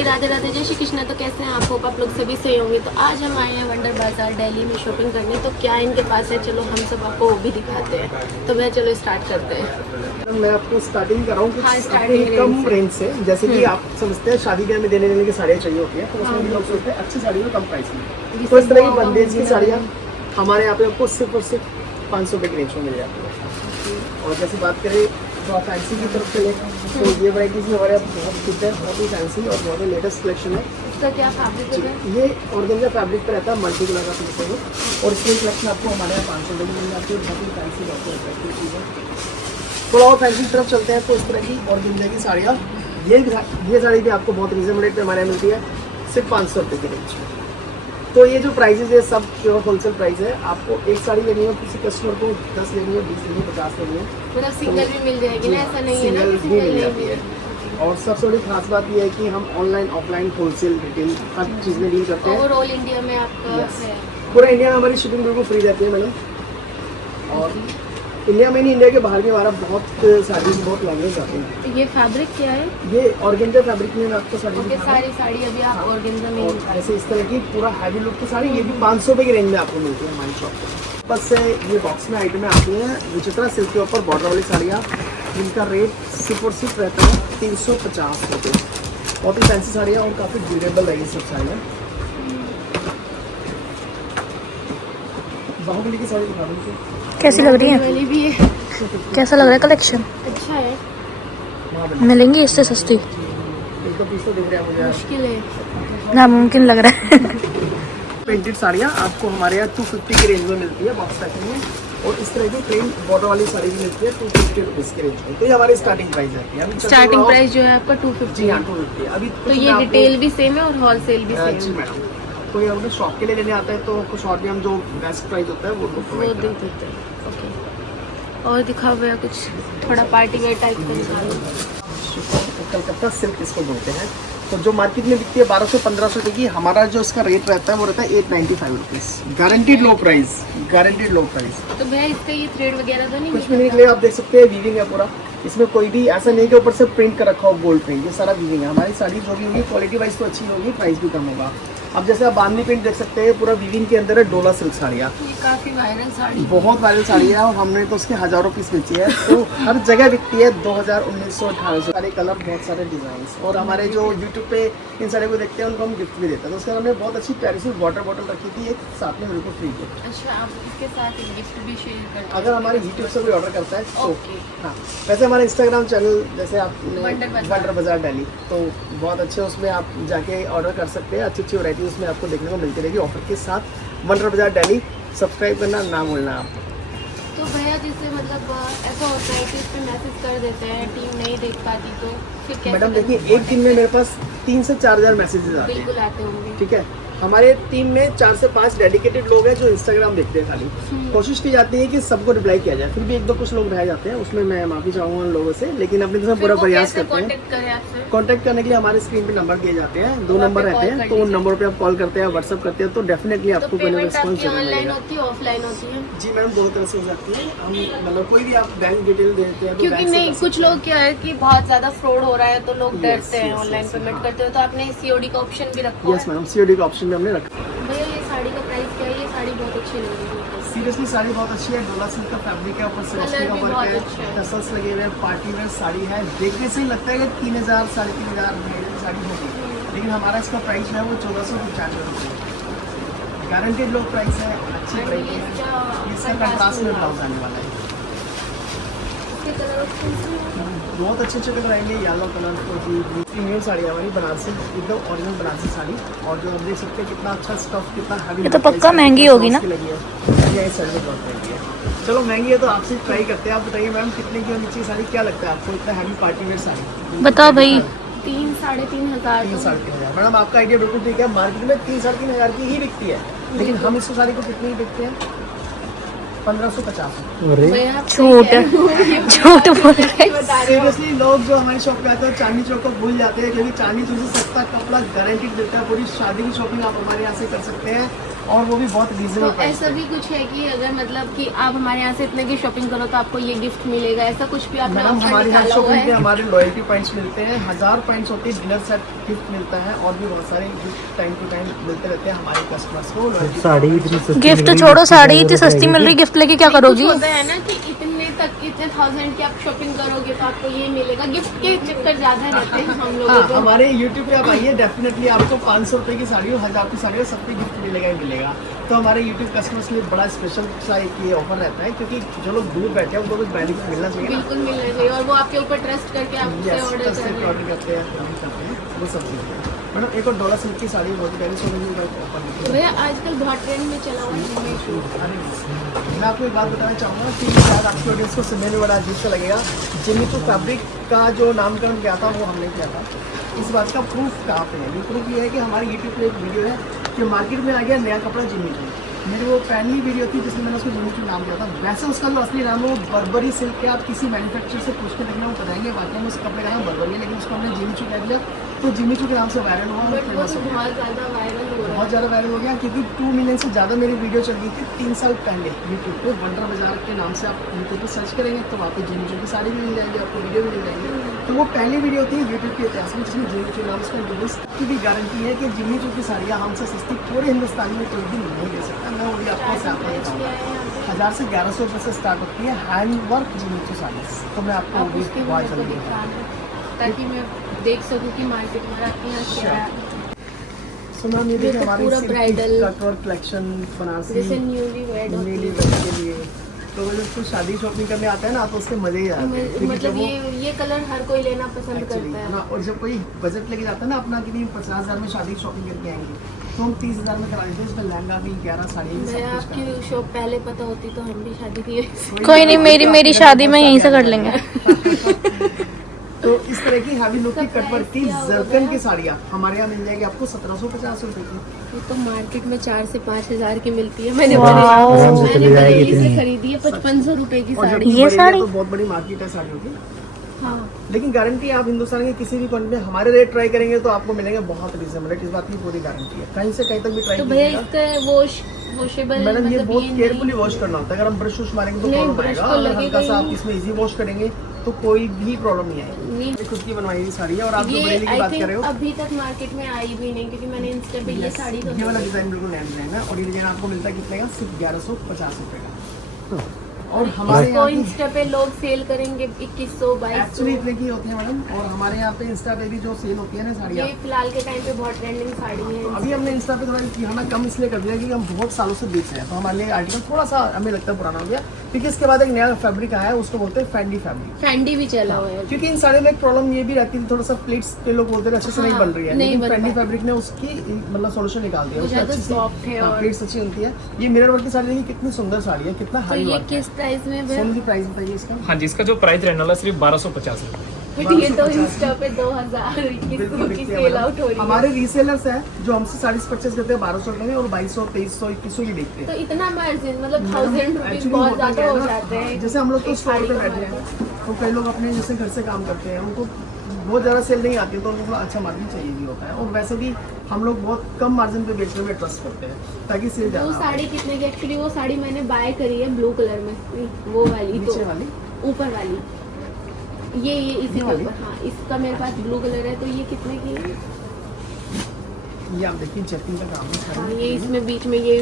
जी राधे राधे, जय श्री कृष्ण। तो कैसे हैं आप? होप आप लोग सभी सही होंगे। तो आज हम आए हैं वंडर बाजार दिल्ली में शॉपिंग करने। तो क्या इनके पास है, चलो हम सब आपको वो भी दिखाते हैं। तो मैं चलो स्टार्ट करते हैं। मैं आपको स्टार्टिंग कराऊँ कुछ स्टार्टिंग कम रेंज से, जैसे कि आप समझते हैं शादी ब्याह में देने लेने की साड़ियाँ चाहिए होती है, तो उसमें भी लोग सोचते हैं अच्छी साड़ी में कम प्राइस में। तो इस तरह की बंदेज की साड़ियाँ हमारे यहाँ पे आपको सिर्फ और सिर्फ 500 रुपये की रेंज में मिल जाती है। और जैसे बात करें तो आप फैंसी की तरफ चले तो ये वैराइटीज में हमारे यहाँ बहुत कुछ है, बहुत ही फैंसी और बहुत ही लेटेस्ट कलेक्शन है। इसका क्या फैब्रिक है? ये ऑर्गेन्जा फैब्रिक पर रहता है, मल्टी कलर का पीस है वो। और इसमें कलेक्शन आपको हमारे यहाँ 500 रुपये की मिल जाती है। बहुत ही फैंसी, बहुत ही अट्रैक्टिव चीज़ है। थोड़ा और फैंसी की तरफ चलते हैं तो इस तरह की ऑर्गेन्जा की साड़ियाँ, ये साड़ी भी आपको बहुत रीजनेबल रेट पे हमारे यहाँ मिलती है, सिर्फ 500 रुपये की रेंज में। तो ये जो प्राइसेस है सब प्योर होलसेल प्राइस है। आपको एक साड़ी लेनी हो किसी कस्टमर को 10 लेनी है, 20 लेनी है, 50 लेनी है, मतलब सिंगल भी मिल जाएगी ना? ऐसा नहीं है ना सिंगल कि भी सिंगल मिल नहीं जाती है। और सबसे बड़ी खास बात ये है कि हम ऑनलाइन ऑफलाइन होलसेल रिटेल हर चीज़ में डील करते हैं। ओवरऑल इंडिया में आपका है? पूरा इंडिया में हमारी शिपिंग बिल्कुल फ्री रहती है मैडम। और इंडिया में नहीं, इंडिया के बाहर भी हमारा बहुत साड़ी बहुत लैंग्वेज आते हैं। तो ये फैब्रिक क्या है? ये ऑर्गेन्जा फैब्रिक में मैं आपको साड़ी ओके, सारी साड़ी अभी आप ऑर्गेन्जा में और ऐसे इस तरह की पूरा हैवी लुक की साड़ी, ये भी 500 रुपये की रेंज में आपको मिलती है हमारी शॉप पर। बस से ये बॉक्स में आइटमें आती हैं विचित्रा सिल्क के ऊपर बॉर्डर वाली साड़ियाँ, जिनका रेट सिर्फ और सिर्फ रहता है 350 रुपये। बहुत ही फैंसी साड़ियाँ और काफ़ी ड्यूरेबल है ये सब साड़ियाँ। बाहुबली की साड़ी दिखा दूँ? कैसी लग रही है? वाली भी है। कैसा लग रहा है कलेक्शन? अच्छा है। मिलेंगी इससे सस्ती? एक दो पीस तो दिख रहा है मुझे, मुश्किल है, नामुमकिन लग रहा है। प्रिंटेड साड़ियाँ आपको हमारे यहाँ 250 की रेंज में मिलती है बॉक्स पैकिंग में। और इस तरह की प्लेन बॉर्डर वाली साड़ी भी मिलती है 250 रुपीज़ की रेंज में। तो ये हमारी स्टार्टिंग प्राइस है। स्टार्टिंग प्राइस जो है आपका 250 जी हाँ, है। 250। अभी तो ये रिटेल भी सेम है और होलसेल भी सेम जी है? मैडम, कोई अपने शॉप के लिए लेने आता है तो कुछ और भी हम जो बेस्ट प्राइस होता है वो वो दे देते हैं। ओके, और दिखा हुआ है कुछ थोड़ा पार्टी वेयर टाइप का निकालो। कलकत्ता सिल्क इसको बोलते हैं। तो जो मार्केट में बिकती है 1200-1500 रुपये की, हमारा जो इसका रेट रहता है वो रहता है 895 रुपीज़। गारंटीड लो प्राइस, गारंटीड लो प्राइस। तो भैया इसका ये थ्रेड वगैरह तो नहीं? कुछ भी नहीं निकलेगा, आप देख सकते हैं वीविंग है पूरा। इसमें कोई भी ऐसा नहीं कि ऊपर से प्रिंट कर रखा हो गोल्ड प्रिंट, ये सारा वीविंग है। हमारी साड़ी जो भी होगी क्वालिटी वाइज तो अच्छी होगी, प्राइस भी कम होगा। अब जैसे आप बांधनी प्रिंट देख सकते हैं, पूरा वीविंग के अंदर है डोला सिल्क साड़ियाँ। ये काफी वायरल साड़ी, बहुत वायरल साड़ी है और हमने तो उसके हज़ारों पीस बेची है। तो हर जगह बिकती है 2000, 1900, 1800 सारे कलर, बहुत सारे डिजाइन। और हमारे जो यूट्यूब पे इन साड़ियों को देखते हैं उनको हम गिफ्ट भी देते हैं। तो उसके हमने बहुत अच्छी प्यारी सी वाटर बॉटल रखी थी एक साथ में बिल्कुल फ्री गिफ्ट। अच्छा, आप इसके साथ एक गिफ्ट भी शेयर करते हैं अगर हमारे यूट्यूब से कोई ऑर्डर करता है तो ओके। हाँ, वैसे हमारे इंस्टाग्राम चैनल जैसे आपने वंडर बाजार दिल्ली, तो बहुत अच्छे उसमें आप जाके ऑर्डर कर सकते हैं। अच्छी अच्छी वैरायटी उसमें आपको देखने को मिलती रहेगी ऑफर के साथ। वंडर बाजार दिल्ली सब्सक्राइब करना ना भूलना आप। तो भैया जैसे मतलब ऐसा होता है कि इस पे मैसेज कर देते हैं, टीम नहीं देख पाती तो फिर कैसे? मैडम देखिए, एक दिन में मेरे पास 3 से 4000 मैसेजेस आते हैं। बिल्कुल आते होंगे। ठीक है, हमारे टीम में 4 से 5 डेडिकेटेड लोग हैं जो इंस्टाग्राम देखते हैं खाली। कोशिश की जाती है कि सबको रिप्लाई किया जाए, फिर भी एक दो कुछ लोग रह जाते हैं, उसमें मैं माफ़ी चाहूँगा उन लोगों से, लेकिन अपनी तरफ पूरा प्रयास करते हैं। कांटेक्ट करने के लिए हमारे स्क्रीन पे नंबर दिए जाते हैं, 2 नंबर रहते हैं। तो उन नंबर पे आप कॉल करते हैं, व्हाट्सअप करते हैं, तो डेफिनेटली आपको कोई ना रिस्पॉन्स जरूर ऑनलाइन मिलेगा। होती है ऑफलाइन होती है? जी मैम, दोनों तरह से हो जाती है। हम मतलब कोई भी आप बैंक डिटेल देते हैं तो क्योंकि बैंक से नहीं, कर कुछ सकते हैं। लोग क्या है कि बहुत ज्यादा फ्रॉड हो रहा है तो लोग डरते हैं yes, ऑनलाइन yes, पेमेंट हाँ। करते हो। तो आपने सीओडी का ऑप्शन भी रखा यस मैडम, सीओडी का ऑप्शन भी हमने रखा। भैया ये साड़ी का प्राइस क्या है? ये साड़ी बहुत अच्छी लग रही है। सीरियसली साड़ी बहुत अच्छी है, डोला सिल्क का फैब्रिक है, ऊपर से कलर का भी वर्क बहुत है, अच्छा है। टसल्स लगे हुए हैं, पार्टी वेयर साड़ी है। देखने से ही लगता है कि 3000, 3500 की साड़ी होगी, लेकिन हमारा इसका प्राइस है वो 1495 रुपये। गारंटेड लो प्राइस है, अच्छी प्राइस है। इसका कंट्रास्ट में ब्लाउज आने वाला है। बहुत अच्छे अच्छे कलर आएंगे, येलो कलर को जी। प्रीमियम साड़ी है हमारी बनारसी, एकदम ओरिजिनल बनारसी साड़ी। और जो आप देख सकते हैं कितना अच्छा स्टफ, कितना हैवी। ये तो पक्का महंगी होगी ना? लगी है ये साड़ी बहुत महंगी है। चलो महंगी है तो आपसे ट्राई करते हैं। आप बताइए मैम कितने की होनी चाहिए साड़ी, क्या लगता है आपको इतना हैवी पार्टी वेयर साड़ी? बताओ भाई। 3 साढ़े 3 हजार। 3 साढ़े 3 हज़ार। मैडम आपका आइडिया बिल्कुल ठीक है, मार्केट में 3 साढ़े 3 हज़ार की ही बिकती है, लेकिन हम इस साड़ी को कितनी बिकते हैं? 1550। भैया झूठ झूठ बोल रहे हैं। बता रहे हो। सीरियसली लोग जो हमारी शॉप पे आते हैं चांदनी चौक को भूल जाते हैं, क्योंकि चांदनी चौक से सस्ता कपड़ा गारंटीड देता है। पूरी शादी की शॉपिंग आप हमारे यहाँ से कर सकते हैं, और वो भी बहुत तो रीजनेबल प्राइस ऐसा भी कुछ है कि अगर मतलब कि आप हमारे यहाँ से इतने की शॉपिंग करो तो आपको ये गिफ्ट मिलेगा, ऐसा कुछ भी आपने मैडम ऑफर हमारे यहाँ निकाला हुआ शॉपिंग पे है? हमारे लॉयल्टी पॉइंट्स मिलते हैं, 1000 पॉइंट्स होते हैं, डिनर सेट गिफ्ट मिलता है, और भी बहुत सारे गिफ्ट टाइम टू टाइम मिलते रहते हैं हमारे कस्टमर्स को। loyalty साड़ी इतनी सस्ती गिफ्ट मिल रही, छोड़ो, इसकी साड़ी क्या इतनी जरूरत सस्ती मिल रही, रहेगी? गिफ्ट लेके क्या कुछ करोगी? होता है ना कि इतने तक इतने 1000 की आप शॉपिंग करोगे तो आपको ये मिलेगा। गिफ्ट के चक्कर ज्यादा रहते हैं हम हाँ, लोगों को। हमारे YouTube पे आप आइए, डेफिनेटली आपको 500 रुपए की साड़ी और 1000 की साड़ी और सब पे गिफ्ट मिलेगा ही मिलेगा। तो हमारे YouTube कस्टमर्स के लिए बड़ा स्पेशल सा एक ये ऑफर रहता है, क्योंकि जो लोग दूर बैठे हैं उनको कुछ बेनिफिट मिलना चाहिए ना। बिल्कुल मिलना चाहिए, और वो आपके ऊपर ट्रस्ट करके आपसे Yes, ऑर्डर just कर एक रहे order करते हैं, पेमेंट करते हैं, वो सब चीज़ें हैं। मैडम एक और डॉलर सिल्क की साड़ी बहुत प्यारी सोनी का ऑफर हैं। तो भैया आजकल बहुत ट्रेंड में चला हुआ है जिम्मी शू। मैं आपको एक बात बताना चाहूँगा कि शायद आपकी ऑडियंस को सुनने में बड़ा अजीब सा लगेगा। जिमी चू फैब्रिक का जो नामकरण किया था वो हमने किया था। इस बात का प्रूफ कहाँ पे है? ये प्रूफ ये है कि हमारे यूट्यूब पे एक वीडियो है कि मार्केट में आ गया नया कपड़ा जिमी चू। मेरी वो पहली वीडियो थी जिसमें मैंने उसको जिमी चू नाम दिया था। वैसे उसका जो असली नाम है वो बर्बरी सिल्क है। आप किसी मैन्युफैक्चरर से पूछ के देखना, वो बताएंगे वाकई में उस कपड़े का नाम बर्बरी है, लेकिन उसको हमने जिमी चू कह दिया, तो जिमी चू के नाम से वायरल हुआ और बट वो फेमस तो हो गया। बहुत ज्यादा वायरल हो रहा बहुत ज़्यादा वायरल हो गया, क्योंकि 2 मिलियन से ज़्यादा मेरी वीडियो चल गई थी 3 साल पहले यूट्यूब पे। वंडर बाजार के नाम से आप यूट्यूब पे सर्च करेंगे तो वहाँ पे जिमी चू की साड़ी भी मिल जाएगी, आपको वीडियो भी मिल जाएगी। तो वो पहली वीडियो थी यूट्यूब के इतिहास में जिसमें जिमी चू नाम से इंट्रोड्यूस की भी गारंटी है कि जिमी चू की साड़ियाँ हमसे सस्ती पूरे हिंदुस्तान में कोई भी नहीं दे सकता। मैं वो भी आपको सैम्पल बताऊँगा। 1000 से 1100 रुपये से स्टार्ट होती है hand work Jimmy Choo sari. तो मैं आपको वो आप भी उसके बहुत वीडियो को जल्दी दिखाना, ताकि मैं देख सकूं कि मार्केट में आपके यहाँ क्या है। सो मैम ये देखिए तो हमारी पूरा bridal कटवर्क कलेक्शन बनारसी जैसे न्यूली वेड होती नीली है। वेड के लिए। तो वो जब कुछ शादी शॉपिंग करने आता है ना तो उसके मजे ही आते हैं, क्योंकि जब मतलब वो ये कलर हर कोई लेना पसंद एक्चुअली करता है है। ना, और जब कोई बजट लेके जाता है ना अपना कि नहीं 50,000 में शादी शॉपिंग करके आएंगे, तो हम 30,000 में करा देते हैं। इसमें लहंगा भी 11 साड़ी भी मैं सब कुछ का। आपकी शॉप पहले पता होती तो हम भी शादी की कोई नहीं, मेरी शादी में यहीं से कर लेंगे। तो इस तरह की हैवी लुक की तो कटवर्क की प्राइस क्या होगा? जरकन की साड़ियाँ हमारे यहाँ मिल जाएगी आपको 1750 रुपए की। ये तो मार्केट में 4 से 5 हजार की मिलती है। मैंने वाओ। आराम से चली जाएगी बरेली से इतनी। खरीदी है 5500 रुपए की और साड़ी। जबकि ये बरेली साड़ी? तो बहुत बड़ी मार्केट है साड़ियों की, हाँ, लेकिन गारंटी है आप हिंदुस्तान के किसी भी पॉइंट में हमारे रेट ट्राई करेंगे तो आपको मिलेंगे बहुत रीजनेबल। इस बात की पूरी गारंटी है, कहीं से कहीं तक भी ट्राई तो भैया कीजिएगा। इसका वॉशेबल मैडम ये मतलब बहुत नहीं- केयरफुली वॉश करना होता है। अगर हम ब्रश वॉश मारेंगे तो नहीं, प्रॉब्लम ब्रश आएगा। तो अगर लगेगा हल्का सा ही। आप इसमें इजी वॉश करेंगे तो कोई भी प्रॉब्लम नहीं आएगी। नहीं, ये खुद की बनवाई हुई साड़ी है, और आप जो ये बरेली की आई बात कर रहे थिंक हो अभी तक मार्केट में आई भी नहीं, क्योंकि मैंने इंस्टा पे ये Yes, साड़ी तो ये वाला डिजाइन बिल्कुल नया डिजाइन है, और ये डिजाइन आपको मिलता है कितने का? सिर्फ 1150 रुपए का। और हमारे इसको यहाँ की इंस्टा पे लोग सेल करेंगे 2100 एक्चुअली 2200। इतने की होती है मैडम, और हमारे यहाँ पे इंस्टा पे भी जो सेल होती है ना साड़ियाँ, ये फिलहाल के टाइम पे बहुत ट्रेंडिंग साड़ी है। अभी हमने इंस्टा पे थोड़ा हमें कम इसलिए कर दिया कि हम बहुत सालों से बेच रहे हैं, तो हमारे लिए आर्टिकल थोड़ा सा हमें लगता है पुराना हो गया, क्योंकि इसके बाद एक नया फैब्रिक आया है, उसको बोलते हैं फैंडी फैब्रिक। फैंडी भी चला हुआ है। क्योंकि इन साड़ियों में एक प्रॉब्लम ये भी रहती है, थोड़ा सा प्लेट्स पे लोग बोलते हैं अच्छे से नहीं हाँ, बन रही है, नहीं लेकिन बन फैंडी पाती। फैब्रिक ने उसकी मतलब सॉल्यूशन निकाल दिया। वो उसकी ज़्यादा अच्छी सी- soft है हाँ, और- प्लेट्स अच्छी होती है। ये मिरर वर्क की साड़ी देखिए कितनी सुंदर साड़ी है, कितना तो हाई ये वर्क है। किस प्राइस में है? सोनी की प्राइस बताइए इसका। हाँ जी, इसका जो प्राइस रहने वाला सिर्फ 1250 रुपये। बट ये तो इंस्टा पे 2021 बिल्कुल की बिकती है सेल मैडम। आउट हो रही है। हमारे रीसेलर्स हैं जो हमसे साड़ी परचेज करते हैं 1200 रुपए में, और 2200, 2300, 2100 की बेचते तो हैं। इतना मार्जिन मतलब 1000 रुपीज Actually बहुत होता ज्यादा क्या है हो ना, जाते हैं। जैसे हम लोग तो एक स्टोर साड़ी पे का बैठे हैं, मार्जिन। तो कई लोग अपने जैसे घर से काम करते हैं, उनको बहुत ज़्यादा सेल नहीं आती है, तो उनको थोड़ा अच्छा मार्जिन चाहिए भी होता है। और वैसे भी हम लोग बहुत कम मार्जिन पे बेचने में ट्रस्ट करते हैं, ताकि सेल वो ज़्यादा साड़ी कितने की? एक्चुअली वो साड़ी मैंने बाय करी है ब्लू कलर में, वो वाली तो नीचे वाली ऊपर वाली ये इसी के वाली? ऊपर। हाँ, इसका मेरे पास ब्लू कलर है, तो ये कितने की है? ये आप देखिए चेकिंग का काम है हाँ, साड़ी। ये इसमें बीच में ये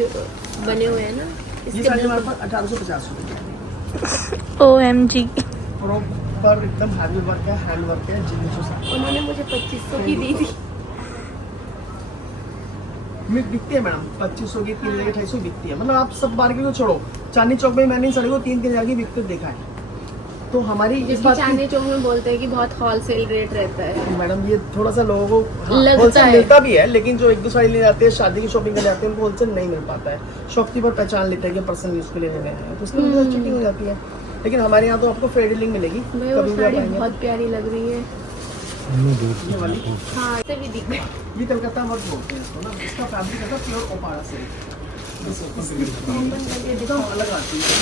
बने हुए हैं ना, ये इसके साड़ी blue- हमारे पास 1850 रुपये की है। OMG। प्रॉपर एकदम हैवी वर्क है, हैंड वर्क है, जिमी साड़ी उन्होंने मुझे 2500 की दी थी। बिकती है मैडम 2500 की, 3000 की, 250 बिकती है। मतलब आप सब मार्केट को छोड़ो, चांदनी चौक में मैंने इन साड़ी को 3,000 की बिकते देखा है। तो हमारी इस जिसकी बात चांदनी की चौक में बोलते हैं कि बहुत होलसेल रेट रहता है। मैडम ये थोड़ा सा लोगों को हाँ, लगता होलसेल है। मिलता भी है, लेकिन जो एक दो साड़ी ले जाते हैं, शादी की शॉपिंग करने जाते हैं, उनको होलसेल नहीं मिल पाता है। शॉपकीपर पहचान लेते हैं कि पर्सनल यूज के लिए लेने हैं, तो उसके लिए चीटिंग हो जाती है। लेकिन हमारे यहाँ तो आपको फेयर डीलिंग मिलेगी, भाई वो कभी भी आप साड़ी आएंगे बहुत प्यारी लग रही है। ये वाली। हाँ, ऐसे भी दिख रही है। ये कलकत्ता वर्क बोलते हैं इसको ना, इसका फैब्रिक है प्योर ओपाड़ा सिल्क। एकदम अलग आती है,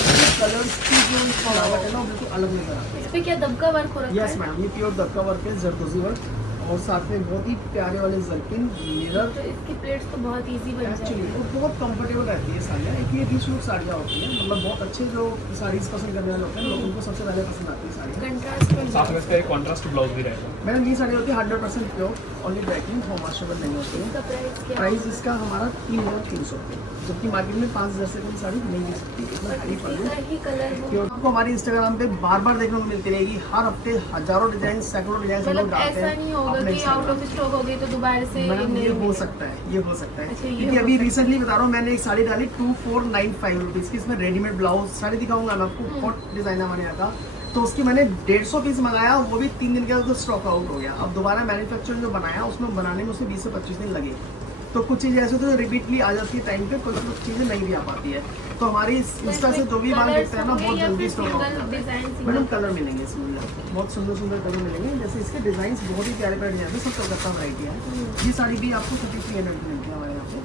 कलर्स की जो फ्लावर है ना वो बिल्कुल अलग नजर आती है। इस पे क्या दबका वर्क हो रखा यस है? मैडम, ये प्योर दबका वर्क है, जरदोजी वर्क, और साथ में बहुत ही प्यारे वाले जरकिन मिरर। तो इसकी प्लेट्स तो बहुत इजी बन एक्चुअली जाएगी। वो बहुत कंफर्टेबल रहती है साड़ियाँ। एक ये बीच लुक साड़ियाँ होती हैं, मतलब बहुत अच्छे जो साड़ीज पसंद करने वाले होते हैं लोग, उनको सबसे पहले पसंद आती है साड़ियाँ। कंट्रास्ट में साथ में इसका एक कॉन्ट्रास्ट ब्लाउज भी रहेगा। मैडम ये साड़ी होती है 100% प्योर, ओनली ड्राइकिंग, होम वॉशेबल नहीं होती है। इसका प्राइस क्या है? प्राइस इसका हमारा 3,300 रुपये, जबकि मार्केट में 5,000 से कम साड़ी नहीं मिल सकती, इतना हैवी पड़ इसी का ही कलर हो, क्योंकि आपको हमारे इंस्टाग्राम पे बार बार देखने को मिलती रहेगी, हर हफ्ते हजारों डिजाइन, सैकड़ों डिजाइन लोग मतलब डालते ऐसा हैं नहीं होगा अपने कि आउट ऑफ स्टॉक हो गई तो दोबारा से मैडम ये नहीं हो मिलेगा। सकता है, ये हो सकता है, अच्छा, ये क्योंकि हो अभी सकता है। रिसेंटली बता रहा हूँ, मैंने एक साड़ी डाली 2495 रुपीज़ की, इसमें रेडीमेड ब्लाउज साड़ी दिखाऊंगा मैं आपको, बहुत डिजाइन हमारे यहाँ का। तो उसकी मैंने 150 पीस मंगाया, वो भी 3 दिन के बाद स्टॉक आउट हो गया। अब दोबारा मैन्युफैक्चरिंग जो बनाया उसमें बनाने में उसे 20 से 25 दिन लगे। तो कुछ चीज़ें ऐसे तो रिपीटली आ जाती है टाइम पे, कुछ कुछ चीज़ें नहीं भी आ पाती है। तो हमारी इंस्टा से जो भी माल देखता है ना, बहुत जल्दी स्टॉक आउट होता है। मैडम कलर मिलेंगे इसमें आपको, बहुत सुंदर सुंदर कलर मिलेंगे, जैसे इसके डिजाइन बहुत ही प्यारे प्यारे डिजाइन है, सब कलकत्ता वैरायटी है। ये साड़ी भी आपको 5300 की मिलती है हमारे यहाँ पे।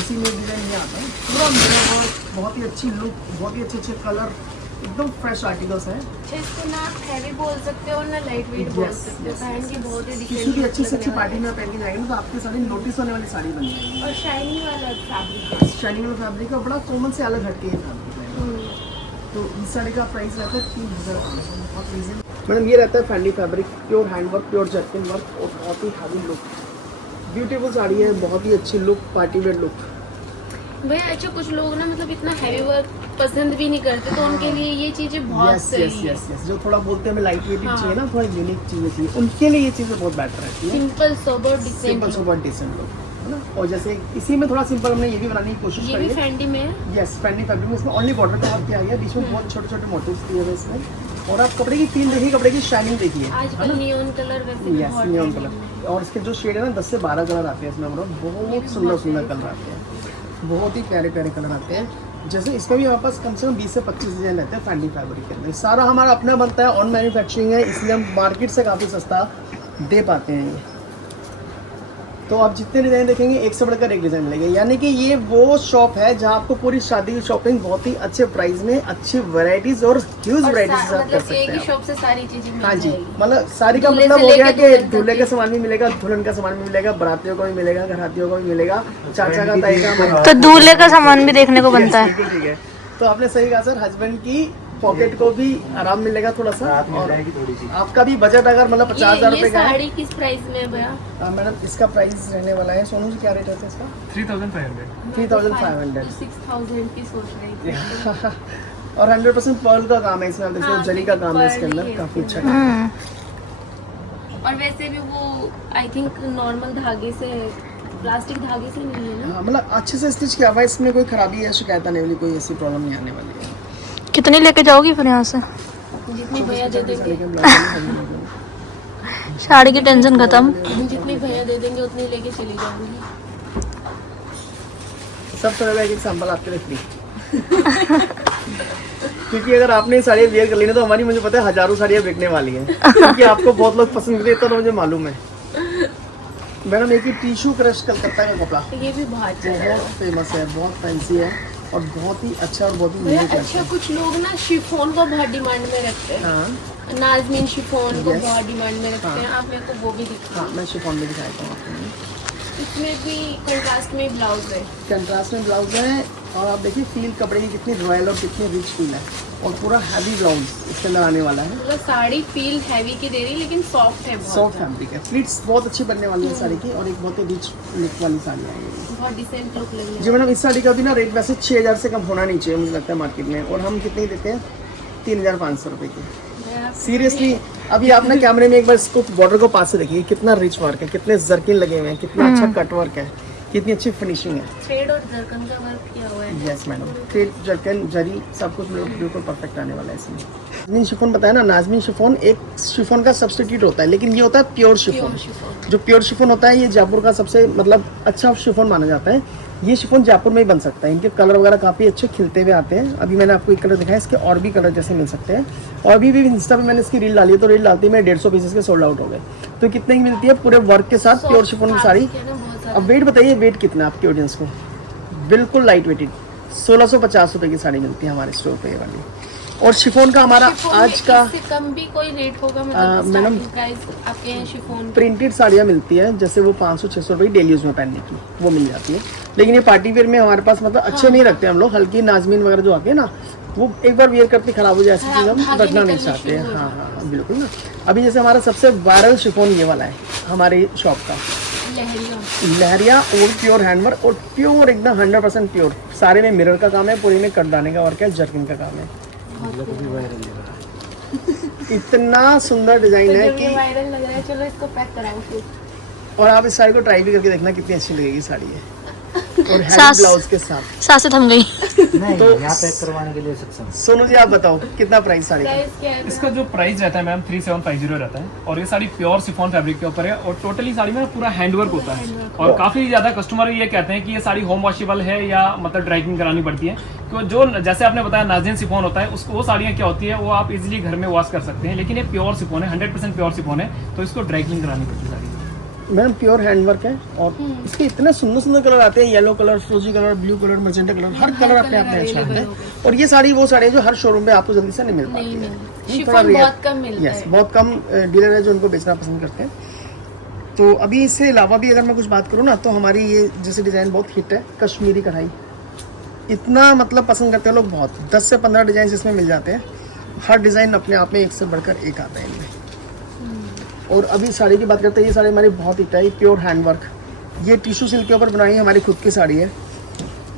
इसी में डिजाइन ये आता है, पूरा मिरर वर्क, बहुत ही अच्छी लुक, बहुत ही अच्छे अच्छे कलर, एकदम फ्रेश आर्टिकल्स हैं। अच्छा, इसको ना आप हैवी बोल सकते हो ना लाइट वेट बोल Yes, सकते हो, yes, पहन के बहुत ही किसी भी अच्छी से अच्छी लगने पार्टी में पहन के जाएंगे ना, तो आपकी साड़ी नोटिस होने वाली साड़ी बन जाएगी। वाला है। और शाइनी वाला फैब्रिक। शाइनिंग वाला फैब्रिक का बड़ा कॉमन से अलग हटके है फैब्रिक। तो इस साड़ी का प्राइस रहता है 3,500, बहुत रीजन। मैडम ये रहता है फैंडी fabric, pure hand work, pure जर्किन वर्क, और बहुत ही हैवी लुक, ब्यूटीफुल साड़ी है, बहुत ही अच्छी लुक, पार्टी वेयर लुक। भैया अच्छा, कुछ लोग ना मतलब इतना हैवी वर्क पसंद भी नहीं करते, तो उनके लिए ये चीजें बहुत यस सही यस है। यस यस, जो थोड़ा बोलते हैं हमें लाइट वेट हाँ। चाहिए ना, थोड़ा यूनिक चीज़ें चाहिए, उनके लिए ये चीज़ें बहुत बेटर रहती है। Simple sober simple decent. Super decent look है ना। और जैसे इसी में थोड़ा सिंपल हमने ये भी बनाने की कोशिश ये करी भी है। फैंडी में है। यस, फैंडी फैब्रिक में, इसमें ओनली बॉर्डर का वर्क किया गया है, बीच में बहुत छोटे छोटे मोटिव्स दिए हुए हैं इसमें। और आप कपड़े की फील देखिए, कपड़े की शाइनिंग देखिए, आजकल नियॉन कलर वैसे भी यस बहुत नियॉन trending कलर। है। और इसके जो शेड है ना, 10 से 12 कलर आते हैं इसमें, बहुत सुंदर सुंदर कलर आते हैं, बहुत ही प्यारे प्यारे कलर आते हैं। जैसे इसमें भी हमारे पास कम से कम 20 से 25 डिजाइन रहते हैं फैंडी फैब्रिक के अंदर। सारा हमारा अपना बनता है, ऑन मैन्युफैक्चरिंग है, इसलिए हम मार्केट से काफ़ी सस्ता दे पाते हैं ये। तो आप जितने डिज़ाइन देखेंगे एक से बढ़कर एक डिज़ाइन मिलेगा, यानी कि ये वो शॉप है जहाँ आपको पूरी शादी की शॉपिंग बहुत ही अच्छे प्राइस में, अच्छी वैरायटीज और ह्यूज और वैरायटीज आप कर मतलब सकते एक ही हैं। शॉप से सारी चीजें मिल हाँ जी, जाएगी। मतलब साड़ी का दूल्हे मतलब से हो गया लेके कि दुल्हन तक दूल्हे की। का सामान भी मिलेगा, दुल्हन का सामान भी मिलेगा, बारातियों का भी मिलेगा, घरातियों का भी मिलेगा, चाचा का, ताई का। तो दूल्हे का सामान भी देखने को बनता है। बिल्कुल ठीक है। तो आपने सही कहा सर, हस्बैंड की पॉकेट को भी आराम मिलेगा थोड़ा सा, और आपका भी बजट अगर मतलब 50,000 ये रुपए का है। साड़ी किस प्राइस में है भैया? मैडम इसका प्राइस रहने वाला है, सोनू जी क्या रेट है इसका? 3,500। 3,500। 6,000 की सोच रही थी। और 100% पर्ल का काम है इसमें, आप देख सकते हो, हाँ, जरी का काम है इसके पर्ल अंदर, ही है काफी अच्छा इसमें। काम है। हम्म। और वैसे भी वो आई थिंक नॉर्मल धागे से, प्लास्टिक धागे से नहीं है ना। हाँ, मतलब अच्छे से स्टिच किया हुआ है, इसमें कोई खराबी या शिकायत आने वाली, कोई ऐसी प्रॉब्लम नहीं आने वाली है। कितनी लेके जाओगी फिर यहाँ से? जितनी भैया दे देंगे, साड़ी की टेंशन खत्म। जितनी भैया दे देंगे उतनी लेके चली जाऊंगी। सब तरह का एक सैंपल आपके लिए फ्री। क्योंकि अगर आपने साड़ियाँ वेयर कर ली ना, तो हमारी, मुझे पता है, हजारों साड़ियाँ बिकने वाली हैं, क्योंकि आपको बहुत लोग पसंद करते हैं, तो मुझे मालूम है। मैडम एक ही टिश्यू क्रश कलकत्ता का कपड़ा ये भी बहुत ज़्यादा बहुत फेमस है, बहुत फैंसी है, और बहुत ही अच्छा और बहुत ही भैया। यूनिक अच्छा, है। कुछ लोग ना शिफॉन को बहुत डिमांड में रखते हैं। हाँ नाजमीन शिफॉन को Yes. बहुत डिमांड में रखते हैं। हाँ। आप मेरे को वो भी दिखाओ। हाँ, मैं शिफॉन में दिखाता हूँ आपको। इसमें भी कंट्रास्ट में ब्लाउज है। कंट्रास्ट में ब्लाउज है, और आप देखिए फील कपड़े की कितनी रॉयल और कितनी रिच फील है, और पूरा हैवी ब्लाउज इसके अंदर आने वाला है। मतलब साड़ी फील हैवी की दे रही, लेकिन सॉफ्ट है बहुत। सॉफ्ट फैब्रिक है, प्लीट्स बहुत अच्छी बनने वाली है साड़ी की, और एक बहुत ही रिच लुक वाली साड़ी आएगी। बहुत डिसेंट लुक लग जी मैडम, इस साड़ी का भी ना रेट वैसे 6,000 से कम होना नहीं चाहिए मुझे लगता है मार्केट में, और हम कितने देते हैं? 3,500 रुपये की। रहा है। सीरियसली, अभी आप ना कैमरे में एक बार इसको बॉर्डर को पास से देखिए, कितना रिच वर्क है, कितने जर्किन लगे हुए हैं, कितना अच्छा कट वर्क है, कितनी अच्छी फिनिशिंग है। थ्रेड और जरकन का वर्क किया हुआ है। यस मैडम, थ्रेड, जर्किन, जरी, सब कुछ बिल्कुल परफेक्ट आने वाला है इसमें। नाजमीन शिफॉन बताया ना, नाजमीन शिफॉन एक शिफॉन का सब्स्टिट्यूट होता है, लेकिन ये होता है प्योर शिफॉन। Pure chiffon. जो प्योर शिफॉन होता है, ये जयपुर का सबसे मतलब अच्छा शिफॉन माना जाता है। ये शिफॉन जयपुर में ही बन सकता है, इनके कलर वगैरह काफ़ी अच्छे खिलते हुए आते हैं। अभी मैंने आपको एक कलर दिखाया, इसके और भी कलर जैसे मिल सकते हैं। और अभी भी इंस्टा पे मैंने इसकी रील डाली है, तो रील डालती में 150 पीसेस के सोल्ड आउट हो गए। तो कितने की मिलती है पूरे वर्क के साथ प्योर शिफॉन की साड़ी? अब वेट बताइए, वेट कितना है आपकी ऑडियंस को? बिल्कुल लाइट वेटेड 1650 रुपए की साड़ी मिलती है हमारे स्टोर पे ये वाली। और शिफॉन का हमारा आज का इससे कम भी कोई रेट होगा मैडम, मतलब प्राइस आपके यहाँ शिफॉन प्रिंटेड साड़ियाँ मिलती है जैसे वो 500-600 रुपए डेली यूज में पहनने की वो मिल जाती है। लेकिन ये पार्टी वेयर में हमारे पास मतलब अच्छे नहीं रखते हम लोग, हल्की नाजमीन वगैरह जो आती है ना वो एक बार वेयर करके खराब हो जाए ऐसी चीज़ हम धागे रखना नहीं निकलने चाहते हैं। शुरू हो हाँ बिल्कुल ना। अभी जैसे हमारा सबसे वायरल शिफॉन ये वाला है हमारी शॉप का, लहरिया और प्योर हैंडवर्क और प्योर एकदम 100% प्योर। सारे में मिरर का काम है, पूरी में कटदाने का वर्क है, जर्किन का काम है। इतना सुंदर डिजाइन है कि वायरल लग रहा है। चलो इसको पैक कराओ फिर। और आप इस साड़ी को ट्राई भी करके देखना कितनी अच्छी लगेगी साड़ी है और हैवी सास- ब्लाउज के साथ। सांसें थम गई। नहीं तो- यहाँ पैक करवाने के लिए सक्षम। सोनू जी आप बताओ कितना प्राइस साड़ी का? प्राइस क्या है? इसका जो प्राइस रहता है मैम 3750 रहता है और ये साड़ी प्योर सिफॉन फैब्रिक के ऊपर है और टोटली साड़ी में पूरा हैंडवर्क होता है। और काफी ज्यादा कस्टमर ये कहते हैं कि ये साड़ी होम वॉशेबल है या मतलब ड्राइकिंग करानी पड़ती है। तो जो जैसे आपने बताया नाज़नीन सिफॉन होता है उसको वो साड़ियाँ क्या होती है वो आप इजीली घर में वॉश कर सकते हैं, लेकिन ये प्योर सिफॉन है, 100% प्योर सिफॉन है, तो इसको ड्राइकिंग करानी पड़ती है साड़ी। मैडम प्योर हैंडवर्क है और इसके इतने सुंदर सुंदर कलर आते हैं, येलो कलर, फ्रोजी colour, blue colour, magenta colour, हर कलर अपने आप में अच्छा है। और ये साड़ी वो साड़ी है जो हर शोरूम में आपको जल्दी से नहीं मिल पाती है। शिफॉन बहुत कम मिलता यस है। बहुत कम डीलर है जो उनको बेचना पसंद करते हैं। तो अभी इससे अलावा भी अगर मैं कुछ बात करूँ ना तो हमारी ये जैसे डिज़ाइन बहुत हिट है, कश्मीरी कढ़ाई इतना मतलब पसंद करते हैं लोग बहुत। 10 से 15 डिज़ाइन इसमें मिल जाते हैं, हर डिज़ाइन अपने आप में एक से बढ़कर एक आता है इनमें। और अभी साड़ी की बात करते हैं, ये साड़ी हमारी बहुत हिट है, प्योर हैंडवर्क। ये टिश्यू सिल्क के ऊपर बनाई है, हमारी खुद की साड़ी है।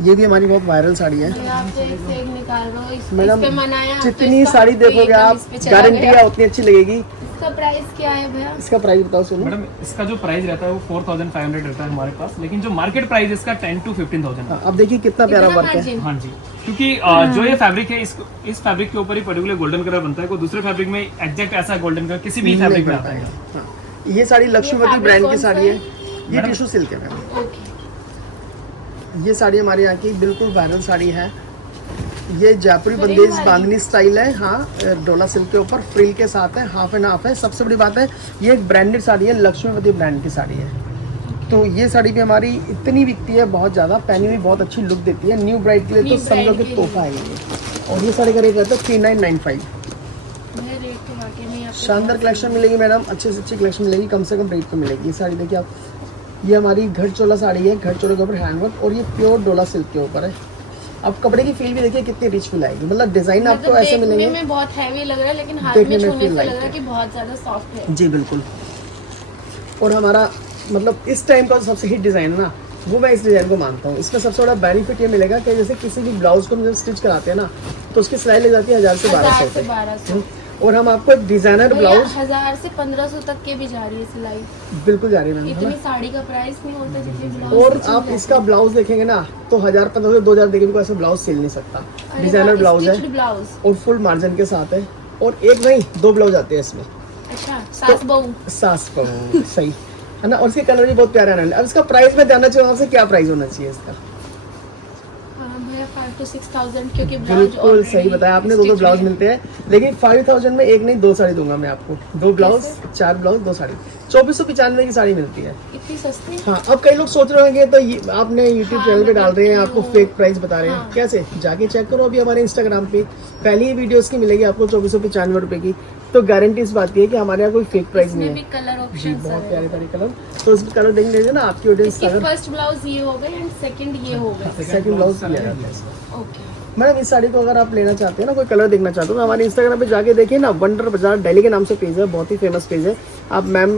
ये भी हमारी बहुत वायरल साड़ी है आप तो एक से एक निकाल रहे हो। मैडम। इस पे मनाया तो जितनी इसका साड़ी देखोगे एकदम आप इस पे चला गारंटी गया। है उतनी अच्छी लगेगी। इसका प्राइस क्या है भैया? इसका प्राइस बताओ सुनो। मैडम इसका जो प्राइस रहता है वो 4500 रहता है हमारे पास, लेकिन जो मार्केट प्राइस इसका 10 to 15,000 है। अब देखिए कितना प्यारा इतना वर्क है। margin? हाँ जी, क्योंकि जो ये फैब्रिक है इस फैब्रिक के ऊपर ही पर्टिकुलर गोल्डन कलर बनता है, कोई दूसरे फैब्रिक में एग्जैक्ट ऐसा गोल्डन कलर किसी भी फैब्रिक में आता है। हाँ। ये साड़ी लक्ष्मीवती fabric ब्रांड कौन की सा साड़ी है, है? ये मैडम। टिश्यू सिल्क है मैम। ओके। ये साड़ी हमारे यहाँ की बिल्कुल वायरल साड़ी है। ये जयपुरी फ्रिल बंदेज वाली? बांधनी स्टाइल है। हाँ डोला सिल्क के ऊपर फ्रिल के साथ है, हाफ एंड हाफ है। सबसे बड़ी बात है ये एक ब्रांडेड साड़ी है, लक्ष्मीवती ब्रांड की साड़ी है। तो ये साड़ी भी हमारी इतनी बिकती है बहुत ज़्यादा, पहनी हुई बहुत अच्छी लुक देती है। न्यू ब्राइड के लिए तो New समझो bride कि के तोहफा है ये। और ये साड़ी का रेट रहता है 3995। मैं रेट तो वाकई में यहाँ पे शानदार कलेक्शन मिलेगी मैडम, अच्छे से अच्छी कलेक्शन मिलेगी, कम से कम रेट पे मिलेगी। ये साड़ी देखिए आप, ये हमारी घर चोला साड़ी है, घर चोले के ऊपर हैंडवर्क और ये प्योर डोला सिल्क के ऊपर है। अब कपड़े की फील भी देखिए कितनी रिच फील आएगी, मतलब डिजाइन आपको ऐसे देखने मिलेंगे। में बहुत हैवी लग रहा है लेकिन हाथ देखने में में छूने feel से light लग रहा है है। कि बहुत ज्यादा सॉफ्ट है। जी बिल्कुल। और हमारा मतलब इस टाइम का सबसे हिट डिज़ाइन है ना, वो मैं इस डिज़ाइन को मानता हूँ। इसका सबसे बड़ा बेनिफिट ये मिलेगा कि जैसे किसी भी ब्लाउज को हम जब स्टिच कराते हैं ना तो उसकी सिलाई ले जाती है 1000 से 1200 1000 से रुपये। 1200। और हम आपको एक डिजाइनर ब्लाउज 1000 से 1500 तक के भी जा रही है सिलाई। बिल्कुल जा रही है मैम, है इतनी ना। साड़ी का प्राइस नहीं होता जितनी ब्लाउज और stitching आप रहती इसका है। ब्लाउज देखेंगे ना तो 1000-1500 से 2000 देके भी कोई ऐसा ब्लाउज सिल नहीं सकता। अरे डिजाइनर वाह, ब्लाउज है stitched ब्लाउज। और फुल मार्जिन के साथ है। और एक नहीं 2 ब्लाउज आते हैं इसमें, अच्छा सास बहू। सास बहू सही है ना। और इसके कलर भी बहुत प्यारे आने वाले। अब इसका प्राइस मैं जानना चाहूँगा आपसे, क्या प्राइस होना चाहिए इसका? हाँ भैया 5 to 6000 क्योंकि ब्लाउज बिल्कुल सही बताया आपने, 2 ब्लाउज मिलते हैं। लेकिन 5000 में एक नहीं 2 साड़ी दूंगा मैं आपको। 2 ब्लाउज, 4 ब्लाउज, 2 साड़ी, 2495 की साड़ी मिलती है। इतनी सस्ती। हाँ अब कई लोग सोच रहे होंगे तो ये आपने YouTube चैनल पे डाल रहे हैं, आपको वो- फेक प्राइस बता रहे हैं। हाँ। कैसे? जाके चेक करो अभी हमारे इंस्टाग्राम पे, पहली ही वीडियोस की मिलेगी आपको 2495 रुपए की। तो गारंटी इस बात की है कि हमारे यहाँ कोई फेक प्राइस नहीं इसमें भी है। कलर जी ऑप्शन बहुत प्यारे प्यारे कलर। तो इस कलर देख लीजिए ना आपकी ऑडियंस इसकी अगर फर्स्ट ब्लाउज ये हो गई एंड सेकंड ये हो गई। सेकंड ब्लाउज लिया जाता है इसका। ओके। मैडम इस साड़ी को अगर आप लेना चाहते हैं ना, कोई कलर देखना चाहते हो तो हमारे इंस्टाग्राम पे जाके देखिए ना, वंडर बाजार दिल्ली के नाम से पेज है, बहुत ही फेमस पेज है। आप मैम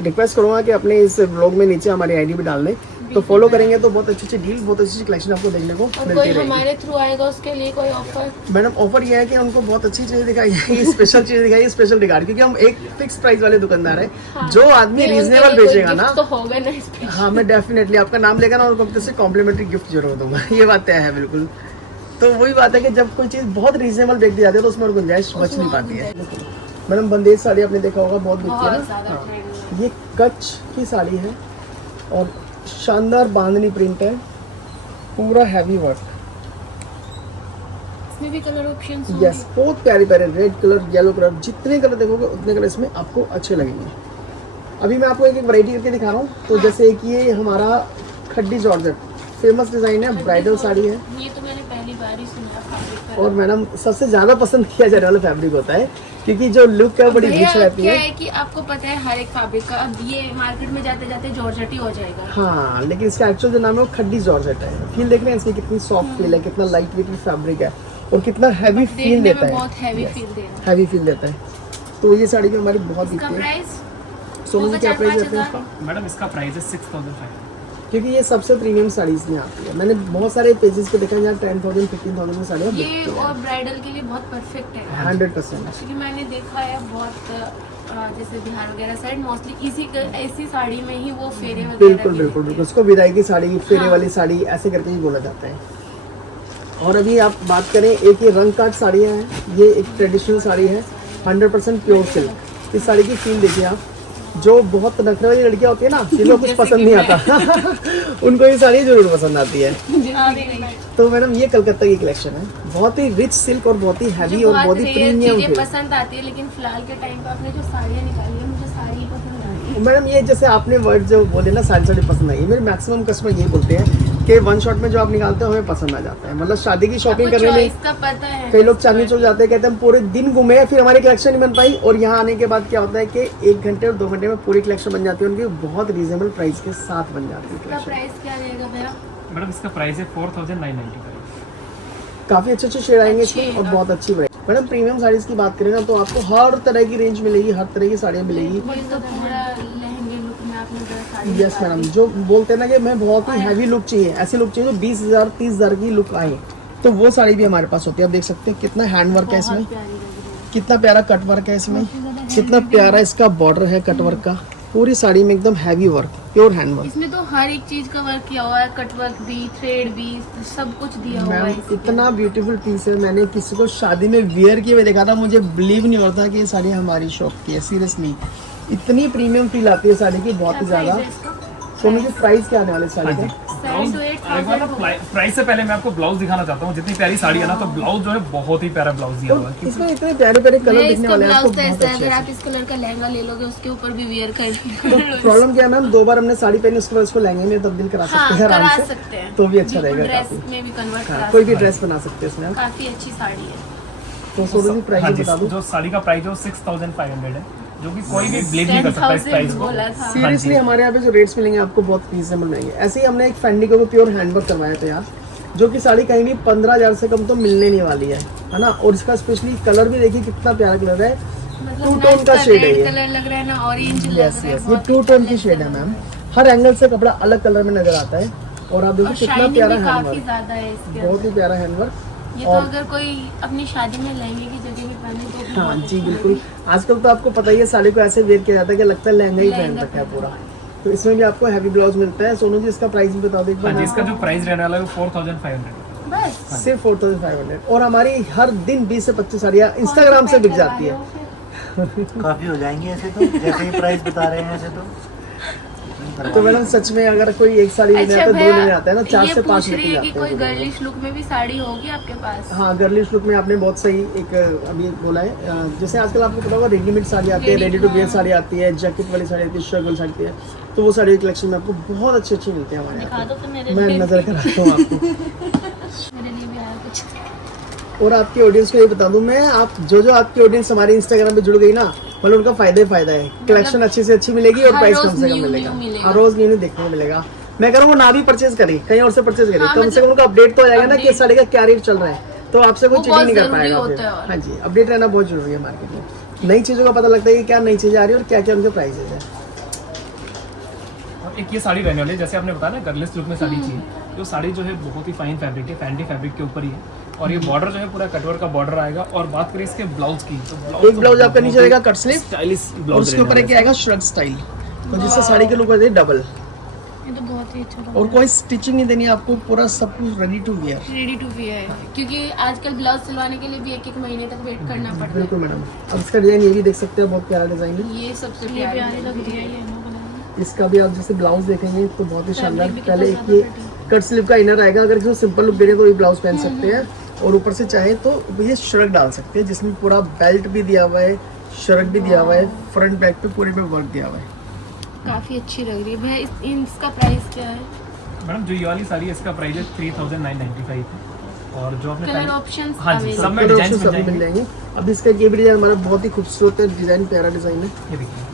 रिक्वेस्ट करूँगा कि अपने इस ब्लॉग में नीचे हमारी आईडी भी डाल दें, तो फॉलो करेंगे तो बहुत अच्छी अच्छी डील, बहुत अच्छी अच्छी कलेक्शन आपको देखने को और मिलती कोई रहेगी। हमारे थ्रू आएगा उसके लिए कोई ऑफर? मैडम ऑफर ये है कि उनको बहुत अच्छी चीज़ दिखाई जाएगी, स्पेशल चीज़ दिखाई, स्पेशल रिगार्ड, क्योंकि हम एक फिक्स प्राइस वाले दुकानदार है। जो आदमी नहीं, उनके रीजनेबल लिए कोई बेचेगा gift ना, तो होगा ना इस पे। हाँ मैं डेफिनेटली आपका नाम लेगा ना और उनको से कॉम्प्लीमेंट्री गिफ्ट जरूर दूंगा, ये बात तय है बिल्कुल। तो वही बात है कि जब कोई चीज़ बहुत रीजनेबल बेच दी जाती है तो उसमें और गुंजाइश बच नहीं पाती है। मैडम बंदेज साड़ी आपने देखा होगा, बहुत बिकती है बहुत ज्यादा ना। trend में। हाँ। ये कच्छ की साड़ी है और शानदार बांधनी प्रिंट है, पूरा हैवी वर्क। इसमें भी कलर ऑप्शंस यस बहुत प्यारे प्यारे, रेड कलर, येलो कलर, जितने कलर देखोगे उतने कलर इसमें आपको अच्छे लगेंगे। अभी मैं आपको एक एक वैरायटी करके दिखा रहा हूँ। तो जैसे कि ये हमारा खड्डी जॉर्जेट फेमस डिजाइन है, ब्राइडल साड़ी है। ये तो मैंने पहली बार ही सुना फैब्रिक का। और मैडम सबसे ज्यादा पसंद किया जाने वाला फैब्रिक होता है, क्योंकि जो लुक है बड़ी भैया, रिच रहती क्या है। है कि आपको पता है हर एक फैब्रिक का, अब ये मार्केट में जाते जाते जॉर्जेट ही हो जाएगा। हाँ, लेकिन इसका एक्चुअल जो नाम है वो खड्डी जॉर्जेट है। फील देख रहे हैं इसकी कितनी सॉफ्ट फील है, कितना लाइट वेट फैब्रिक है और कितना हैवी फील देखने देता में है। बहुत हैवी फील दे रहा है। हैवी फील देता है। तो ये साड़ी भी हमारी बहुत इसका दिखती है। प्राइस सोनू जी क्या प्राइस रहता है 4-5 इसका? मैडम इसका प्राइस है 6500। क्योंकि ये सबसे प्रीमियम साड़ीज में आती है। मैंने बहुत सारे पेजेस पे देखा है जहाँ 10,000 15,000 में साड़ियाँ ये बिकती है। और ब्राइडल के लिए बहुत परफेक्ट है 100%। क्योंकि मैंने देखा है बहुत जैसे बिहार वगैरह साइड मोस्टली ऐसी साड़ी में ही वो फेरे वगैरह बिल्कुल भी बिल्कुल देते बिल्कुल, उसको विदाई की साड़ी, फेरे हाँ। वाली साड़ी ऐसे करके ही बोला जाता है। और अभी आप बात करें, एक ये रंग काट साड़ियाँ हैं, ये एक ट्रेडिशनल साड़ी है 100% प्योर सिल्क। इस साड़ी की फील देखिए आप। जो बहुत नखरे वाली लड़कियाँ होती है ना, जिनको कुछ पसंद नहीं आता उनको ये साड़ी जरूर पसंद आती है। हैं। तो मैडम ये कलकत्ता की कलेक्शन है, बहुत ही रिच सिल्क और बहुत ही हैवी और बहुत ही प्रीमियम चीजें है। पसंद आती है, लेकिन फिलहाल के टाइम पे आपने जो साड़ियाँ निकाली है मुझे साड़ी पसंद आई है। मैडम ये जैसे आपने वर्ड जो बोले ना, साड़ी साड़ी पसंद आई है, मेरे मैक्सिमम कस्टमर ये बोलते हैं कि वन शॉट में जो आप निकालते हो हमें पसंद आ जाता है। मतलब शादी की शॉपिंग आपको करने में choice का पता है। कई लोग चांदनी चौक जाते हैं, कहते हैं हम पूरे दिन घूमे फिर हमारी कलेक्शन नहीं बन पाई। और यहाँ आने के बाद क्या होता है कि 1 घंटे और 2 घंटे में पूरी कलेक्शन बन जाती है उनकी, बहुत रीजनेबल प्राइस के साथ बन जाती है इसका कलेक्शन। प्राइस क्या रहेगा भैया? मैडम इसका प्राइस है 4995। काफी अच्छे अच्छे शेड आएंगे इसमें अच्छी, और हाँ। बहुत अच्छी वैरायटी। मैडम प्रीमियम साड़ीज की बात करें ना तो आपको हर तरह की रेंज मिलेगी, हर तरह की साड़ियाँ मिलेगी। ये तो पूरा लहंगे लुक में आपने जो साड़ी यस मैडम, जो बोलते हैं ना कि मैं बहुत ही हैवी लुक चाहिए, ऐसी लुक चाहिए जो 20,000 30,000 की लुक आए, तो वो साड़ी भी हमारे पास होती है। आप देख सकते हैं कितना हैंड वर्क है इसमें, प्यारी लग रही है। कितना प्यारा कट वर्क है इसमें, कितना प्यारा इसका बॉर्डर है कट वर्क का। पूरी साड़ी में एकदम heavy work, pure hand work. इसमें तो हर एक चीज का वर्क किया हुआ है, कट वर्क भी, थ्रेड भी, सब कुछ दिया हुआ है मैम इसके इतना ब्यूटीफुल पीस है, मैंने किसी को शादी में वियर किए हुए देखा था, मुझे बिलीव नहीं होता कि ये साड़ी हमारी शॉप की है। सीरियसली इतनी प्रीमियम फील आती है साड़ी की, बहुत ही क्या ज्यादा। प्राइस है इसका? तो मुझे प्राइस क्या आने वाले साड़ी हाँ जी। का? 7 to 8,000 प्राइस से पहले मैं आपको ब्लाउज दिखाना चाहता हूँ। जितनी प्यारी साड़ी है ना, तो ब्लाउज जो है बहुत ही प्यारा ब्लाउज दिया हुआ है। तो इसमें इतने प्यारे प्यारे कलर भैया, दिखने इसका वाले हैं आपको, ब्लाउज तो बहुत ऐसा है, अच्छे अगर अच्छे। आप इस कलर का लहंगा ले लोगे उसके ऊपर भी वियर कर प्रॉब्लम क्या है मैम, 2 बार हमने साड़ी पहनी उसके बाद उसको लहंगे में तब्दील करा सकते हाँ, हैं आराम करा से, सकते हैं, तो भी अच्छा बिल्कुल रहेगा ड्रेस काफी। में भी कन्वर्ट हाँ, करा कोई सकते भी ड्रेस बना सकते हैं उसमें हैं। आप। काफी अच्छी साड़ी है। तो सोनू जी हाँ प्राइस जी, बता दो। जो साड़ी का प्राइस है वो 6500 है, जो कि कोई भी बिलीव नहीं कर सकता इस 10,000 प्राइस को। बोला था। सीरियसली हाँ जी। हमारे यहाँ पे जो रेट्स मिलेंगे आपको बहुत रीजनेबल मिलेंगे। ऐसे ही हमने एक फैंडी को प्योर हैंडवर्क करवाया था यार, जो कि साड़ी कहीं भी 15,000 से कम तो मिलने नहीं वाली है ना। और इसका स्पेशली कलर भी देखिए कितना प्यारा कलर है, मतलब 2 ना टोन का इसका शेड है रेड ये। कलर लग रहा है ना ऑरेंज लग यस रहा है, यस, ये बहुत 2 टोन की शेड है मैम। हर एंगल से कपड़ा अलग कलर में नजर आता है। और आप देखो और कितना शाइनिंग प्यारा भी काफी हैंडवर्क, ज्यादा है इसके बहुत ही अंदर। प्यारा हैंडवर्क। ये तो और अगर कोई अपनी शादी में लहंगे की जगह भी पहने तो भी हाँ बहुत जी अच्छा बिल्कुल। लगेगा। आजकल तो आपको पता ही है साड़ी को ऐसे वेयर किया जाता है कि लगता है लहंगा ही पहन लहंगा रखा है पहन पूरा। तो इसमें भी आपको हैवी ब्लाउज मिलता है। सोनू जी इसका प्राइस भी बता दो एक हाँ बार। जी, इसका जो प्राइस रहने वाला है वो 4500। बस सिर्फ 4,500। और हमारी हर दिन 20 से 25 साड़ियाँ इंस्टाग्राम से बिक जाती है। काफी हो जाएंगी ऐसे तो, जैसे ही प्राइस बता रहे हैं ऐसे तो। तो मैडम सच में अगर कोई एक साड़ी लेने अच्छा आता है, 2 लेने भैया, आता है ना, 4 ये से 5 पूछ रही लेके है कि जाते कोई हैं। गर्लिश लुक में भी साड़ी होगी आपके पास? हाँ, गर्लिश लुक में आपने बहुत सही एक अभी बोला है। जैसे आजकल आपको पता होगा रेडीमेड साड़ी आती है, रेडी टू वेयर साड़ी आती है, जैकेट वाली साड़ी आती है, शर्ट वाली साड़ी आती है, तो वो साड़ी कलेक्शन में आपको बहुत अच्छी मिलती है हमारे दिखा यहाँ दो तो मेरे पे। मैं नजर कराता हूँ आपको। मेरे लिए भी आया कुछ। और आपकी ऑडियंस को ये बता दूं मैं, आप जो आपकी ऑडियंस हमारे इंस्टाग्राम पे जुड़ गई ना, मतलब उनका फायदा है। कलेक्शन अच्छी से अच्छी मिलेगी और हर प्राइस रोज कम से कम new मिलेगा। मिलेगा। हर रोज न्यू देखने को मिलेगा। मैं कह रहा हूँ वो ना भी परचेज करे, कहीं और से परचेज करे, हाँ, कम से मतलब कम उनका अपडेट तो हो जाएगा ना कि update- साड़ी का क्या रेट चल रहा है, तो आपसे कोई वो चीटिंग नहीं कर बहुत पाएगा जरूरी फिर। होता है और- हाँ जी, अपडेट रहना बहुत जरूरी है मार्केट में। नई चीजों का पता लगता है कि क्या नई चीजें आ रही है और क्या क्या उनके प्राइसेज है। और एक ये साड़ी रहने वाली है, जैसे आपने बताया ना गर्लिश लुक में साड़ी चाहिए, जो साड़ी जो है बहुत ही फाइन फैब्रिक है, फैंडी फैब्रिक के ऊपर ही है। और ये बॉर्डर जो है पूरा कटवर्क का बॉर्डर आएगा। और बात करें इसके ब्लाउज की, तो एक ब्लाउज आपका नीचे रहेगा कट स्लीव स्टाइलिश और ब्लाउज उसके ऊपर एक आएगा श्रग स्टाइल, तो जिससे साड़ी के लुक आते हैं डबल। ये तो बहुत ही अच्छा और कोई स्टिचिंग नहीं देनी है आपको, पूरा सब कुछ ready to wear. Ready to wear है, क्योंकि आजकल ब्लाउज सिलवाने के लिए भी 1-1 महीने तक वेट करना पड़ता है। बिल्कुल मैडम। अब इसका डिजाइन ये भी देख सकते हैं, बहुत प्यारा डिजाइन है। ये सबसे प्यारी लग रही है ये। इसका भी आप जैसे ब्लाउज देखेंगे तो बहुत ही शानदार। पहले एक ये कट स्लीव का इनर आएगा, अगर किसी को सिंपल लुक देने तो ये ब्लाउज पहन सकते हैं। और ऊपर से चाहे तो ये शर्ट डाल सकते हैं, जिसमें पूरा बेल्ट भी दिया हुआ है, शर्ट भी दिया हुआ है, फ्रंट बैक पे पूरे पे वर्क दिया हुआ है। काफी अच्छी लग रही है भैया। इसका प्राइस क्या है? मैडम जो ये वाली साड़ी है इसका प्राइस है 3995 और जो आपने कलर ऑप्शन हाँ जी सब में कलर डिजाइन ऑप्शन सभी मिल जाएंगे। अब इसका ये भी डिजाइन हमारा बहुत ही खूबसूरत है, डिजाइन प्यारा डिजाइन है। ये देखिए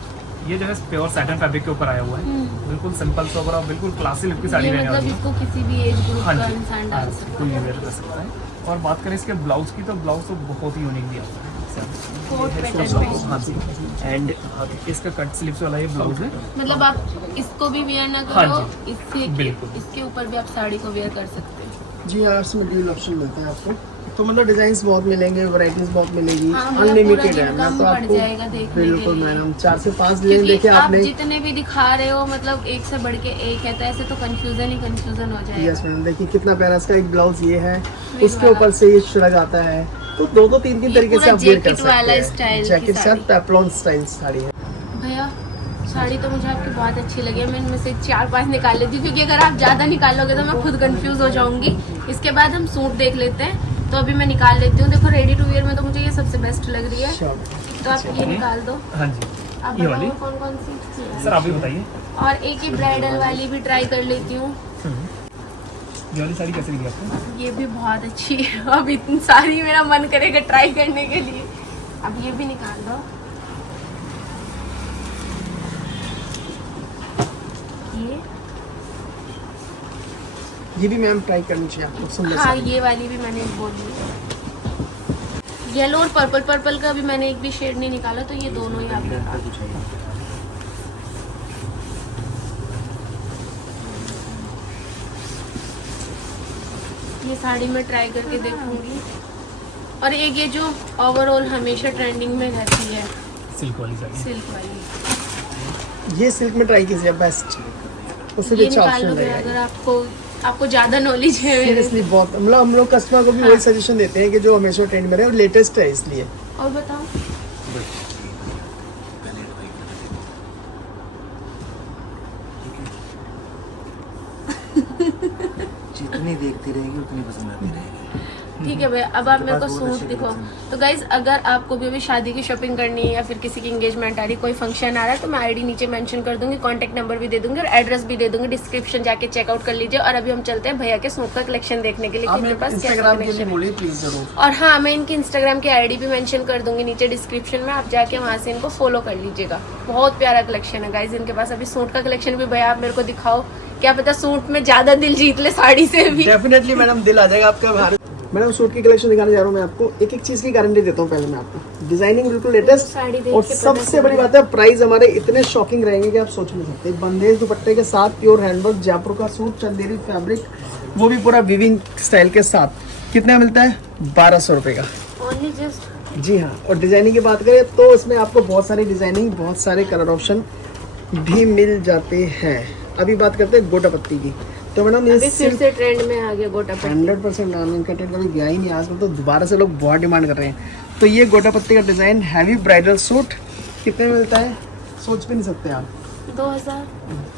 ये जो है प्योर सैटिन फैब्रिक के ऊपर आया हुआ है, बिल्कुल सिंपल सोबर और बिल्कुल क्लासी लुक की साड़ी ये रहने मतलब वाली है। इसको किसी भी एज ग्रुप हाँ का जी इंसान हाँ डाल जी, सकता कोई है। वेयर कर सकता है। और बात करें इसके ब्लाउज की तो ब्लाउज तो बहुत ही यूनिक दिया हुआ है। कोट पैटर्न में हाँ जी एंड इसका कट स्लीव्स वाला ये ब्लाउज है। मतलब आप इसको भी वेयर ना हाँ करो, जी, इससे बिल्कुल। इसके ऊपर भी आप साड़ी को वेयर कर सकते हैं। जी हाँ, इसमें ड्यूल ऑप्शन मिलता है आपको। तो मतलब डिजाइन्स बहुत मिलेंगे, वैरायटीज बहुत मिलेगी, हाँ, मतलब अनलिमिटेड पूरा है। दिन मैं कम तो पड़ आपको जाएगा देखने के बिल्कुल लिए। मैडम 4 से 5 डिजाइन क्योंकि देखे आप आपने। जितने भी दिखा रहे हो मतलब एक से बढ़ के एक है, तो ऐसे तो कंफ्यूजन ही कंफ्यूजन हो जाएगा। यस मैडम, देखिए कितना प्यारा इसका एक ब्लाउज ये है, ये उसके वाला। ऊपर से ये श्रग आता है। तो 2 3 ये तरीके से पूरा आप वेयर कर जैकेट वाला सकते स्टाइल हैं। की जैकेट साड़ी। साथ पेप्लॉन स्टाइल साड़ी है। भैया साड़ी तो मुझे आपकी बहुत अच्छी लगी है, मैं इनमें से 4-5 निकाल लेती हूँ, क्योंकि अगर आप ज़्यादा निकालोगे तो मैं खुद कंफ्यूज हो जाऊंगी। इसके बाद हम सूट देख लेते हैं, तो अभी मैं निकाल लेती हूँ। देखो रेडी टू वेयर में तो मुझे ये सबसे बेस्ट लग रही है, चलो तो आप ये निकाल दो। हाँ जी आप ये वाली बताओ कौन कौन सी। सर आप भी बताइए और एक ही ब्राइडल वाली भी ट्राई कर लेती हूँ। ये वाली साड़ी कैसे लगी आपको? ये भी बहुत अच्छी है। अब इतनी सारी मेरा मन करेगा ट्राई करने के लिए। अब ये भी निकाल दो। ये भी मैम ट्राई करनी चाहिए आपको, सुंदर हाँ साड़ी। ये वाली भी मैंने बोली। येलो और पर्पल, पर्पल का भी मैंने एक भी शेड नहीं निकाला, तो ये दोनों ही आप निकाल। ये साड़ी मैं ट्राई करके देखूंगी। और एक ये जो ओवरऑल हमेशा ट्रेंडिंग में रहती है, सिल्क वाली साड़ी सिल्क वाली, ये सिल्क में ट्राई कीजिए, बेस्ट। उससे भी ये अच्छा निकाल ऑप्शन लो भैया, रहेगा। अगर आपको ज्यादा नॉलेज है। सीरियसली बहुत, मतलब हम लोग कस्टमर को भी वही सजेशन देते हैं कि जो हमेशा ट्रेंड में रहे और लेटेस्ट है इसलिए। और बताओ जितनी देखती रहेगी उतनी पसंद आती रहेगी। ठीक है भैया, अब आप मेरे को बहुत सूट अच्छी दिखाओ। collection तो गाइज अगर आपको भी अभी शादी की शॉपिंग करनी है या फिर किसी की एंगेजमेंट आ रही, कोई फंक्शन आ रहा है, तो मैं आईडी नीचे मेंशन कर दूंगी, कांटेक्ट नंबर भी दे दूंगी और एड्रेस भी दे दूंगी। डिस्क्रिप्शन जाके चेकआउट कर लीजिए। और अभी हम चलते हैं भैया के सूट का कलेक्शन देखने के लिए कि इनके पास क्या इंस्टाग्राम के लिए कलेक्शन है। बोलिए प्लीज जरूर। और हाँ, मैं इनकी इंस्टाग्राम की आईडी भी मेंशन कर दूंगी नीचे डिस्क्रिप्शन में, आप जाके वहाँ से इनको फॉलो कर लीजिएगा। बहुत प्यारा कलेक्शन है गाइज इनके पास। अभी सूट का कलेक्शन भी भैया आप मेरे को दिखाओ, क्या पता सूट में ज्यादा दिल जीत ले साड़ी से भी। डेफिनेटली मैडम, दिल आ जाएगा आपका बाहर। मैडम सूट की कलेक्शन दिखाने जा रहा हूँ मैं आपको। एक एक चीज की गारंटी देता हूँ पहले मैं आपको। डिजाइनिंग बिल्कुल लेटेस्ट, साड़ी देख और के पता सबसे चल बड़ी रहा बात है प्राइस हमारे इतने शॉकिंग रहेंगे कि आप सोच नहीं सकते। बंदेज दुपट्टे के साथ प्योर हैंडवर्क जयपुर का सूट, चंदेरी फैब्रिक, वो भी पूरा विविंग स्टाइल के साथ। कितने मिलता है? 1200 रुपए का। Only just. जी हाँ। और डिजाइनिंग की बात करें तो इसमें आपको बहुत सारी डिजाइनिंग, बहुत सारे कलर ऑप्शन भी मिल जाते हैं। अभी बात करते हैं गोटा पत्ती की। तो मैडम ये अभी फिर से ट्रेंड में आ गया गोटा पट्टी। 100% नाम इनका ट्रेंड कभी गया ही नहीं आजकल, तो दोबारा से लोग बहुत डिमांड कर रहे हैं। तो ये गोटा पत्ती का डिजाइन हैवी ब्राइडल सूट कितने में मिलता है? सोच भी नहीं सकते आप। 2000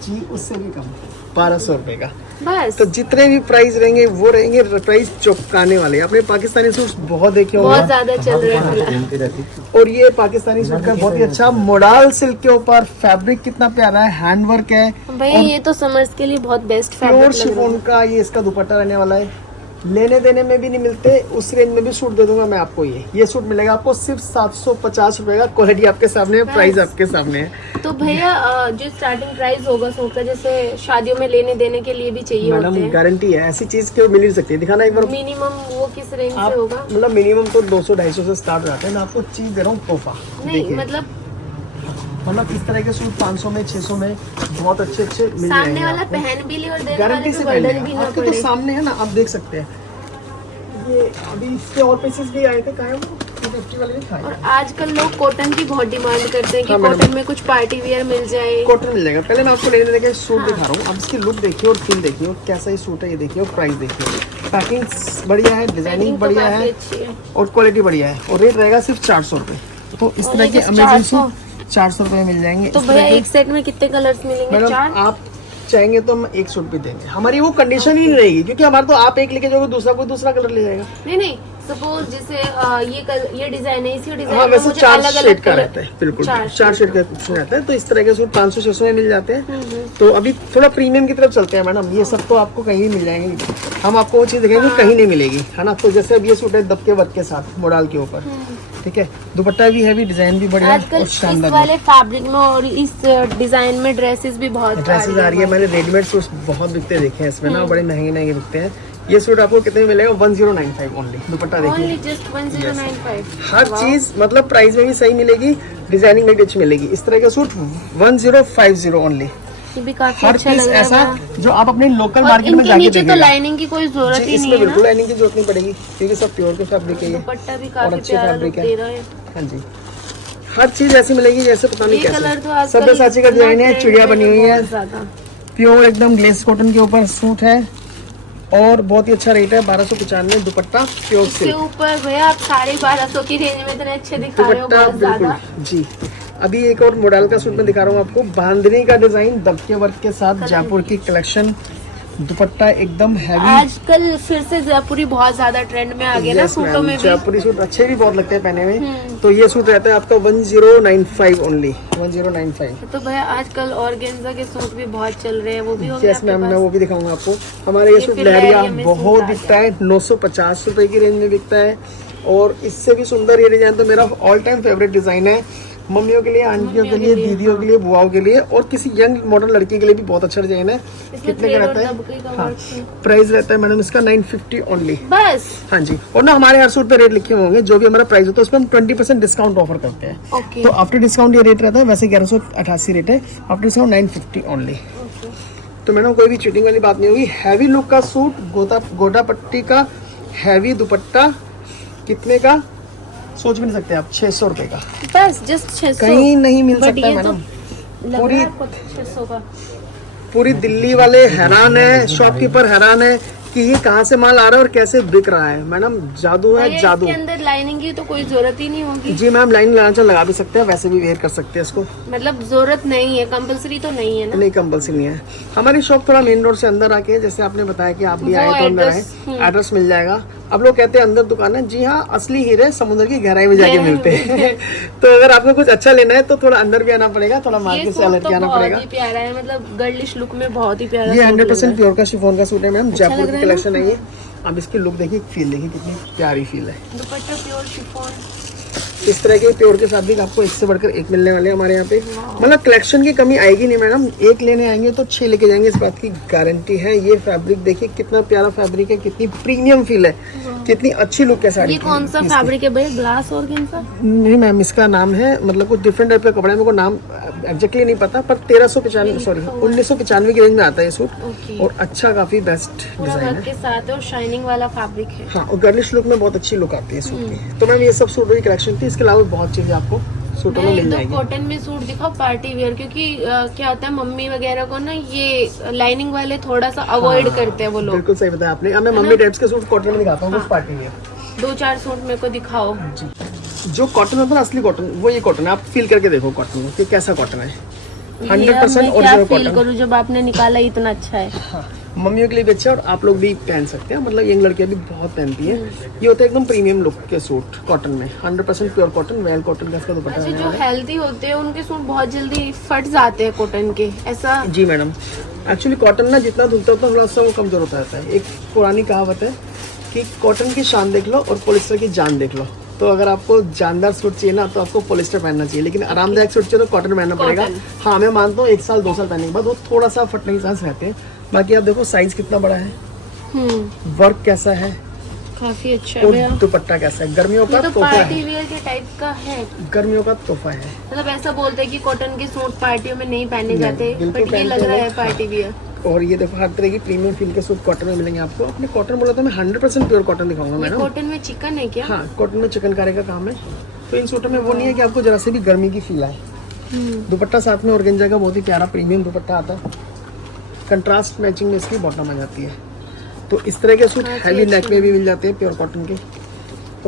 जी, उससे भी कम, 1200 रुपए का। बस। तो जितने भी प्राइस रहेंगे वो रहेंगे प्राइस चौंकाने वाले। आपने पाकिस्तानी सूट बहुत देखे बहुत होंगे, ज्यादा चल रहे हैं फिलहाल। और ये पाकिस्तानी सूट का बहुत ही अच्छा मोडाल सिल्क के ऊपर फैब्रिक कितना प्यारा है, हैंडवर्क है, भैया ये तो समर्स के लिए बहुत बेस्ट प्योर फैब्रिक लग रहा शिफॉन का ये इसका दुपट्टा रहने वाला है। लेने देने में भी नहीं मिलते, उस रेंज में भी सूट दे दूंगा मैं आपको। ये सूट मिलेगा आपको सिर्फ 750 रुपए का। क्वालिटी आपके सामने है, प्राइस आपके सामने है। है। तो भैया जो स्टार्टिंग प्राइस होगा सूट का, जैसे शादियों में लेने देने के लिए भी चाहिए होते मैडम हैं, गारंटी है, ऐसी चीज क्यों मिल नहीं सकती। दिखाना एक बार मिनिमम वो किस रेंज से आप, होगा? मतलब मिनिमम तो 200-250 से स्टार्ट हो जाते हैं। मैं आपको चीज दे रहा हूँ तोहफा। नहीं देखिए, मतलब इस तरह के सूट 500 में, 600 में बहुत अच्छे अच्छे मिल जाएंगे सामने वाला आपको। पहन भी ले और देने वाले गारंटी को से बर्डन पहले भी ना आपके तो पड़े। सामने है ना, आप देख सकते हैं। ये अभी इसके और पीसेस भी आए थे, कहाँ है वो? 250 वाले भी खाए। और आजकल लोग कॉटन की बहुत डिमांड करते हैं कि हाँ, मैडम। कॉटन में कुछ पार्टी वियर मिल जाए। कॉटन मिल जाएगा। पहले मैं आपको लेने देने के सूट हाँ। दिखा रहा हूँ। अब इसकी लुक देखिए और फील देखिए, और कैसा ये सूट है ये देखिए, और प्राइस देखिए। पैकिंग बढ़िया है, डिजाइनिंग पैकिंग तो बढ़िया काफी है, अच्छी है। और क्वालिटी बढ़िया है, और रेट रहेगा सिर्फ 400 रुपये। तो इस और तरह ये के just अमेजिंग 400? सूट 400 रुपये में मिल जाएंगे। तो इस तरह भैया के- एक सेट में कितने कलर्स मिलेंगे? मैडम 4? आप चाहेंगे तो हम एक सूट भी देंगे, हमारी वो कंडीशन ही नहीं रहेगी, क्योंकि हमारा तो आप एक लेके जाओगे, दूसरा कोई दूसरा कलर ले जाएगा। नहीं सपोज जैसे ये डिजाइन है, इसी डिजाइन हाँ, वैसे मुझे 4 अलग-अलग शेड का कलर- रहता है, बिल्कुल 4 चार शेड का ऑप्शन रहता है। तो इस तरह के सूट 500-600 में मिल जाते हैं। तो अभी थोड़ा प्रीमियम की तरफ चलते हैं मैडम, ये सब तो आपको कहीं मिल जाएंगे, हम आपको वो चीज़ दिखाएंगे जो कहीं नहीं मिलेगी, है ना। तो जैसे अब ये सूट है दबके वर्क के साथ मोडाल के ऊपर, ठीक है, दुपट्टा भी हैवी, डिजाइन भी बढ़िया आजकल और इस शानदार वाले फैब्रिक में और इस डिजाइन में ड्रेसेस भी बहुत ड्रेसेस आ रही है। मैंने रेडीमेड सूट बहुत बिकते देखे हैं इसमें ना, बड़े महंगे महंगे बिकते हैं। ये सूट आपको कितने में मिलेगा? 1095 ओनली। दुपट्टा देखिए, ओनली जस्ट 1095। हर चीज मतलब प्राइस में भी सही मिलेगी, डिजाइनिंग में भी अच्छी मिलेगी। इस तरह का सूट 1050 ओनली। ये भी काफी हर अच्छा पीस लग रहा ऐसा है। जो आप अपने लोकल और मार्केट में इनके जाके नीचे तो देखिएगा। लाइनिंग की कोई जरूरत जी, ही इसमें नहीं है बिल्कुल ना। लाइनिंग की जरूरत नहीं पड़ेगी, क्योंकि सब प्योर के फैब्रिक है ये, दुपट्टा भी और काफी अच्छे प्यारा फैब्रिक लुक दे रहा है। है। हाँ जी, हर चीज ऐसी मिलेगी जैसे पता नहीं ये कलर तो कैसे। आजकल सब्यसाची का डिजाइन है, इतना चिड़िया ट्रेंड बनी में हुई है, बहुत ज्यादा। प्योर एकदम ग्लेस कॉटन के ऊपर सूट है और बहुत ही अच्छा रेट है 1295। दुपट्टा प्योर इसके सिल्क ऊपर भैया आप 1250 की रेंज में इतने अच्छे दिखा रहे हो, दुपट्टा बहुत ज्यादा। बिल्कुल जी। अभी एक और मॉडल का सूट मैं दिखा रहा हूँ आपको, बांधनी का डिजाइन दबके वर्क के साथ, जयपुर की कलेक्शन। दुपट्टा एकदम हैवी। आजकल फिर से जयपुरी बहुत ज्यादा ट्रेंड में आ गया ना, सूटों में भी। जयपुरी सूट अच्छे भी बहुत लगते हैं पहने में। तो ये सूट रहता है आपका 1095 ओनली, 1095। तो भैया आजकल ऑर्गेन्जा के सूट भी बहुत चल रहे हैं, वो भी होंगे यस आपके मैम, मैं पास? वो भी दिखाऊंगा आपको। हमारे ये सूट फिर लहरिया लहरिया में बहुत सूट आ बिकता है, 950 रुपए की रेंज में बिकता है। और इससे भी सुंदर ये डिजाइन तो मेरा ऑल टाइम फेवरेट डिजाइन है, मम्मियों के लिए, आंटियों के लिए, दीदियों के लिए, बुआओं के लिए, और किसी यंग मॉडर्न लड़की के लिए भी बहुत अच्छा डिजाइन है। कितने का रहता है? हाँ, प्राइस रहता है मैडम इसका 950 ओनली। बस हाँ जी, और ना हमारे हर सूट पे रेट लिखे होंगे, जो भी हमारा प्राइस होता है उसमें हम 20% डिस्काउंट ऑफर करते हैं। ओके। तो आफ्टर डिस्काउंट ये रेट रहता है, वैसे 1188 रेट है, आफ्टर डिस्काउंट 950 ओनली। तो मैडम कोई भी चीटिंग वाली बात नहीं होगी। हैवी लुक का सूट, गोटा पट्टी का हैवी दुपट्टा, कितने का सोच भी नहीं सकते आप, 600 रुपए का। बस जस्ट 600 कहीं नहीं मिल But सकता ये मैडम। तो लग पूरी- रहा है आपको 600 का। पूरी दिल्ली वाले हैरान है, शॉपकीपर हैरान है कि ये कहाँ से माल आ रहा है और कैसे बिक रहा है। मैडम जादू है, भैया, जादू। इसके अंदर लाइनिंग की तो कोई जरूरत ही नहीं होगी, जी मैम, लाइन लगाना चाहे लगा भी सकते हैं, वैसे भी वेयर कर सकते हैं इसको, मतलब जरूरत नहीं है, कंपलसरी तो नहीं है ना। नहीं कंपल्सरी नहीं है। हमारी शॉप थोड़ा मेन रोड से अंदर आके है, जैसे आपने बताया कि आप भी वो आए तो अंदर आए, एड्रेस, एड्रेस मिल जाएगा। अब लोग कहते हैं अंदर दुकान है, जी हाँ, असली हीरे समुद्र की गहराई में जाके मिलते हैं। तो अगर आपको कुछ अच्छा लेना है तो थोड़ा अंदर भी आना पड़ेगा, थोड़ा ये मार्केट से सूट अलग तो के आना बहुत पड़ेगा। ही प्यारा है, मतलब गर्लिश लुक में बहुत ही प्यारा ये सूट लग 100% रहा है। प्योर का शिफॉन का सूट है मैम, जयपुर लग की रहा है कलेक्शन है ये। अब इसकी लुक देखिए, फील देखिए, कितनी प्यारी फील है। दुपट्टा प्योर शिफॉन। इस तरह के प्योर के साथ भी आपको एक से बढ़कर एक मिलने वाले हैं हमारे यहाँ पे। मतलब कलेक्शन की कमी आएगी नहीं मैडम, एक लेने आएंगे तो 6 लेके जाएंगे, इस बात की गारंटी है। ये फैब्रिक देखिए कितना प्यारा फैब्रिक है, कितनी प्रीमियम फील है, कितनी अच्छी लुक है साड़ी ये की। कौन सा फैब्रिक है भैया? Glass organza? नहीं मैम, इसका नाम है, मतलब कुछ डिफरेंट टाइप का कपड़ा है, मेरे को नाम एग्जैक्टली नहीं पता, पर 1995 की रेंज में आता है ये सूट। ओके। और अच्छा, काफी बेस्ट पूरा डिजाइन वर्क है। के साथ है और शाइनिंग वाला फैब्रिक है। हाँ, और गर्लिश लुक में बहुत अच्छी लुक आती है सूट की। तो मैम ये सब सूटों की कलेक्शन थी, इसके अलावा बहुत चीजें आपको सूटों में मैं मिल एक दो जाएगी। कॉटन में सूट दिखाओ पार्टी वेयर, क्योंकि क्या होता है मम्मी वगैरह को ना ये लाइनिंग वाले थोड़ा सा अवॉइड करते हैं वो लोग। बिल्कुल सही बताया आपने। अब मैं मम्मी टाइप्स के सूट कॉटन में दिखाता हूँ, कुछ पार्टी में। 2-4 सूट मेरे को दिखाओ। जो कॉटन होता है ना, असली कॉटन, वो ये कॉटन है। आप फील करके देखो कॉटन को कि कैसा कॉटन है। ये 100% मैं क्या ओरिजिनल फील कॉटन। करूँ जब आपने निकाला इतना अच्छा है। हाँ, मम्मियों के लिए भी अच्छा है और आप लोग भी पहन सकते हैं, मतलब यंग लड़कियां भी बहुत पहनती है। ये होता है एकदम प्रीमियम लुक के सूट कॉटन में, 100% प्योर कॉटन, वेल कॉटन का इसका दुपट्टा अच्छा, रहने जो वाला है। हेल्दी होते हैं उनके सूट बहुत जल्दी फट जाते हैं कॉटन के, ऐसा? जी मैडम, एक्चुअली कॉटन ना जितना धुलता है उतना थोड़ा सा वो कमजोर होता रहता है। एक पुरानी कहावत है कि कॉटन की शान देख लो और पॉलिस्टर की जान देख लो। तो अगर आपको जानदार सूट चाहिए ना तो आपको पॉलिस्टर पहनना चाहिए, लेकिन आरामदायक सूट चाहिए तो कॉटन पहनना पड़ेगा। हाँ, मैं मानता हूँ 1 साल 2 साल पहनने के बाद वो थोड़ा सा फटने के चांस रहते हैं। बाकी आप देखो साइज कितना बड़ा है, वर्क कैसा है, काफी अच्छा है और भैया। दुपट्टा कैसा है। गर्मियों का ये तो तोहफा पार्टी है, वेयर के टाइप का है, गर्मियों का तोहफा है। मतलब ऐसा बोलते हैं कि कॉटन के सूट पार्टियों में नहीं पहने जाते, बिल्कुल बट ये पहनते लग रहा हैं। है पार्टी वियर। और ये देखो हर तरह की प्रीमियम फील के सूट कॉटन में मिलेंगे आपको। अपने कॉटन बोला तो मैं 100% प्योर कॉटन दिखाऊंगा ये मैडम। कॉटन में चिकन है क्या? हाँ, कॉटन में चिकनकारी का काम है। तो इन सूटों में वो नहीं है कि आपको जरा से भी गर्मी की फील आए। दुपट्टा साथ में ऑर्गेन्जा का बहुत ही प्यारा प्रीमियम दुपट्टा आता है, कंट्रास्ट मैचिंग में इसकी बॉटम आ जाती है। तो इस तरह के सूट हैवी नेक में भी मिल जाते हैं प्योर कॉटन के,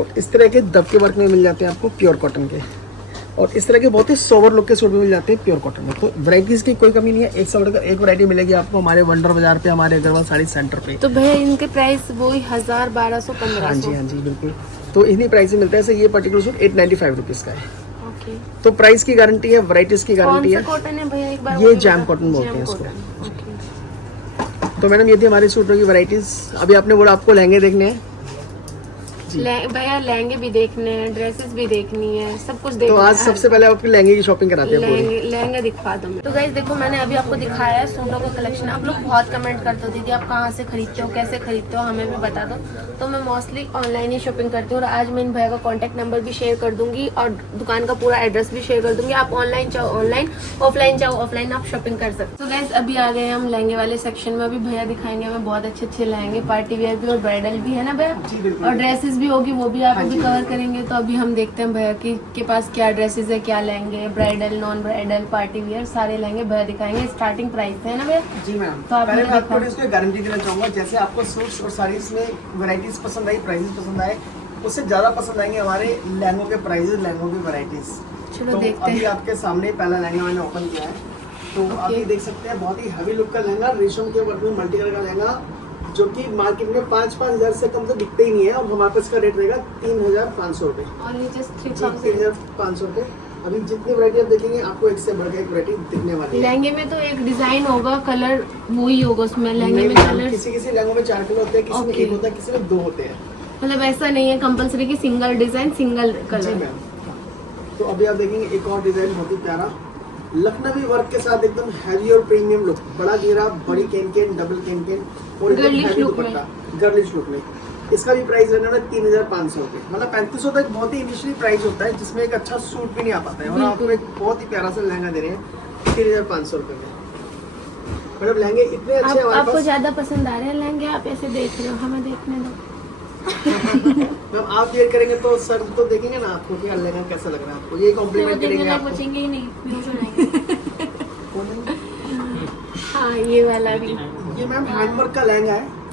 और इस तरह के दबके वर्क में मिल जाते हैं आपको प्योर कॉटन के। और इस तरह के बहुत ही सोवर लुक के सूट भी मिल जाते हैं प्योर कॉटन में। तो वैरायटीज़ की कोई कमी नहीं है, एक से बढ़कर एक वैरायटी मिलेगी आपको हमारे वंडर बाजार पे, हमारे अग्रवाल साड़ी सेंटर पे। तो भैया इनके प्राइस वही 1000, 1200, हाँ 1500। जी, हाँ जी, बिल्कुल। तो इन्हीं प्राइस में मिलता है। ये पर्टिकुलर सूट 895 रुपीज़ का है। ओके। तो प्राइस की गारंटी है, वैरायटीज़ की कौन गारंटी सा है। कॉटन है भैया एक बार ये वो भी जैम बता- कॉटन बोलते जैम हैं इसको। Cotton, okay. तो मैडम ये थी हमारी सूटों की वैरायटीज़। अभी आपने बोला आपको लहंगे देखने हैं जी। भैया लहंगे भी देखने हैं, ड्रेसेस भी देखनी है, सब कुछ तो देखना आज है। सबसे पहले आपकी लहंगे की शॉपिंग कराते हैं पूरी। लहंगे दिखा दो। तो गाइस देखो, मैंने अभी आपको दिखाया है सूटों का कलेक्शन। आप लोग बहुत कमेंट करते हो दीदी आप कहाँ से खरीदते हो, कैसे खरीदते हो, हमें भी बता दो। तो मैं मोस्टली ऑनलाइन ही शॉपिंग करती हूँ और आज मैं इन भैया का कॉन्टैक्ट नंबर भी शेयर कर दूंगी और दुकान का पूरा एड्रेस भी शेयर कर दूंगी। आप ऑनलाइन चाहो ऑनलाइन, ऑफलाइन चाहो ऑफलाइन आप शॉपिंग कर सकते हो। तो गाइस अभी आ गए हम लहंगे वाले सेक्शन में। अभी भैया दिखाएंगे हमें बहुत अच्छे लहंगे, पार्टी वेयर भी और ब्राइडल भी है ना भैया, जी बिल्कुल। और ड्रेसेस भी होगी, वो भी आप हाँ अभी जी। कवर करेंगे। तो अभी हम देखते हैं भैया के पास क्या ड्रेसेस है, क्या लहंगे, bridal, non bridal, party wear, सारे लहंगे भैया दिखाएंगे। स्टार्टिंग प्राइस है ना भैया? जी मैम। तो आप पहले मुझे मैं आपको दिखाओ। इसकी गारंटी देना चाहूँगा, जैसे आपको सूट्स और साड़ीज में वैरायटीज पसंद आई, प्राइसेस पसंद आए, उससे ज़्यादा पसंद आएंगे हमारे लहंगों के प्राइजेस, लहंगों की वैरायटीज। चलो तो देखते अभी हैं। आपके सामने पहला लहंगा मैंने ओपन किया है। तो आप ये देख सकते हैं बहुत ही हेवी लुक का लहंगा, रेशम के वर्क में मल्टी कलर का लहंगा, जो कि मार्केट में 5-5 हज़ार से कम तो बिकते ही नहीं है। और हमारे पास इसका रेट रहेगा 3500 रुपये। और नीचे 3000। 3500 रुपये। अभी जितनी वैरायटी आप देखेंगे आपको एक से बढ़कर एक वैरायटी दिखने वाली है। लहंगे में तो एक डिजाइन होगा, कलर वही होगा उसमें। लहंगे नहीं में मैम, कलर किसी लहंगों में 4 कलर होते हैं, किसी में Okay. 1 होता है, किसी में 2 होते हैं। मतलब ऐसा नहीं है कंपलसरी कि सिंगल डिजाइन सिंगल जी कलर। मैम। तो अभी आप देखेंगे एक और डिजाइन बहुत ही प्यारा लखनवी वर्क के साथ एकदम हैवी और प्रीमियम लुक, बड़ा घेरा, बड़ी कैन, डबल कैन और एकदम Girlish हैवी look में। दुपट्टा, गर्लिश लुक में। इसका भी प्राइस रहने वाला 3500 रुपये। मतलब 3500 तक बहुत ही इनिशियली प्राइस होता है, जिसमें एक अच्छा सूट भी नहीं आ पाता है। और आपको एक बहुत ही प्यारा सा लहंगा दे रहे हैं 3500 रुपये में। मतलब लहंगे इतने अच्छे हैं हमारे आपको पास। ज्यादा पसंद आ रहे हैं लहंगे, आप ऐसे देख रहे हो, हमें देखने दो। मैम आप वेयर करेंगे तो सर तो देखेंगे ना आपको कि लहंगा कैसा लग रहा है आपको, ये तो वो कॉम्प्लीमेंट देखने करेंगे लायक आपको। बचेंगे ही नहीं, बेहोश हो जाएंगे। हाँ ये वाला भी ये मैम हैंडवर्क का लहंगा है।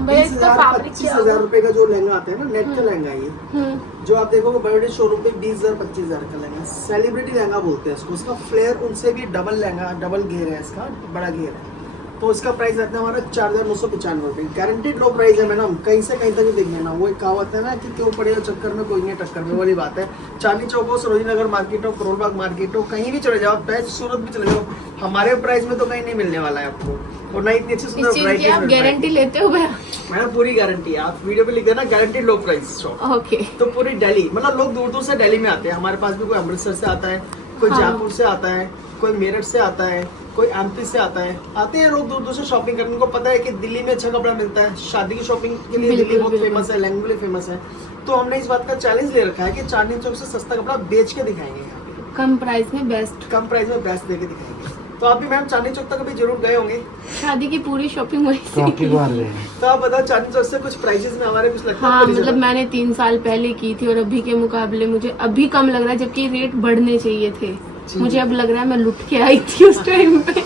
भैया इसका फैब्रिक क्या 25,000 होगा? रुपए का जो लहंगा आता है ना, नेट का लहंगा है ये। हम्म, जो आप देखोगे बड़े बड़े शोरूम पे 20,000 25,000 का लहंगा, सेलिब्रिटी लहंगा बोलते हैं इसको। इसका फ्लेयर उनसे भी डबल लहंगा, डबल घेर है इसका, बड़ा घेर है। तो इसका प्राइस रहता है हमारा 4,995 रुपये। गारंटेड लो प्राइस है मैडम, कहीं से कहीं तक भी देख लेना। वो एक कहावत है ना कि क्यों पड़े हो चक्कर में कोई नहीं टक्कर में, वाली बात है। चांदनी चौक हो, सरोजिनी नगर मार्केट हो, करोल बाग मार्केट हो, कहीं भी चले जाओ, चाहे सूरत भी चले जाओ, हमारे प्राइस में तो कहीं नहीं मिलने वाला है आपको। और ना इतनी अच्छी इस सुंदर चीज की आप वैरायटी गारंटी लेते हो भैया? मैडम पूरी गारंटी है। आप वीडियो पे लिख देना गारंटेड लो प्राइस शॉप। ओके। तो पूरी दिल्ली, मतलब लोग दूर दूर से दिल्ली में आते हैं। हमारे पास भी कोई अमृतसर से आता है, कोई हाँ। जयपुर से आता है, कोई मेरठ से आता है, कोई एमपी से आता है। आते हैं लोग दूर दूर से शॉपिंग करने को। पता है कि दिल्ली में अच्छा कपड़ा मिलता है, शादी की शॉपिंग के लिए बिल्कुल, दिल्ली बहुत बिल्कुल। फेमस है, लहंगे के लिए फेमस है। तो हमने इस बात का चैलेंज ले रखा है कि चांदनी चौक से सस्ता कपड़ा बेच के दिखाएंगे यहाँ पे। कम प्राइस में बेस्ट। कम प्राइस में बेस्ट दे के दिखाएंगे। तो आप भी मैम चांदनी चौक तक अभी जरूर गए होंगे, शादी की पूरी शॉपिंग वही से काफी की। बार गए हैं। तो आप बताओ चांदनी चौक से कुछ प्राइसेस में हमारे कुछ लगता है हाँ आपको मतलब रिजनेबल? मैंने 3 साल पहले की थी और अभी के मुकाबले मुझे अभी कम लग रहा है, जबकि रेट बढ़ने चाहिए थे। जी। मुझे अब लग रहा है मैं लुट के आई थी उस टाइम पे।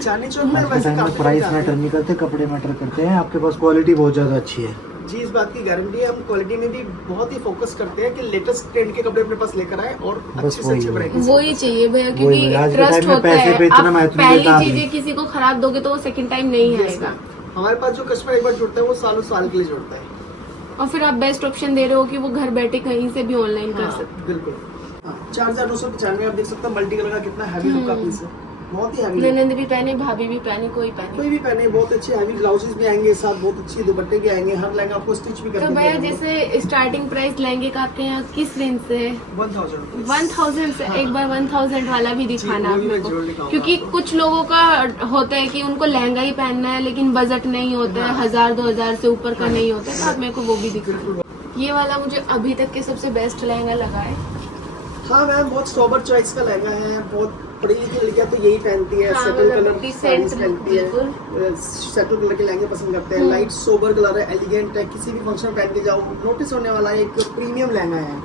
चांदनी चौक में आज के वैसे टाइम में काफी प्राइस लोग जाते मैटर हैं। नहीं करते, कपड़े मैटर करते हैं। आपके पास क्वालिटी बहुत ज्यादा अच्छी है। जी इस बात की गारंटी है। हम क्वालिटी में भी बहुत ही फोकस करते हैं कि लेटेस्ट ट्रेंड के कपड़े अपने पास लेकर आए और अच्छी से वही अच्छी है। वैरायटी। वो ही चाहिए भैया, वही क्योंकि आज के ट्रस्ट टाइम में होता पैसे है। पे इतना आप महत्व नहीं पहली देता आदमी। चीजें किसी को खराब दोगे तो वो सेकंड टाइम नहीं आएगा। हमारे पास जो कस्टमर एक बार जुड़ता है वो सालों साल के लिए जुड़ता है। और फिर आप बेस्ट ऑप्शन दे रहे हो कि वो घर बैठे कहीं से भी ऑनलाइन कर हाँ, सकते। बिल्कुल। 4,995 आप देख सकते हो। मल्टी कलर का कितना हैवी लुक का पीस है, बहुत ही हैवी। ननद भी पहने, भाभी भी पहने, कोई पहने। कोई भी पहने बहुत अच्छे हैवी ब्लाउजेस भी आएंगे साथ, बहुत अच्छी दुपट्टे भी आएंगे। हर लहंगा आपको स्टिच भी तो करके भैया देंगे। जैसे स्टार्टिंग प्राइस लहंगे का आपके यहाँ किस रेंज से है? 1,000 रुपीज। 1000 से हाँ। एक बार 1000 वाला भी दिखाना वो भी मैं आपको, जरूर दिखाऊंगा क्योंकि आपको। कुछ लोगों का होता है कि उनको लहंगा ही पहनना है लेकिन बजट नहीं होता है, हाँ। 1000-2000 से ऊपर का नहीं होता है, तो आप मेरे को वो भी दिखाना। ये वाला मुझे अभी तक के सबसे बेस्ट लहंगा लगा है। हाँ मैम बहुत सोबर चॉइस का लहंगा है। बहुत पढ़ी लिखी लड़कियां तो यही पहनती है, हाँ, सेटल मतलब कलर decent साड़ीज पहनती है, बिल्कुल। सेटल कलर के लहंगे पसंद करते हैं। लाइट सोबर कलर है, एलिगेंट है, किसी भी फंक्शन पहन के जाओ नोटिस होने वाला है। एक प्रीमियम लहंगा है।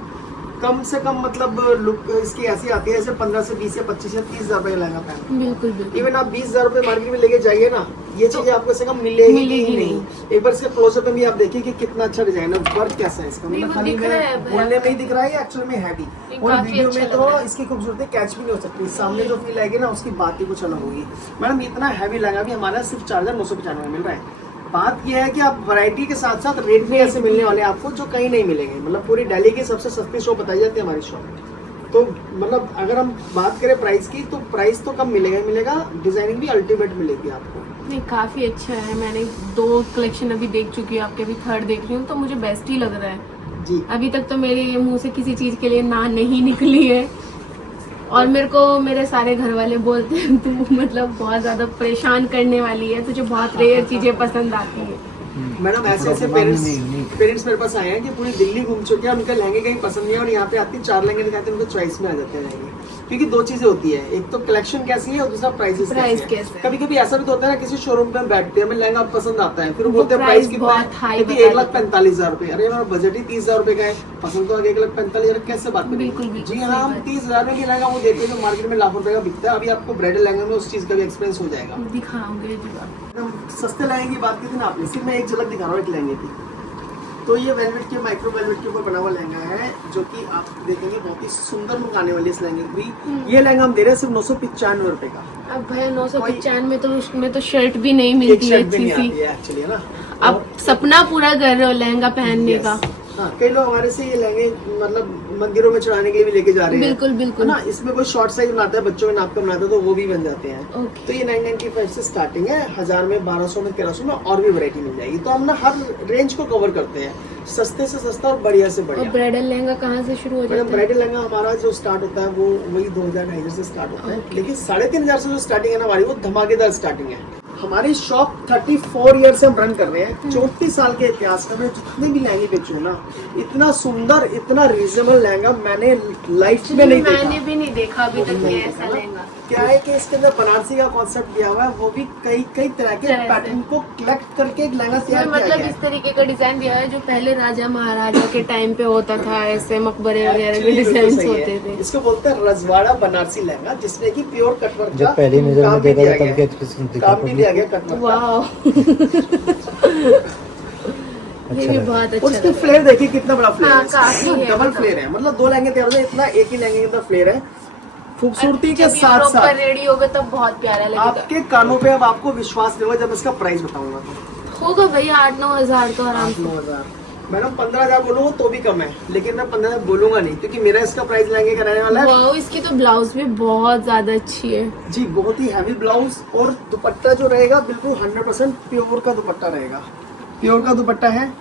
कम से कम मतलब लुक इसकी ऐसी आती है जैसे 15 से 20 या 25 या 30 हजार रुपए लहंगा पहन। बिल्कुल बिल्कुल। इवन आप 20 हजार रुपए मार्केट में लेके जाइए ना, ये चीजें आपको इससे कम मिलेगी ही नहीं। एक बार इसके क्लोजअप में भी आप देखिए कि कितना अच्छा डिजाइन है, वर्क कैसा है इसका, नहीं, मतलब वो खाली दिख रहा है, बोलने में ही दिख रहा है, एक्चुअल में है भी। और काफी वीडियो अच्छा में लग तो रहा है। इसकी खूबसूरती कैच भी नहीं हो सकती, सामने जो फील आएगी ना उसकी बात ही कुछ अलग होगी। मैडम इतना हैवी लहंगा भी हमारा सिर्फ 4995 में मिल रहा है। बात यह है कि आप वैरायटी के साथ साथ रेट भी ऐसे मिलने वाले हैं आपको जो कहीं नहीं मिलेंगे। मतलब पूरी दिल्ली की सबसे सस्ती शॉप बताई जाती है हमारी शॉप। तो मतलब अगर हम बात करें प्राइस की तो प्राइस तो कम मिलेगा ही मिलेगा, डिजाइनिंग भी अल्टीमेट मिलेगी आपको। नहीं काफी अच्छा है, मैंने 2 कलेक्शन अभी देख चुकी हूँ, आपके अभी 3rd देख रही हूँ, तो मुझे बेस्ट ही लग रहा है। जी अभी तक तो मेरे मुंह से किसी चीज के लिए ना नहीं निकली है। और मेरे को मेरे सारे घर वाले बोलते हैं तू मतलब बहुत ज्यादा परेशान करने वाली है, तुझे बहुत रेयर चीजें पसंद आती है। मैडम ऐसे ऐसे पेरेंट्स मेरे पास आए हैं कि पूरी दिल्ली घूम चुके हैं, उनके लहंगे कहीं पसंद नहीं है और यहाँ पे आती 4 लहंगे दिखाते हैं, उनको चॉइस में आ जाते हैं लहंगे। क्योंकि 2 चीजें होती है, एक तो कलेक्शन कैसी है और दूसरा प्राइस कैसे है। कभी कभी ऐसा भी तो होता है ना, किसी शोरूम पे हम बैठते हैं, हमें लहंगा पसंद आता है, फिर वो बोलते हैं प्राइस कितना है, 1,45,000 रुपए। अरे हमारा बजट ही 30,000 रुपए का है, पसंद तो 1,45,000, कैसे बात करें। जी हाँ, हम 30,000 में लहंगा वो देते हैं जो मार्केट में लाखों रुपए का बिकता है। अभी आपको ब्राइडल लहंगे में उस चीज का भी एक्सपीरियंस हो जाएगा। दिखाऊंगे एकदम सस्ते लहंगे की बात की थी ना आपने, सिर्फ मैं एक झलक दिखा रहा हूँ एक लहंगे की। तो ये वेलवेट के माइक्रो वेलवेट के ऊपर बना हुआ लहंगा है, जो कि आप देखेंगे बहुत ही सुंदर लुक आने वाली है इस लहंगे की। ये लहंगा हम दे रहे हैं सिर्फ 995 रुपए का। अब भैया 995 में तो उसमें तो शर्ट भी नहीं मिलती है अच्छी सी, एक्चुअली है ना। आप सपना पूरा कर रहे हो लहंगा पहनने का। हाँ, कई लोग हमारे से ये लहंगे मतलब मंदिरों में चढ़ाने के लिए भी लेके जा रहे हैं। बिल्कुल बिल्कुल ना, इसमें कोई शॉर्ट साइज बनाता है, बच्चों के नाप का बनाता है, तो वो भी बन जाते हैं। ओके। तो ये 995 से स्टार्टिंग है, 1000 में, 1200 में, 1300 में और भी वैरायटी मिल जाएगी। तो हम ना हर रेंज को कवर करते हैं, सस्ते से सस्ता और बढ़िया से और बढ़िया। ब्राइडल लहंगा कहाँ से शुरू हो जाता है? ब्राइडल लहंगा हमारा जो स्टार्ट होता है वो वही 2,000-2,500 से स्टार्ट होता है, लेकिन 3,500 से जो स्टार्टिंग है ना हमारी, वो धमाकेदार स्टार्टिंग है। हमारी शॉप 34 ईयर से हम रन कर रहे हैं, 34 साल के इतिहास में जितने भी लहंगे बेचे ना, इतना सुंदर इतना रीजनेबल लहंगा मैंने लाइफ में नहीं देखा। मैंने भी नहीं देखा अभी तक ये ऐसा लहंगा। क्या है कि इसके अंदर बनारसी का कॉन्सेप्ट दिया हुआ है, वो भी कई तरह के पैटर्न को कलेक्ट करके एक लहंगा तैयार किया मतलब गया इस है। तरीके का डिजाइन दिया है जो पहले राजा महाराजा के टाइम पे होता था, ऐसे मकबरे वगैरह के Actually, डिजाइन बिल्कुल सही होते है। थे। इसको बोलते हैं रजवाड़ा बनारसी लहंगा, जिसमें कि प्योर कटवर्क जब पहली नजर में देखा था तब क्या एक्सप्रेशन दिखा, काम भी दिया गया कटवर्क का। वाह ये भी बहुत और अच्छा इसके लगा। फ्लेयर देखिए कितना बड़ा फ्लेयर हाँ, है, काफी है, डबल मतलब। फ्लेयर है। मतलब 2 लहंगे तैयार होते इतना एक ही लहंगे के अंदर फ्लेयर है। खूबसूरती के जब ये साथ proper साथ रेडी होगा तब बहुत प्यारा लगेगा। आपके कानों पे अब आपको विश्वास नहीं होगा जब इसका प्राइस बताऊंगा तो। होगा भैया 8-9 हजार तो आराम से। 8-9 मैडम 15,000 बोलूंगा तो भी कम है, लेकिन मैं 15,000 बोलूंगा नहीं, क्योंकि मेरा इसका प्राइस लहंगे का रहने वाला है। वाओ, इसकी तो ब्लाउज भी बहुत ज्यादा अच्छी है जी, बहुत ही हैवी ब्लाउज और दुपट्टा जो रहेगा बिल्कुल 100% प्योर का दुपट्टा रहेगा, प्योर का दुपट्टा है।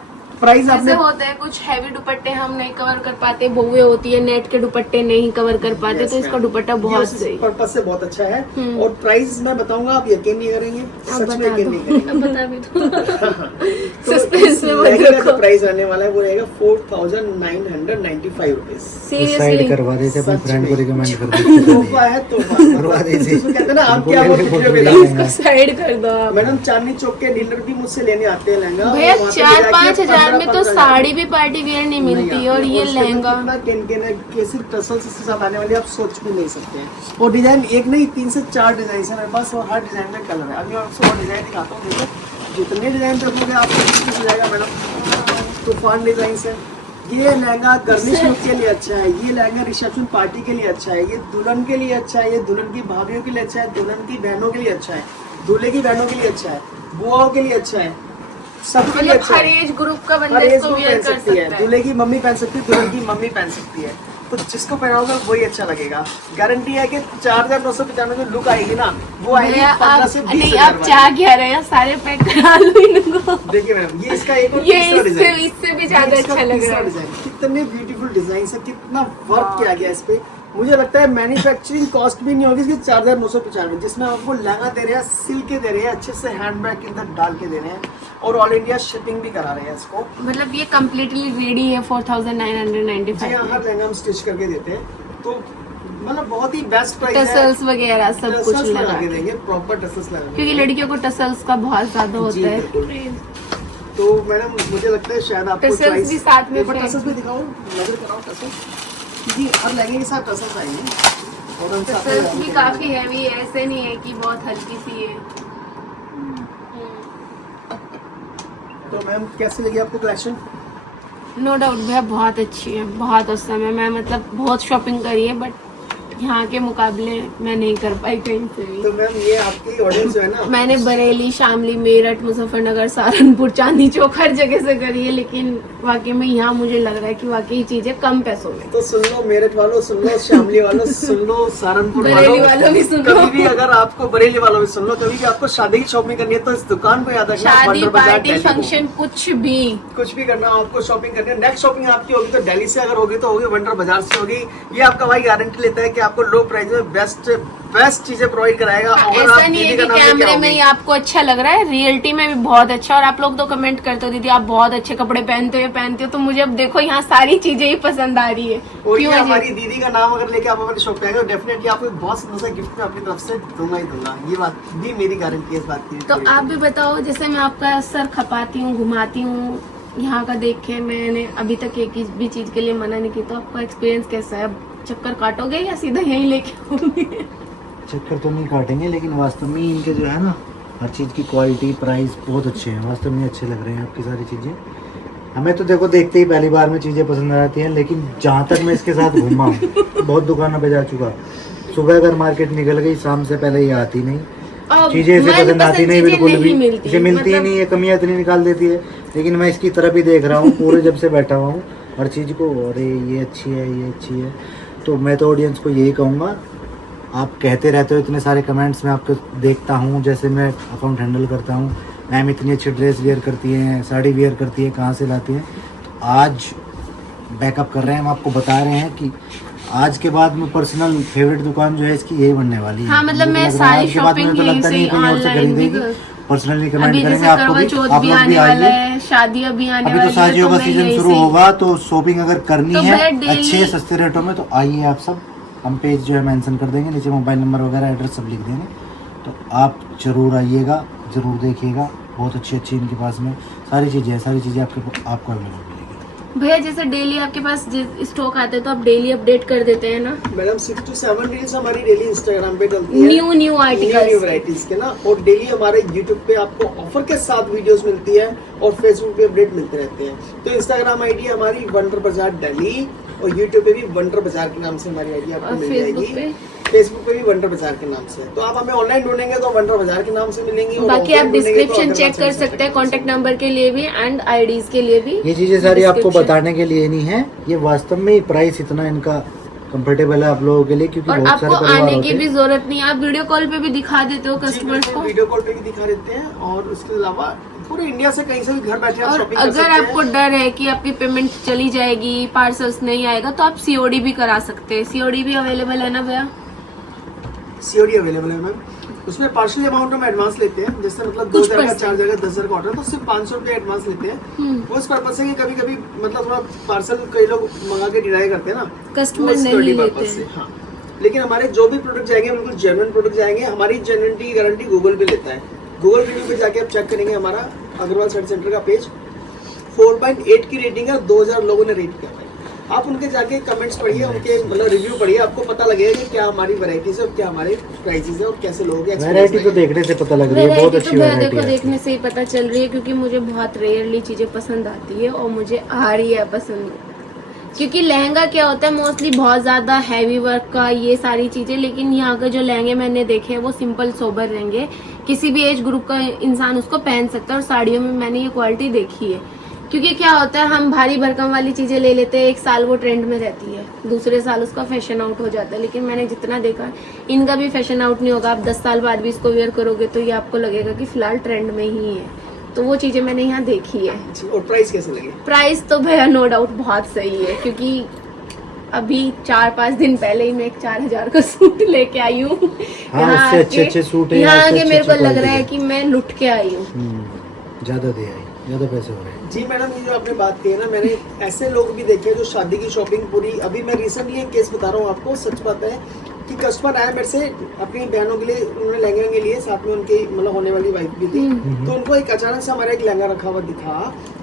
प्राइस ऐसे आपने होते हैं कुछ हैवी दुपट्टे हम नहीं कवर कर पाते, बहुए होती है नेट के दुपट्टे नहीं कवर कर पाते, तो इसका दुपट्टा बहुत सही। पर्पज से बहुत अच्छा है। और प्राइस मैं बताऊंगा, आप यकीन नहीं करेंगे, सच में यकीन नहीं करेंगे। अब बता भी तो सस्पेंस इस में मत लहंगे का रखो। जो प्राइस रहने वाला है वो रहेगा 4,995 रुपीज। साइड सीरियसली करवा देते अपने सच फ्रेंड को में। रिकमेंड कर देते। तोहफा है तोहफा, करवा दीजिए। जिसको कहते हैं ना आप क्या उनको वो लेके कितने फोटो पे ले डाल। साइड कर दो आप। मैडम चांदनी चौक के डीलर भी मुझसे लेने आते हैं लहंगा। भैया वहाँ पे 4-5 हजार में तो 15,000 साड़ी भी पार्टी वियर नहीं मिलती, और ये लहंगा कैसे टसल्स इसके साथ आने वाली आप सोच भी नहीं सकते हैं। और डिजाइन एक नहीं 3 से 4 डिजाइन है मेरे पास, और हर डिजाइन में कलर है। अभी मैं आपको और डिजाइन दिखाता हूँ। देखो जितने डिजाइन देखोगे आपको कुछ हो जाएगा मैडम। तूफान डिजाइन है। ये लहंगा गर्निश लुक के लिए अच्छा है, ये लहंगा रिसेप्शन पार्टी के लिए अच्छा है, ये दुल्हन के लिए अच्छा है, ये दुल्हन की भाभियों के लिए अच्छा है, दुल्हन की बहनों के लिए अच्छा है, दूल्हे की बहनों के लिए अच्छा है, बुआओं के लिए अच्छा है, सबके लिए मतलब अच्छा हर है। एज ग्रुप का हर बंदा एज इसको को वियर पहन कर सकती है, सकता है। दूल्हे की मम्मी पहन सकती है, दुल्हन की मम्मी पहन सकती है। तो जिसको पहनाओगे वही अच्छा लगेगा। गारंटी है कि 4,995 में लुक आएगी ना, वो आएगी भैया 15 आप से 20 नहीं, हजार आप क्या कह रहे हैं, सारे पैक करा लो इनको। देखिए मैडम, ये इसका एक और ये तीसरा डिजाइन, इससे भी ज्यादा ये इसका अच्छा लग तीसरा रहा है। डिजाइन। कितने ब्यूटीफुल डिजाइन है, कितना वर्क किया गया इस पे। मुझे लगता है मैन्युफैक्चरिंग कॉस्ट भी नहीं होगी इसकी 4,995, जिसमें आपको लहंगा दे रहे हैं, सिल के दे रहे हैं, अच्छे से हैंडबैग के अंदर डाल के दे रहे हैं, और ऑल इंडिया शिपिंग भी करा रहे हैं इसको। मतलब ये कम्प्लीटली रेडी है जी हाँ, 4,995। हर लहंगा हम स्टिच करके देते हैं। तो मतलब बहुत ही बेस्ट प्राइस है। टसल्स वगैरह सब कुछ टसल्स लगा लगा के के। देंगे, प्रॉपर टसल्स लगा क्योंकि लड़कियों को टसल्स का बहुत ज्यादा जी, होता है। बिल्कुल। तो मैडम मुझे लगता है शायद आपको टसल्स choice- भी साथ में एक बार फ्रेम। टसल्स भी दिखाओ, नजर कराओ टसल्स। क्योंकि हर लहंगे के साथ टसल्स आएंगे और उन साथ में टसल्स भी काफी हैवी है, ऐसे नहीं है कि बहुत हल्की सी है। तो मैम कैसी लगी आपको कलेक्शन? नो डाउट भैया बहुत अच्छी है, बहुत औसम है। मैं मतलब बहुत शॉपिंग करी है बट यहाँ के मुकाबले मैं नहीं कर पाई कहीं से भी। तो मैम ये आपकी ऑडियंस जो है ना, मैंने बरेली, शामली, मेरठ, मुजफ्फरनगर, सहारनपुर, चांदनी चौक हर जगह से करी है, लेकिन वाकई में यहाँ मुझे लग रहा है कि वाकई चीजें कम पैसों में। तो सुन लो मेरठ वालों, सुन लो शामली वालों, सुन लो सहारनपुर बरेली वालों भी सुन लो। कभी भी अगर आपको बरेली वालों भी सुन लो, कभी भी आपको शादी की शॉपिंग करनी है तो इस दुकान को याद रखना। शादी, वंडर बाजार पार्टी, दिल्ली को। फंक्शन, कुछ भी करना हो, आपको शॉपिंग करनी है, नेक्स्ट शॉपिंग आपकी होगी तो दिल्ली से अगर होगी तो होगी वंडर बाजार से होगी। ये आपका भाई गारंटी लेता है कि आपको लो प्राइस में बेस्ट चीजें प्रोवाइड कराएगा। और ऐसा आप नहीं है दीदी कि का नाम लेके कैमरे में आओगे। ही आपको अच्छा लग रहा है, रियलिटी में भी बहुत अच्छा। और आप लोग तो कमेंट करते हो दीदी आप बहुत अच्छे कपड़े पहनते हो, ये पहनते हो, तो मुझे अब देखो यहाँ सारी चीजें ही पसंद आ रही है। और ये क्यों अजय? हमारी दीदी का नाम अगर लेके आप हमारे शॉप पे आएंगे तो डेफिनेटली आपको एक बहुत सुंदर सा गिफ्ट मैं अपनी तरफ से दूंगा ही दूंगा। ये बात भी मेरी गारंटी है इस बात की। तो आप भी बताओ, जैसे मैं आपका सर खपाती हूँ, घुमाती हूँ, यहाँ का देख के मैंने अभी तक एक भी चीज के लिए मना नहीं की, तो आपका एक्सपीरियंस कैसा है? चक्कर काटोगे या सीधा यहीं लेके आओगे? चक्कर तो नहीं काटेंगे, लेकिन वास्तव में इनके जो है ना हर चीज़ की क्वालिटी प्राइस बहुत अच्छे हैं। वास्तव में अच्छे लग रहे हैं आपकी सारी चीज़ें। हमें तो देखो देखते ही पहली बार में चीज़ें पसंद आ जाती हैं, लेकिन जहाँ तक मैं इसके साथ घूमा हूँ बहुत दुकानों पे जा चुका। सुबह अगर मार्केट निकल गई शाम से पहले ये आती नहीं, चीज़ें इसे पसंद आती नहीं बिल्कुल भी, इसे मिलती ही नहीं है, कमियाँ इतनी निकाल देती है। लेकिन मैं इसकी तरफ ही देख रहा हूँ पूरे जब से बैठा हुआ हूँ हर चीज़ को, अरे ये अच्छी है, ये अच्छी है। तो मैं तो ऑडियंस को यही कहूँगा, आप कहते रहते हो इतने सारे कमेंट्स में आपको देखता हूँ, जैसे मैं अकाउंट हैंडल करता हूँ, मैम इतनी अच्छी ड्रेस वेयर करती हैं, साड़ी वेयर करती है, कहाँ से लाती हैं। तो आज बैकअप कर रहे हैं, हम आपको बता रहे हैं कि आज के बाद में पर्सनल फेवरेट दुकान जो है इसकी यही बनने वाली है। हाँ, मतलब मुझे मैं लग रहा है सारी आज के बाद में शॉपिंग तो यहीं लगता से नहीं है कहीं और से ऑनलाइन भी खरीदेगी। पर्सनली कमेंट अभी करेंगे जैसे आपको करवा भी, चौथ आप भी लोग भी आने वाला आइए। है, शादी अभी आने अभी वाली तो है, शादियों तो का मैं सीजन यहीं शुरू से- होगा, तो शॉपिंग अगर करनी तो है मैं डेली- अच्छे सस्ते रेटों में तो आइए आप सब। हम पेज जो है मेंशन कर देंगे नीचे, मोबाइल नंबर वगैरह एड्रेस सब लिख देंगे, तो आप ज़रूर आइएगा, ज़रूर देखिएगा। बहुत अच्छी अच्छी इनके पास में सारी चीज़ें आपको अवेलेबल मिलेगी। भैया जैसे डेली आपके पास स्टॉक आते हैं तो आप डेली अपडेट कर देते हैं ना? मैडम 6 to 7 रील्स हमारी डेली इंस्टाग्राम पे डलती है, न्यू आर्टिकल्स वैरायटीज के ना। और डेली हमारे यूट्यूब पे आपको ऑफर के साथ वीडियोस मिलती है और फेसबुक पे अपडेट मिलते रहते हैं। तो इंस्टाग्राम आईडी हमारी वंडर बाजार दिल्ली, और यूट्यूब पे भी वंडर बाजार के नाम से हमारी आईडी आपको और मिल फेसबुक जाएगी। पे? फेसबुक पे भी वंडर बाजार के नाम से। तो आप हमें ऑनलाइन ढूंढेंगे तो वंडर बाजार के नाम से मिलेंगी, और बाकी आप offline ढूंढेंगे तो डिस्क्रिप्शन अग्रवाल चेक कर सर्विस सकते हैं, सेंटर कॉन्टेक्ट नंबर के लिए भी एंड आईडीज के लिए भी। ये चीज़ें सारी आपको Description। बताने के लिए नहीं है, ये वास्तव में प्राइस इतना इनका कंफर्टेबल है आप लोगों के लिए, क्योंकि और बहुत सारे आपको परिवार आने होते की भी हैं। जरूरत नहीं है, आप वीडियो कॉल पे भी दिखा देते हो जी, कस्टमर्स बिल्कुल, को। वीडियो कॉल पे भी दिखा देते हैं। और उसके अलावा पूरे इंडिया से कहीं से भी घर बैठे आप और शॉपिंग कर अगर सकते आपको हैं। डर है कि आपकी पेमेंट चली जाएगी, पार्सल्स नहीं आएगा, तो आप सीओडी भी करा सकते हैं। सीओडी भी अवेलेबल है ना भैया? सीओडी अवेलेबल है मैम। उसमें पार्शियल अमाउंट हम एडवांस लेते हैं, जैसे मतलब कुछ 2,000 का, percent। 4,000 का, 10,000 का ऑर्डर तो सिर्फ 500 रुपये एडवांस लेते हैं। वो इस पर्पज से कि कभी कभी मतलब थोड़ा पार्सल कई लोग मंगा के डिनाई करते हैं ना, कस्टमर तो नहीं security लेते purpose से, हैं। हाँ। लेकिन हमारे जो भी प्रोडक्ट जाएंगे बिल्कुल जेन्युइन प्रोडक्ट जाएंगे। हमारी जेन्युइनिटी की गारंटी गूगल पे लेता है। गूगल रिव्यू पे जाके आप चेक करेंगे, हमारा अग्रवाल सर्च सेंटर का पेज 4.8 की रेटिंग है, 2,000 लोगों ने रेट किया है। आप उनके जाके कमेंट्स पढ़िए, उनके मतलब रिव्यू पढ़िए, आपको पता लगेगा कि क्या हमारी वैरायटीज है और क्या हमारे प्राइसेस है और कैसे लोगों के वैरायटी तो देखने से पता लग रही है, बहुत वैरायटी अच्छी तो भैया वैरायटी देखो है। देखने से ही पता चल रही है, क्योंकि मुझे बहुत रेयरली चीजें पसंद आती है और मुझे आ रही है पसंद। क्योंकि लहंगा क्या होता है मोस्टली बहुत ज्यादा हैवी वर्क का, ये सारी चीजें, लेकिन यहाँ के जो लहंगे मैंने देखे हैं वो सिंपल सोबर रहेंगे, किसी भी एज ग्रुप का इंसान उसको पहन सकता है। और साड़ियों में मैंने ये क्वालिटी देखी है। क्योंकि क्या होता है, हम भारी भरकम वाली चीजें ले लेते हैं, एक साल वो ट्रेंड में रहती है, दूसरे साल उसका फैशन आउट हो जाता है। लेकिन मैंने जितना देखा है, इनका भी फैशन आउट नहीं होगा। आप 10 साल बाद भी इसको वेयर करोगे तो ये आपको लगेगा कि फिलहाल ट्रेंड में ही है। तो वो चीजें मैंने यहाँ देखी है। जी, और प्राइस कैसे लगे? प्राइस तो भैया नो डाउट बहुत सही है, क्योंकि अभी 4-5 दिन पहले ही मैं एक 4,000 का सूट लेके आई हूँ। हाँ, यहाँ उससे आके- अच्छे सूट है, यहाँ उससे आके अच्छी मेरे को लग क्वालिटी रहा है है। कि मैं लुट के आई हूँ। ज्यादा दे आई, ज्यादा पैसे हो रहे हैं। जी मैडम, ये जो आपने बात की है ना, मैंने ऐसे लोग भी देखे हैं जो शादी की शॉपिंग पूरी, अभी मैं रिसेंटली एक केस बता रहा हूँ आपको, सच बात है, कि कस्टमर आया मेरे से अपनी बहनों के लिए, उन्होंने लहंगे के लिए, साथ में उनकी मतलब होने वाली वाइफ भी थी, तो उनको एक अचानक से हमारा एक लहंगा रखा हुआ दिखा।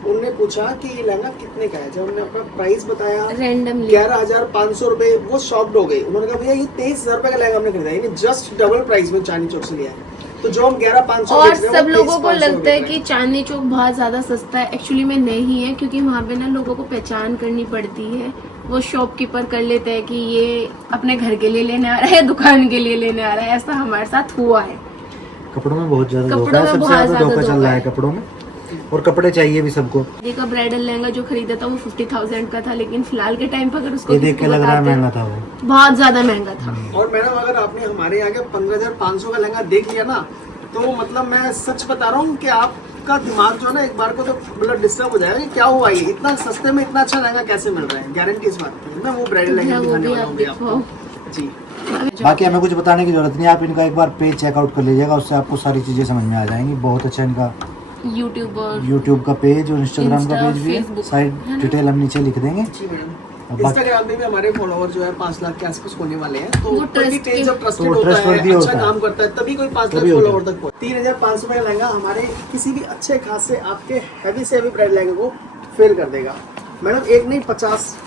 उन्होंने पूछा कि ये लहंगा कितने का है। जब हमने अपना प्राइस बताया रैंडमली 11,500 रुपए, वो शॉक्ड हो गई। उन्होंने कहा भैया ये 23,000 रुपए का लहंगा हमने खरीदा, यानी जस्ट डबल प्राइस में चांदनी चौक से लिया है। तो जो हम 11,500 और बेच रहे हैं, सब वो लोगों को 23,500 लगता है रुपए कि चांदनी चौक बहुत ज्यादा सस्ता है, एक्चुअली में नहीं है, क्योंकि वहाँ पे ना लोगों को पहचान करनी पड़ती है। वो शॉपकीपर कर लेते हैं कि ये अपने घर के लिए लेने आ रहा है, दुकान के लिए लेने आ रहा है। ऐसा हमारे साथ हुआ है। कपड़ों में बहुत ज्यादा कपड़ों धोखा है, में सबसे बहुत ज्यादा ज्यादा धोखा चल धोखा रहा है है। कपड़ों में, और कपड़े चाहिए भी सबको। ये का ब्राइडल लहंगा जो खरीदा था वो 50,000 का था, लेकिन फिलहाल के टाइम पर अगर उसको ये किसी देख के को लग रहा है बताते हैं, महंगा था वो। बहुत ज्यादा महंगा था। और मैडम अगर आपने हमारे यहाँ के 15,500 का लहंगा देख लिया ना, तो मतलब मैं सच बता रहा हूँ कि आपका दिमाग जो है ना एक बार को तो मतलब डिस्टर्ब हो जाएगा कि क्या हुआ, ये इतना सस्ते में इतना अच्छा लहंगा कैसे मिल रहा है। गारंटी इस बात की। मैं वो ब्राइडल लहंगा वो दिखाने भी वाला आप हूँ दिखाओ। आपको। जी बाकी हमें कुछ बताने की जरूरत नहीं, आप इनका एक बार पेज चेकआउट कर लीजिएगा, उससे आपको सारी चीजें समझ में आ जाएंगी। बहुत अच्छा इनका यूट्यूब और यूट्यूब का पेज और इंस्टाग्राम का इंस्टा, पेज भी है। फेसबुक, साइड डिटेल हम नीचे लिख देंगे। जी मैडम। बाकी- इंस्टाग्राम पे भी हमारे फॉलोवर जो है 5 लाख के आसपास होने वाले हैं। तो वो कोई भी trust पेज जब ट्रस्टेड तो होता है, trustworthy अच्छा होता है। काम करता है, तभी कोई 5 लाख तभी होता है। फॉलोवर तक पहुंचे। 3,500 का लहंगा हमारे किसी भी अच्छे खास से आपके हैवी से हैवी ब्राइडल लहंगे को फेल कर देगा। मैडम एक नहीं 50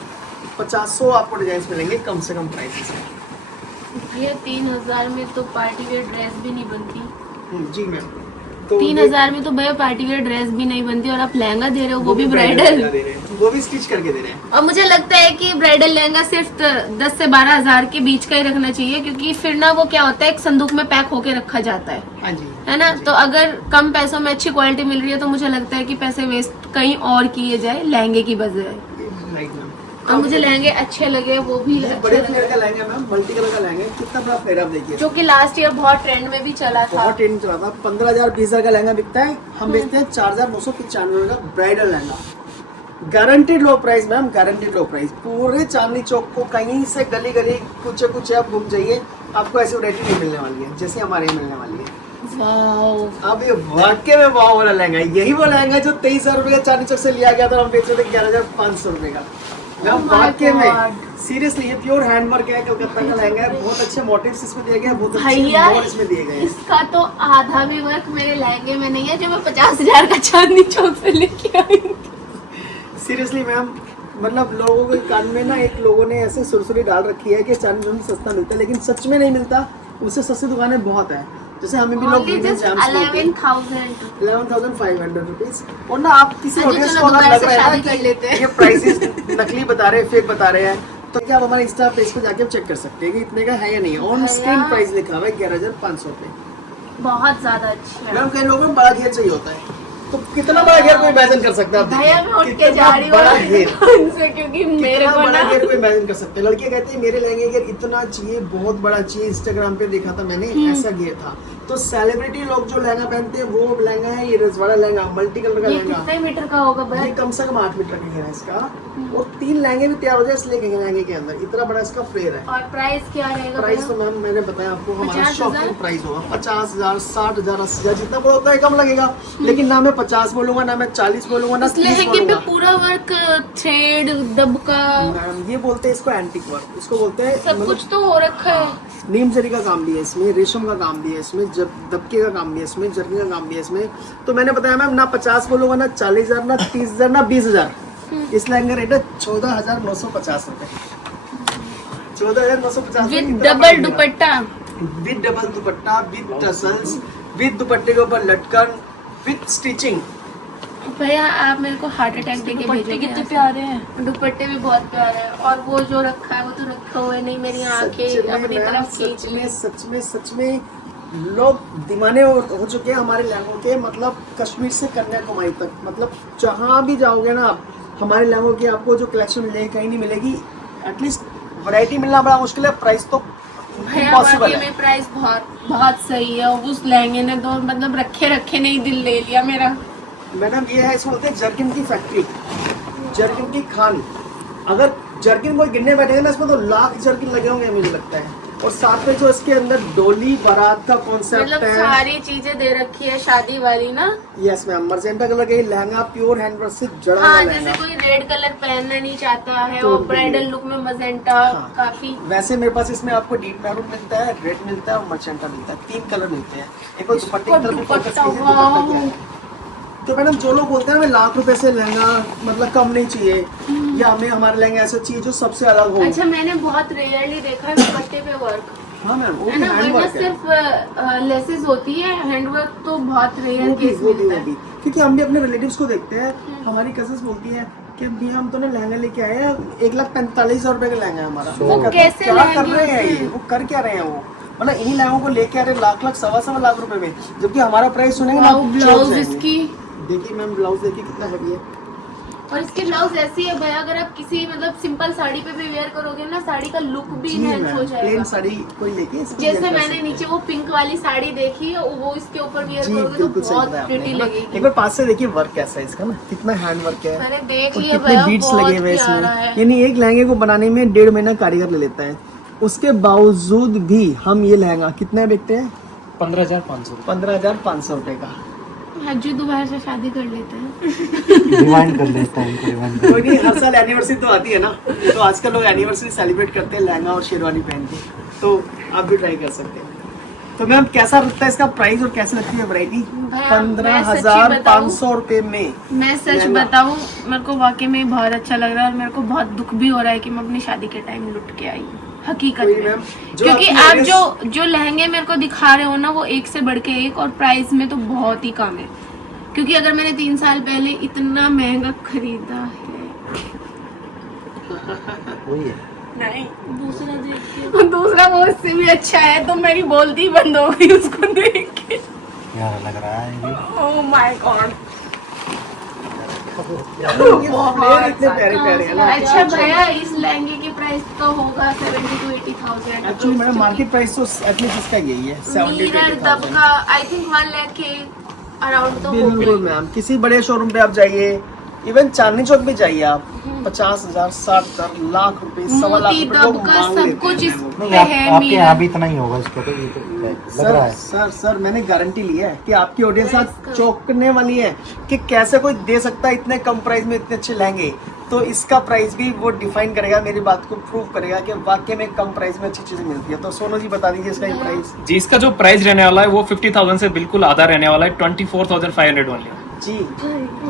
आपको डिजाइन मिलेंगे कम से कम प्राइस में। भैया 3,000 में तो पार्टी वेयर ड्रेस भी नहीं बनती। जी मैम। तो 3,000 में तो भैया पार्टी वेयर ड्रेस भी नहीं बनती, और आप लहंगा दे रहे हो वो भी ब्राइडल ब्राइडल। दे रहे हैं, वो भी स्टिच करके दे रहे हैं। और मुझे लगता है कि ब्राइडल लहंगा सिर्फ 10 से 12,000 के बीच का ही रखना चाहिए, क्योंकि फिर ना वो क्या होता है, एक संदूक में पैक होके रखा जाता है हाँ जी। है ना। तो अगर कम पैसों में अच्छी क्वालिटी मिल रही है तो मुझे लगता है कि पैसे वेस्ट कहीं और किए जाए लहंगे की बजाय। Like ma'am. और मुझे लहंगे अच्छे लगे, वो भी ये अच्छे बड़े लगे, फ्लेयर का लहंगा मैम, मल्टी कलर का लहंगा है। कितना बड़ा फ्लेयर आप देखिए। जो कि लास्ट ईयर बहुत ट्रेंड में भी चला था। बहुत ट्रेंड चला था। 15,000 20,000 का लहंगा बिकता है, हम बेचते हैं 4,995 का ब्राइडल लहंगा। गारंटेड लो प्राइस मैम, गारंटेड लो प्राइस। पूरे चांदनी चौक को कहीं से गली गली कुछ कुछ आप घूम जाइए, आपको ऐसी वैरायटी नहीं मिलने वाली है जैसे हमारे यहाँ मिलने वाली है। वाओ। अब ये वाकई में वाव वाला लहंगा है। यही वो लहंगा जो 23,000 रुपए का चांदनी चौक से लिया गया था, हम बेचे थे 11,500 रुपए का। मैम my वाकई में God. सीरियसली ये प्योर हैंडवर्क है, कलकत्ता का लहंगा है। बहुत अच्छे मोटिव्स इसमें दिए गए हैं, बहुत भैया अच्छे मोड इसमें दिए गए हैं। इसका तो आधा भी वर्क मेरे लहंगे में नहीं है जो मैं 50,000 का चांदनी चौक से लेके आई थी। सीरियसली मैम, मतलब लोगों के कान में ना एक लोगों ने ऐसे सुरसुरी डाल रखी है कि चांदनी चौक में सस्ता मिलता है, लेकिन सच में नहीं मिलता। उससे सस्ती दुकानें बहुत है। जैसे हमें भी लोग Only गिवन just जैम्स बोलते हैं। 11,000। 11,500 रुपीज। और ना आप किसी अच्छा, ऑडियंस चलो को अगर दोबारा लग से रहा है शादी ना कर लेते हैं। कि ये प्राइसेस नकली बता रहे हैं, फेक बता रहे हैं, तो क्या आप हमारे इंस्टा पेज पे जाके चेक कर सकते हैं कि इतने का है या नहीं है। ऑन स्क्रीन भैया। प्राइस लिखा हुआ है 11,500 रुपए। बहुत ज्यादा अच्छी है। मैम कई लोगों में बड़ा घेर चाहिए होता है, तो कितना बड़ा घेर कोई इमेजिन कर सकता है? आप भैया देखिए, मैं उठ के कितना जा रही बड़ा घेर, हूँ उनसे, क्योंकि मेरे कितना को बड़ा ना घेर कोई इमेजिन कर सकते हैं। लड़कियां कहती है मेरे लहंगे घेर इतना चाहिए, बहुत बड़ा चाहिए। इंस्टाग्राम पे देखा था मैंने, ऐसा घेर था। तो सेलिब्रिटी लोग जो लहंगा पहनते हैं वो लहंगा है, ये रजवाड़ा लहंगा, मल्टी कलर का ये लहंगा। कितने मीटर का होगा ये भैया? कम से कम 8 मीटर का घेर है इसका, और 3 लहंगे भी तैयार हो जाए इसलिए लहंगे के अंदर इतना बड़ा इसका फ्लेयर है। और प्राइस क्या रहेगा प्राइस तो भैया? मैम मैंने बताया आपको, हमारा 50,000? शॉपिंग प्राइस होगा 50,000, 60,000, 80,000। जितना बड़ा होता है कम लगेगा, लेकिन ना मैं 50 बोलूंगा, ना मैं 40 बोलूंगा, ना इस 30 लहंगे पे बोलूंगा। पूरा वर्क, थ्रेड, दबका, मैम ये बोलते हैं इसको एंटीक वर्क, इसको बोलते हैं सब कुछ तो हो रखा है। नीम जरी का काम भी है इसमें, रेशम का काम भी है इसमें, दबके का काम भी है इसमें, जर्नी का काम भी है इसमें। तो मैंने बताया मैम, ना 50 बोलूंगा, ना 40,000, ना 30,000, ना 20,000। इस लहंगे रेट है 14,950 रुपए। 14,950 with double dupatta. With double dupatta, with tassels, with दुपट्टे के ऊपर लटकन, विद स्टिचिंग। भैया आप मेरे को हार्ट अटैक देके भेजोगे? कितने प्यारे हैं दुपट्टे भी, बहुत प्यारे हैं। और वो जो रखा है वो तो रखा हुआ है नहीं, मेरी आंखें अपनी तरफ खींच ली। सच में लोग दीवाने हो चुके हैं हमारे लहंगों के। मतलब कश्मीर से कन्याकुमारी तक, मतलब जहाँ भी जाओगे ना आप, हमारे लहंगों की आपको जो कलेक्शन मिलेगी कहीं नहीं मिलेगी। एटलीस्ट वैरायटी मिलना बड़ा मुश्किल है, प्राइस तो भैया इम्पॉसिबल वाकई है। में प्राइस बहुत बहुत सही है। और उस लहंगे ने तो मतलब रखे नहीं दिल ले लिया मेरा। मैडम ये है, इसको बोलते हैं जर्किन की फैक्ट्री, जर्किन की खान। अगर जर्किन कोई गिनने बैठेगा ना इसमें तो लाख जर्किन लगे होंगे मुझे लगता है। और साथ में जो इसके अंदर डोली बारात का कॉन्सेप्ट मतलब है। सारी चीजें दे रखी है शादी वाली ना। यस मैम, मर्जेंटा कलर का ये लहंगा प्योर हैंडवर्क से जड़ा हुआ हाँ, लहंगा। जैसे कोई रेड कलर पहनना नहीं चाहता है तो और ब्राइडल लुक में मजेंटा हाँ। काफी। वैसे मेरे पास इसमें आपको डीप मैरून मिलता है, रेड मिलता है और मर्जेंटा मिलता है, 3 कलर मिलते हैं। एक और दुपट्टे की तरफ भी फोकस कीजिए, दुपट्टा क्या है। तो मैडम जो लोग बोलते हैं हमें लाख रुपए से लहंगा मतलब कम नहीं चाहिए, या हमें हमारे लहंगे ऐसे चाहिए जो सबसे अलग हो। अच्छा, मैंने बहुत रेयरली देखा है दुपट्टे पे वर्क, हाँ मैम, वो है भी ना, वरना हैंडवर्क है। सिर्फ लेसेस होती है, हैंडवर्क तो बहुत रेयर वो भी केस वो भी मिलता वो है। भी क्योंकि हम भी अपने रिलेटिव्स को देखते हैं, हमारी कजन्स बोलती है कि भैया हम तो ना लहंगा लेके आए हैं 1,45,000 रुपए का लहंगा है हमारा। वो कहते हैं, कैसे क्या कर लहंगे रहे हैं होते ये, हैं? वो कर क्या रहे हैं वो, मतलब इन्हीं लहंगों को लेके आ रहे हैं लाख सवा लाख रुपए में, जबकि हमारा प्राइस सुनेंगे ना वाओ, आप चौंक ब्लाउज जाएंगे। इसकी, देखिए मैम ब्लाउज देखिए कितना हैवी है। और इसकी ब्लाउज ऐसी है भैया, अगर आप किसी मतलब सिंपल साड़ी पे भी वेयर करोगे ना, साड़ी का लुक भी जी इनहेंस मैम, हो प्लेन जाएगा। साड़ी कोई लेके इसको जैसे wear कर मैंने सकते हैं। नीचे वो पिंक वाली साड़ी देखी है, वो इसके ऊपर वेयर जी करोगे तो बिल्कुल सही बहुत बताया आपने, प्रिटी है ना? लगेगी। एक बार पास से देखिए वर्क कैसा है इसका ना, कितना हैंड वर्क है मैंने देख और लिया कितने भैया, बीट्स बहुत लगे हुए हैं प्यारा इसमें। है। यानी एक लहंगे को बनाने में 1.5 महीना कारीगर ले लेता है, उसके बावजूद भी हम ये लहंगा कितने बेचते हैं? 15,500। 15,500 रुपए का। हज्जू दोबारा से शादी कर लेते हैं। रिवाइंड कर लेता है इनको, रिवाइंड कर कोई नहीं, हर साल एनिवर्सरी तो आती है ना, तो आजकल लोग एनिवर्सरी सेलिब्रेट करते हैं लहंगा और शेरवानी पहन के, तो आप भी ट्राई कर सकते हैं। तो मैम कैसा लगता है इसका प्राइस और कैसे लगती है वैरायटी? भैया, मैं सच्ची 15,500 रुपए में। मैं सच लहंगा। बताऊं, मेरे को वाकई में बहुत अच्छा लग रहा है और मेरे को बहुत दुख भी हो रहा है कि मैं अपनी शादी के टाइम लुट के आई हूँ, हकीकत कोई में। मैम, जो क्योंकि आपकी आप audience- जो लहंगे मेरे को दिखा रहे हो ना, वो एक से बढ़ के एक, और प्राइस में तो बहुत ही कम है। क्योंकि अगर मैंने 3 साल पहले इतना महंगा खरीदा है, वही है। नहीं दूसरा देख के, दूसरा वो इससे भी अच्छा है, तो मेरी बोलती बंद हो गई उसको देख के। यार लग रहा है ये। Oh my God. फ्लेयर इतने प्यारे प्यारे हैं ना। अच्छा भैया, इस लहंगे की प्राइस तो होगा 70 to 80,000। Actually madam market price तो एटलीस्ट इसका यही है, 70 to मीरर 80,000। दब का आई थिंक 1 लाख के अराउंड तो बिल्कुल होगा। मैम, किसी बड़े शोरूम पे आप जाइए, इवन चांदनी चौक पे जाइए आप, 50,000 60,000 लाख रुपए, 1.25 लाख मोती रुपए दब लोग का मांग सब लेते कुछ हैं इस मैम। नहीं पे है। आपके यहाँ भी मीरर इतना ही होगा इसका, तो ये तो लग रहा है। सर मैंने गारंटी ली है कि आपकी ऑडियंस आज चौंकने वाली है कि कैसे कोई दे सकता है इतने कम प्राइस में इतने अच्छे लहंगे। तो इसका प्राइस भी वो डिफाइन करेगा, मेरी बात को प्रूव करेगा कि वाकई में कम प्राइस में अच्छी चीजें मिलती है। तो सोनू जी बता दीजिए इसका प्राइस। जी, इसका जो प्राइस रहने वाला है वो 50,000 से बिल्कुल आधा रहने वाला है, 24,500 ओनली। जी,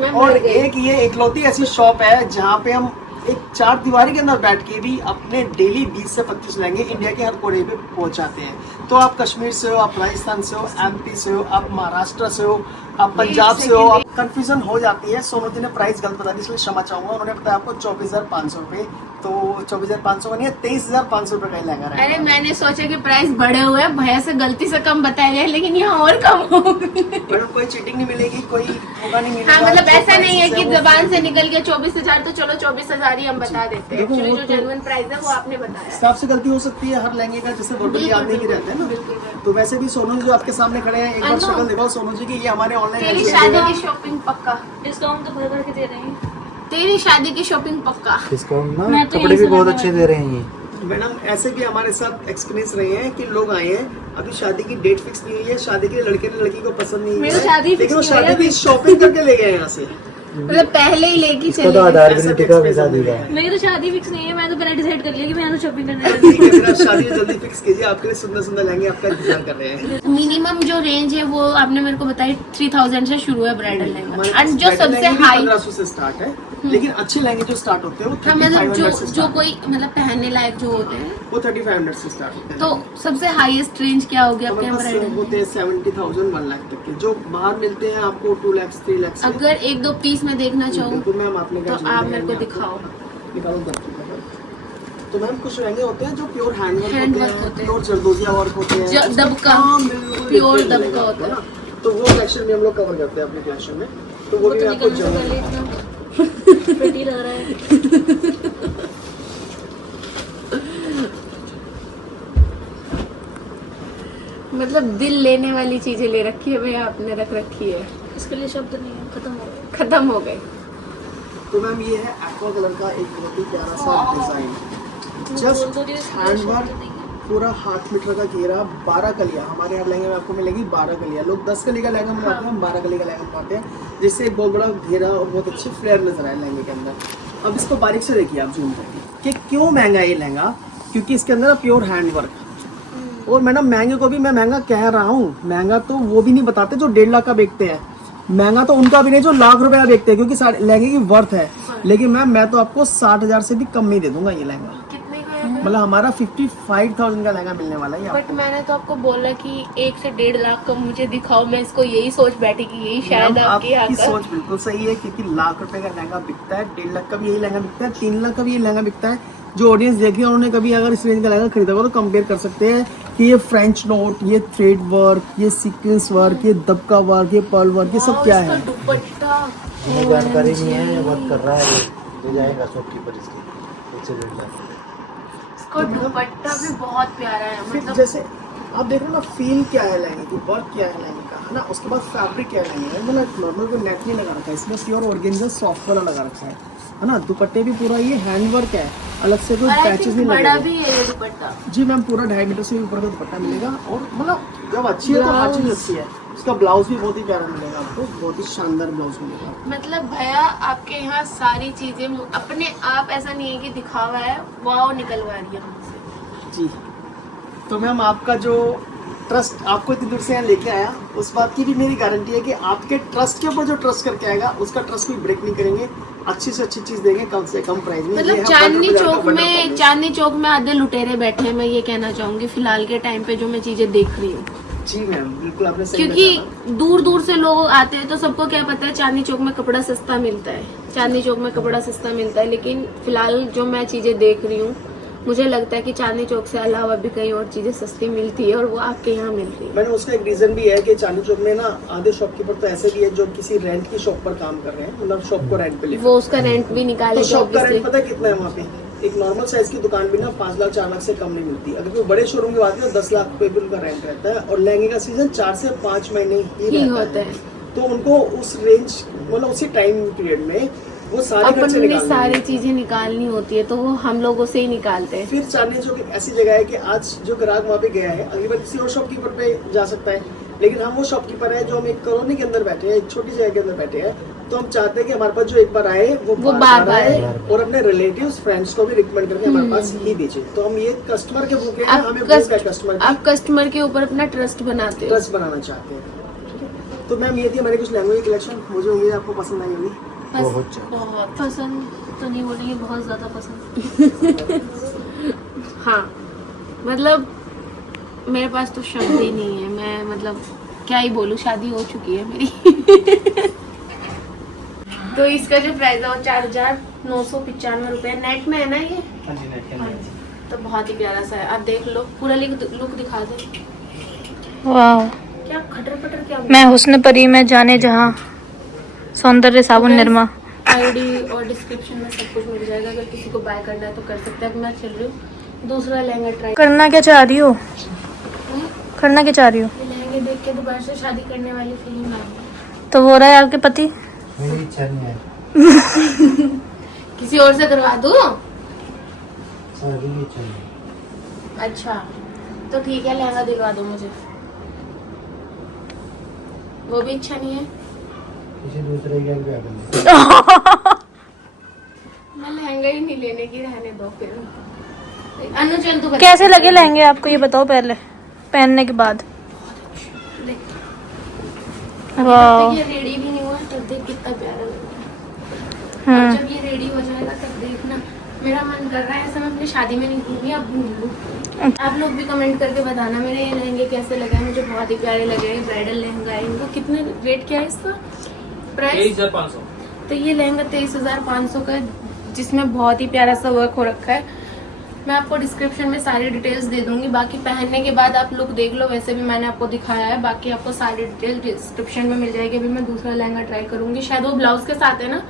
और एक ये इकलौती ऐसी शॉप है जहाँ पे हम एक 4 दीवारी के अंदर बैठ के भी अपने डेली 20 से 25 लहंगे इंडिया के हर कोने पे पहुंचाते हैं। तो आप कश्मीर से हो, आप राजस्थान से हो, एमपी से हो, आप महाराष्ट्र से हो, आप पंजाब से हो, आप कंफ्यूजन हो जाती है। सोनू जी ने प्राइस गलत बता दी, इसलिए क्षमा चाहूंगा। उन्होंने बताया आपको 24,500 रुपए, तो 24,500 का नहीं है, 23,500 रुपए का ही लहंगा अरे रहेगा। मैंने सोचा कि प्राइस बढ़े हुए हैं, भैया से गलती से कम बताया जाए, लेकिन यहाँ और कम हो गए। मैडम कोई चीटिंग नहीं मिलेगी, कोई धोखा नहीं मिलेगा। हाँ, मतलब जो ऐसा नहीं है prices कि वो जबान से निकल गया 24,000 तो चलो 24,000 ही हम बता देते हैं। देखो, Actually वो जो तो- जेन्युइन प्राइस है वो आपने बताया। हिसाब से गलती हो सकती है हर लहंगे का, जैसे वर्बल याद नहीं रहता है ना। बिल्कुल। तो वैसे भी सोनू जी जो आपके सामने खड़े हैं, एक बार अनु। शक्ल दिखाओ सोनू जी की, ये हमारे तेरी ऑनलाइन शादी की शॉपिंग पक्का, डिस्काउंट तो भर भर के दे रहे हैं। तेरी शादी की शॉपिंग पक्का। डिस्काउंट ना, मैं तो कपड़े यहीं भी से बहुत लगा अच्छे दे रहे हैं ये। मैडम ऐसे भी हमारे साथ एक्सपीरियंस रहे हैं कि लोग आए हैं, अभी शादी की डेट फिक्स नहीं हुई है, शादी के लिए लड़के ने लड़की को पसंद नहीं मेरी है, शादी लेकिन वो fix नहीं हुई शादी है। की शॉपिंग करके ले गए यहाँ से। मतलब पहले ही लेके इसका चले तो गए। आधार ऐसा भी भी टिका भी expensive शादी का। है। मेरी तो शादी फिक्स नहीं है, मैं तो पहले डिसाइड कर लिया कि मैं यहाँ शॉपिंग करने ठीक है, फिर आप शादी जल्दी फिक्स कीजिए, आपके लिए सुंदर सुंदर लहंगे आपका इंतजार कर रहे हैं। मिनिमम जो रेंज है वो आपने मेरे को बताई 3,000 से शुरू है ब्राइडल लहंगा, हमारे और पास जो ब्राइडल सबसे लहंगे भी हाई 1500 से स्टार्ट है, लेकिन अच्छे लहंगे जो स्टार्ट होते हैं वो हाँ, मतलब 3500 से जो start कोई मतलब पहनने लायक जो होते हैं, वो 3500 से स्टार्ट होते हैं। तो सबसे हाईएस्ट रेंज क्या होगी आपके यहाँ हमारे पास ब्राइडल? होते हैं 70,000 1 लाख तक के, जो बाहर मिलते हैं आपको 2 लाख 3 लाख से। अगर 1-2 पीस में देखना चाहूँ बिल्कुल मैम, आपने तो कहा आप मेरे को दिखाओ। निकालो दफ्तर का। तो मैम कुछ लहंगे होते हैं जो प्योर हैंडवर्क Handwork होते होते हैं, हैं। प्योर जरदोजिया वर्क होते हैं, दबका, हाँ, बिल्कुल प्योर different दबका मिलेगा होता है। आपको ना। तो वो कलेक्शन भी हम लोग कवर करते हैं अपने कलेक्शन में, तो वो भी आपको जरूर इतना प्रिटी लग रहा है। मतलब दिल लेने वाली चीजें ले रखी है भैया आपने, रख रखी है, इसके लिए शब्द नहीं है, खत्म हो गया। खत्म हो गए। तो मैम ये है एक्वा कलर का एक बहुत ही प्यारा सा डिजाइन, बोल जस्ट दो जी, इसके लिए हैंडवर्क शब्द नहीं है। पूरा 8 मीटर का घेरा, 12 कलियाँ। हमारे यहाँ लहंगे में आपको मिलेगी 12 कलियाँ। लोग 10 कली का लहंगा बनवाते हैं, हम 12 कली का लहंगा बनवाते हैं, जिससे एक बहुत बड़ा घेरा और बहुत अच्छी फ्लेयर नजर आए लहंगे के अंदर। अब इसको बारीक से देखिए आप जूम करके कि क्यों महंगा है ये लहंगा, क्योंकि इसके अंदर प्योर हैंड वर्क। और मैडम महंगे को भी मैं महंगा कह रहा हूँ, महंगा तो वो भी नहीं बताते जो 1.5 लाख का बेचते हैं, महंगा तो उनका भी नहीं जो लाख रुपए का बेचते हैं, क्योंकि लहंगे की वर्थ है। लेकिन मैम मैं तो आपको 60,000 से भी कम नहीं दे दूंगा ये लहंगा। कितने का है? मतलब हमारा 55,000 का लहंगा मिलने वाला है। बट मैंने तो आपको बोला कि 1 से 1.5 लाख का मुझे दिखाओ, मैं इसको यही सोच बैठी कि यही शायद आपके यहाँ आपकी का। सोच बिल्कुल सही है, क्योंकि लाख रुपए का लहंगा बिकता है, 1.5 लाख का भी यही लहंगा बिकता है, 3 लाख का भी ये लहंगा बिकता है। जो ऑडियंस देखे उन्होंने कभी अगर इस रेंज का लहंगा खरीदा होगा तो कंपेयर कर सकते हैं कि ये फ्रेंच नोट, ये थ्रेड वर्क, ये सीक्वेंस वर्क, ये दबका वर्क, ये पर्ल वर्क, ये सब क्या है। इसका दुपट्टा मुझे जानकारी नहीं है, ये वर्क कर रहा है, ले जाएगा शॉपकीपर इसकी 1 से 1.5 लाख। इसका दुपट्टा भी बहुत प्यारा है, फिर मतलब जैसे आप देख रहे हो ना, फील क्या है लहंगे की, वर्क क्या है लहंगे का, है ना। उसके बाद फैब्रिक क्या है लहंगे का, मतलब नॉर्मल कोई नेट नहीं लगा रखा है, इसमें प्योर ऑर्गेन्जा सॉफ्ट वाला लगा रखा है ना। दुपट्टे भी पूरा ये हैंड वर्क है, अलग से कोई और I पैचेस think नहीं बड़ा लगे। भी है ये दुपट्टा। जी मैम, पूरा 2.5 मीटर से भी ऊपर का दुपट्टा मिलेगा। और मतलब जब अच्छी है तो हर चीज़ अच्छी है। इसका ब्लाउज भी बहुत ही प्यारा मिलेगा आपको, बहुत ही शानदार ब्लाउज मिलेगा। मतलब भैया आपके यहाँ सारी चीजें अपने आप, ऐसा नहीं है कि दिखावा है, वाव निकलवा रही है हमसे। जी तो मैम, आपका जो ट्रस्ट आपको इतनी दूर से यहाँ लेके आया, उस बात की भी मेरी गारंटी है कि आपके ट्रस्ट के ऊपर जो ट्रस्ट करके आएगा उसका ट्रस्ट भी ब्रेक नहीं करेंगे। अच्छी से अच्छी चीज देंगे कम से कम प्राइस में। मतलब ये है चांदनी 100 चौक का में बड़ा चांदनी चौक में आधे लुटेरे बैठे हैं, मैं ये कहना चाहूंगी फिलहाल के टाइम पे जो मैं चीजें देख रही हूँ। जी मैम, बिल्कुल आपने सही क्योंकि बताया। दूर दूर से लोग आते हैं तो सबको क्या पता है चांदनी चौक में कपड़ा सस्ता मिलता है, चांदनी चौक में कपड़ा सस्ता मिलता है। लेकिन फिलहाल जो मैं चीजें देख रही हूँ, मुझे लगता है कि चांदनी चौक से अलावा भी कहीं और चीजें सस्ती मिलती है, और वो आपके यहाँ मिल रही है। मैंने उसका एक रीजन भी है कि चांदनी चौक में ना आधे शॉपकीपर तो ऐसे भी है जो किसी रेंट की शॉप पर काम कर रहे हैं, मतलब शॉप को रेंट पे ले। वो उसका रेंट भी तो निकाले शॉप का रेंट पता है कितना है वहाँ पे? एक नॉर्मल साइज की दुकान भी ना 5 लाख 4 लाख से कम नहीं मिलती। अगर कोई बड़े शोरूम की बात है तो 10 लाख रुपए भी उनका रेंट रहता है, और लहंगे का सीजन 4 से 5 महीने ही होता है। तो उनको उस रेंज, मतलब उसी टाइम पीरियड में वो सारे खर्चे अपन ने निकालने सारी हैं। चीजें निकालनी होती है, तो वो हम लोगों से ही निकालते हैं। फिर चांदनी चौक एक ऐसी जगह है कि आज जो ग्राहक वहाँ पे गया है, अगली बार किसी और शॉपकीपर पे जा सकता है। लेकिन हम वो शॉपकीपर है जो हम एक कॉलोनी के अंदर बैठे हैं, एक छोटी जगह के अंदर बैठे हैं, तो हम चाहते हैं कि हमारे पास जो एक बार आए वो बार बार आए, और अपने रिलेटिव्स फ्रेंड्स को भी रिकमेंड करके हमारे पास ही भेजे। तो हम ये कस्टमर के भूखे हैं, हमें भूख है कस्टमर की, आप कस्टमर के ऊपर अपना ट्रस्ट बनाते हो। ट्रस्ट बनाना चाहते हैं। ठीक है, तो मैम ये थी हमारी कुछ लहंगों की कलेक्शन। मुझे उम्मीद है आपको पसंद आई होगी। बहुत ज्यादा। बहुत पसंद तो नहीं बोलेंगे, बहुत ज्यादा पसंद। हाँ, मतलब मेरे पास तो शब्द ही नहीं है, मैं मतलब क्या ही बोलूँ, शादी हो चुकी है मेरी। तो इसका जो प्राइस है वो 4,995 रुपये नेट में है ना ये। हाँ जी, नेट के अंदर। तो बहुत ही प्यारा सा है, आप देख लो, पूरा लुक दिखा दे। वाह, क्या खटर पटर क्या मैं हुस्न परी में जाने जहाँ, सौंदर्य साबुन निरमा। आईडी और डिस्क्रिप्शन में सब कुछ मिल जाएगा, अगर किसी को बाय करना है तो कर सकते हैं। मैं चल रही हूँ दूसरा लहंगा ट्राई। करना क्या चाह रही हो? करना क्या चाह रही हो? ये लहंगे देख के दोबारा से शादी करने वाली फीलिंग आ रही तो वो रहा है आपके पति? मेरी इच्छा नहीं है, किसी और से करवा दूँ? शादी की इच्छा नहीं है। अच्छा तो ठीक है, लहंगा दिलवा दो मुझे। वो भी इच्छा नहीं है, किसी दूसरे के क्या करना। मैं लहंगा ही नहीं लेने की, रहने दो फिर। अनु चल तू बता। कैसे लगे लहंगे आपको, ये बताओ पहले, पहनने के बाद। देख, वाह। ये रेडी भी नहीं हुआ तब देख कितना प्यारा लग रहा है। और जब ये रेडी हो जाएगा तब देखना, मेरा मन कर रहा है ऐसा मैं अपनी शादी में नहीं घूमी, अब घूम लूँ। आप लोग भी कमेंट करके बताना मेरे ये लहंगे कैसे लगे हैं, मुझे बहुत ही प्यारे लगे हैं। ब्राइडल लहंगा है, इनका कितने रेट क्या है इसका प्राइस? 23,500। तो ये लहंगा 23,500 का है, जिसमें बहुत ही प्यारा सा वर्क हो रखा है। मैं आपको डिस्क्रिप्शन में सारी डिटेल्स दे दूंगी, बाकी पहनने के बाद आप लुक देख लो। वैसे भी मैंने आपको दिखाया है, बाकी आपको सारी डिटेल डिस्क्रिप्शन में मिल जाएगी। अभी मैं दूसरा लहंगा ट्राई करूंगी, शायद वो ब्लाउज के साथ है ना,